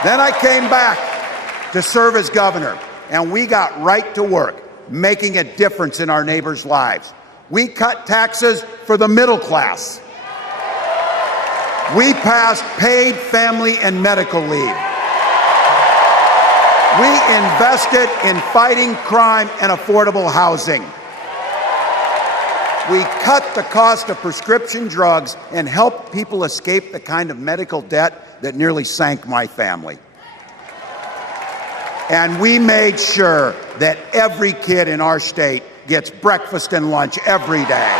Then I came back to serve as governor, and we got right to work making a difference in our neighbors' lives. We cut taxes for the middle class. We passed paid family and medical leave. We invested in fighting crime and affordable housing. We cut the cost of prescription drugs and helped people escape the kind of medical debt that nearly sank my family. And we made sure that every kid in our state gets breakfast and lunch every day.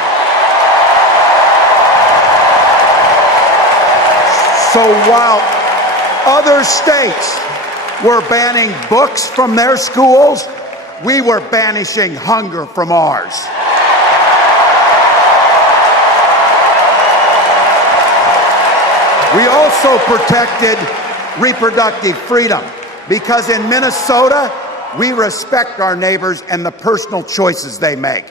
So while other states were banning books from their schools, we were banishing hunger from ours. We also protected reproductive freedom because in Minnesota, we respect our neighbors and the personal choices they make.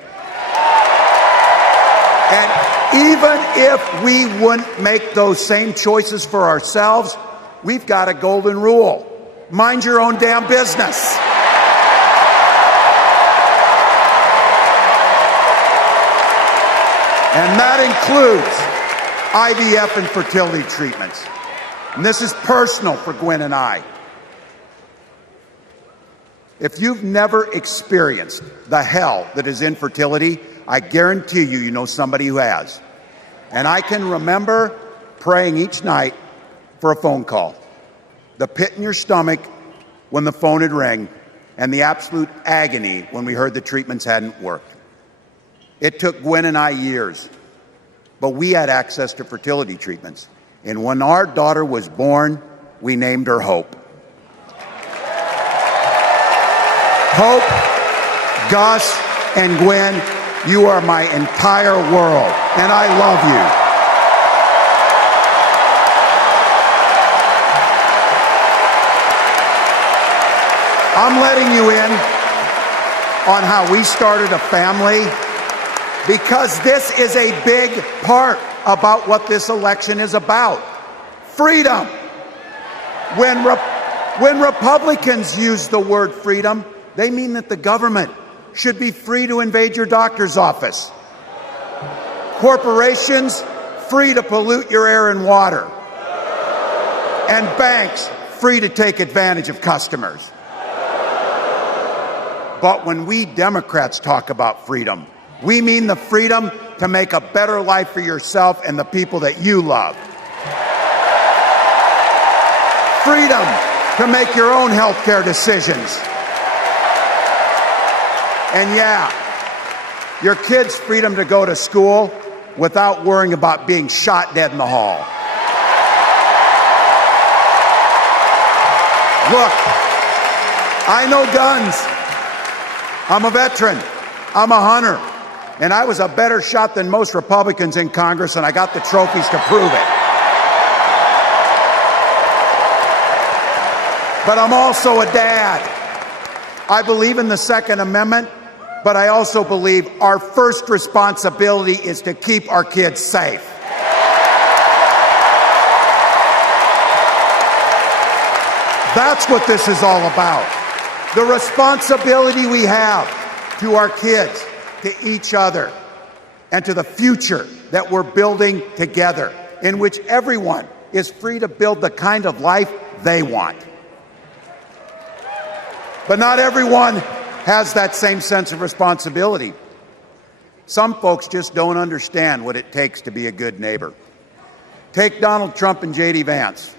And even if we wouldn't make those same choices for ourselves, we've got a golden rule. Mind your own damn business. And that includes IVF and fertility treatments. And this is personal for Gwen and I. If you've never experienced the hell that is infertility, I guarantee you, you know somebody who has. And I can remember praying each night for a phone call. The pit in your stomach when the phone had rang, and the absolute agony when we heard the treatments hadn't worked. It took Gwen and I years, but we had access to fertility treatments. And when our daughter was born, we named her Hope. Hope, Gus, and Gwen, you are my entire world, and I love you. I'm letting you in on how we started a family because this is a big part about what this election is about. Freedom. When Republicans use the word freedom, they mean that the government should be free to invade your doctor's office. Corporations free to pollute your air and water. And banks free to take advantage of customers. But when we Democrats talk about freedom, we mean the freedom to make a better life for yourself and the people that you love. Freedom to make your own health care decisions. And yeah, your kids' freedom to go to school without worrying about being shot dead in the hall. Look, I know guns. I'm a veteran. I'm a hunter. And I was a better shot than most Republicans in Congress, and I got the trophies to prove it. But I'm also a dad. I believe in the Second Amendment, but I also believe our first responsibility is to keep our kids safe. That's what this is all about. The responsibility we have to our kids, to each other, and to the future that we're building together, in which everyone is free to build the kind of life they want. But not everyone has that same sense of responsibility. Some folks just don't understand what it takes to be a good neighbor. Take Donald Trump and J.D. Vance.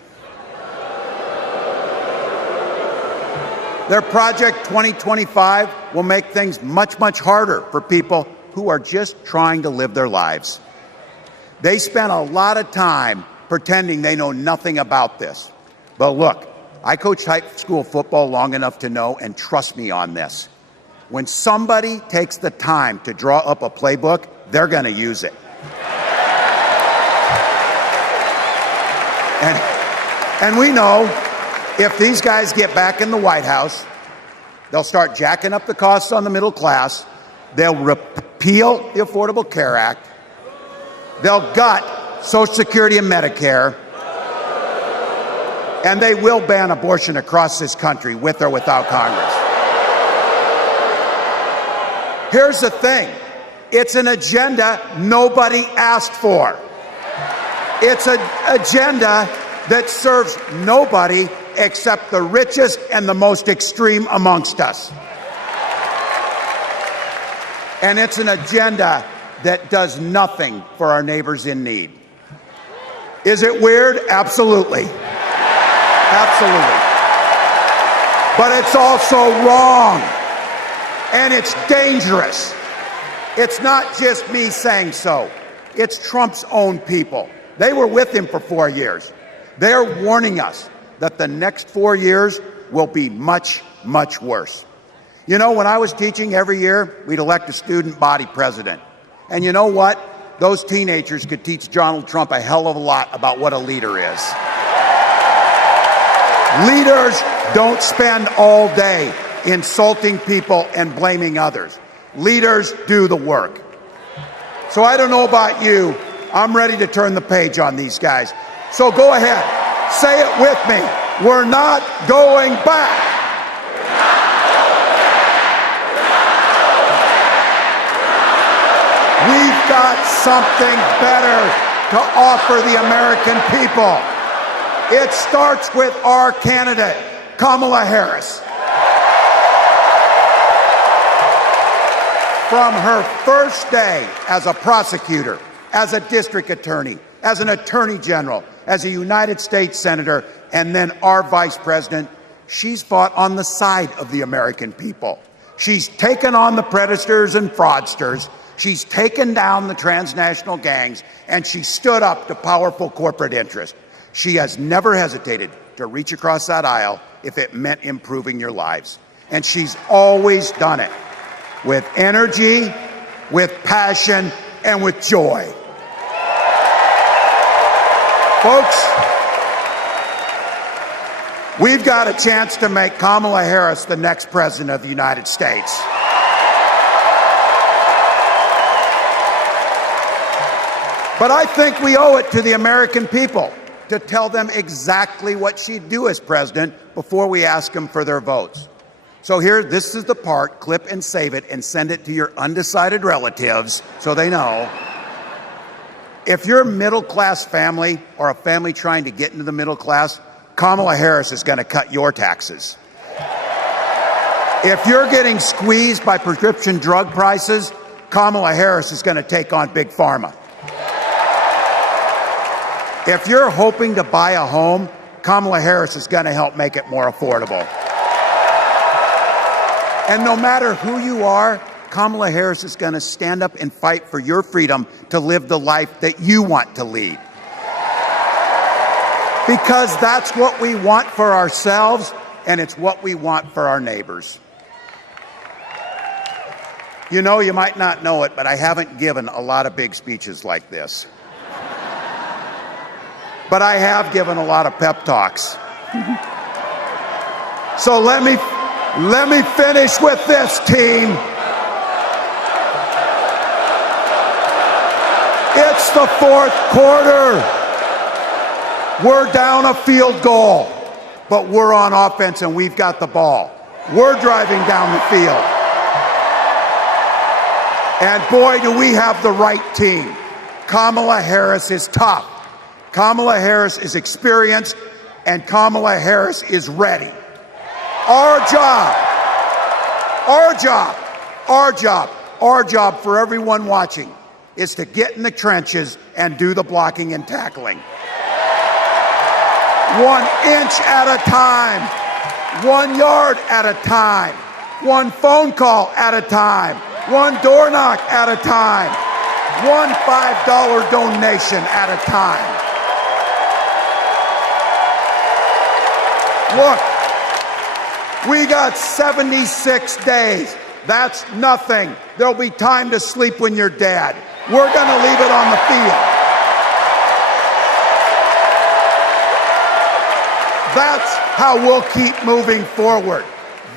Their Project 2025 will make things much, much harder for people who are just trying to live their lives. They spent a lot of time pretending they know nothing about this. But look, I coached high school football long enough to know, and trust me on this, when somebody takes the time to draw up a playbook, they're going to use it. And we know if these guys get back in the White House, they'll start jacking up the costs on the middle class. They'll repeal the Affordable Care Act. They'll gut Social Security and Medicare. And they will ban abortion across this country, with or without Congress. Here's the thing. It's an agenda nobody asked for. It's an agenda that serves nobody except the richest and the most extreme amongst us. And it's an agenda that does nothing for our neighbors in need. Is it weird? Absolutely. Absolutely. But it's also wrong. And it's dangerous. It's not just me saying so. It's Trump's own people. They were with him for 4 years. They're warning us that the next 4 years will be much, much worse. You know, when I was teaching every year, we'd elect a student body president. And you know what? Those teenagers could teach Donald Trump a hell of a lot about what a leader is. Leaders don't spend all day insulting people and blaming others. Leaders do the work. So I don't know about you. I'm ready to turn the page on these guys. So go ahead. Say it with me. We're not going back. We've got something better to offer the American people. It starts with our candidate, Kamala Harris. From her first day as a prosecutor, as a district attorney, as an attorney general, as a United States senator, and then our vice president, she's fought on the side of the American people. She's taken on the predators and fraudsters. She's taken down the transnational gangs, and she stood up to powerful corporate interests. She has never hesitated to reach across that aisle if it meant improving your lives. And she's always done it with energy, with passion, and with joy. Folks, we've got a chance to make Kamala Harris the next president of the United States. But I think we owe it to the American people to tell them exactly what she'd do as president before we ask them for their votes. So here, this is the part, clip and save it and send it to your undecided relatives so they know. If you're a middle-class family or a family trying to get into the middle class, Kamala Harris is going to cut your taxes. If you're getting squeezed by prescription drug prices, Kamala Harris is going to take on Big Pharma. If you're hoping to buy a home, Kamala Harris is going to help make it more affordable. And no matter who you are, Kamala Harris is going to stand up and fight for your freedom to live the life that you want to lead. Because that's what we want for ourselves, and it's what we want for our neighbors. You know, you might not know it, but I haven't given a lot of big speeches like this. But I have given a lot of pep talks. So let me finish with this, team. It's the fourth quarter. We're down a field goal, but we're on offense and we've got the ball. We're driving down the field. And boy, do we have the right team. Kamala Harris is tough. Kamala Harris is experienced, and Kamala Harris is ready. Our job Our job for everyone watching is to get in the trenches and do the blocking and tackling. 1 inch at a time, 1 yard at a time, 1 phone call at a time, 1 door knock at a time, 1 $5 donation at a time. Look, we got 76 days. That's nothing. There'll be time to sleep when you're dead. We're going to leave it on the field. That's how we'll keep moving forward.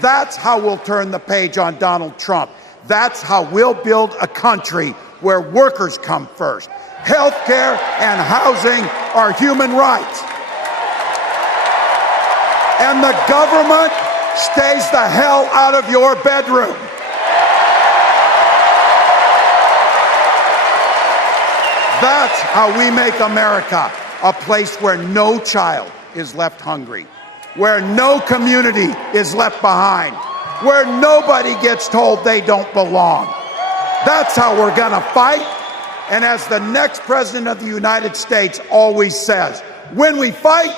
That's how we'll turn the page on Donald Trump. That's how we'll build a country where workers come first. Healthcare and housing are human rights. And the government stays the hell out of your bedroom. That's how we make America a place where no child is left hungry, where no community is left behind, where nobody gets told they don't belong. That's how we're going to fight. And as the next president of the United States always says, when we fight,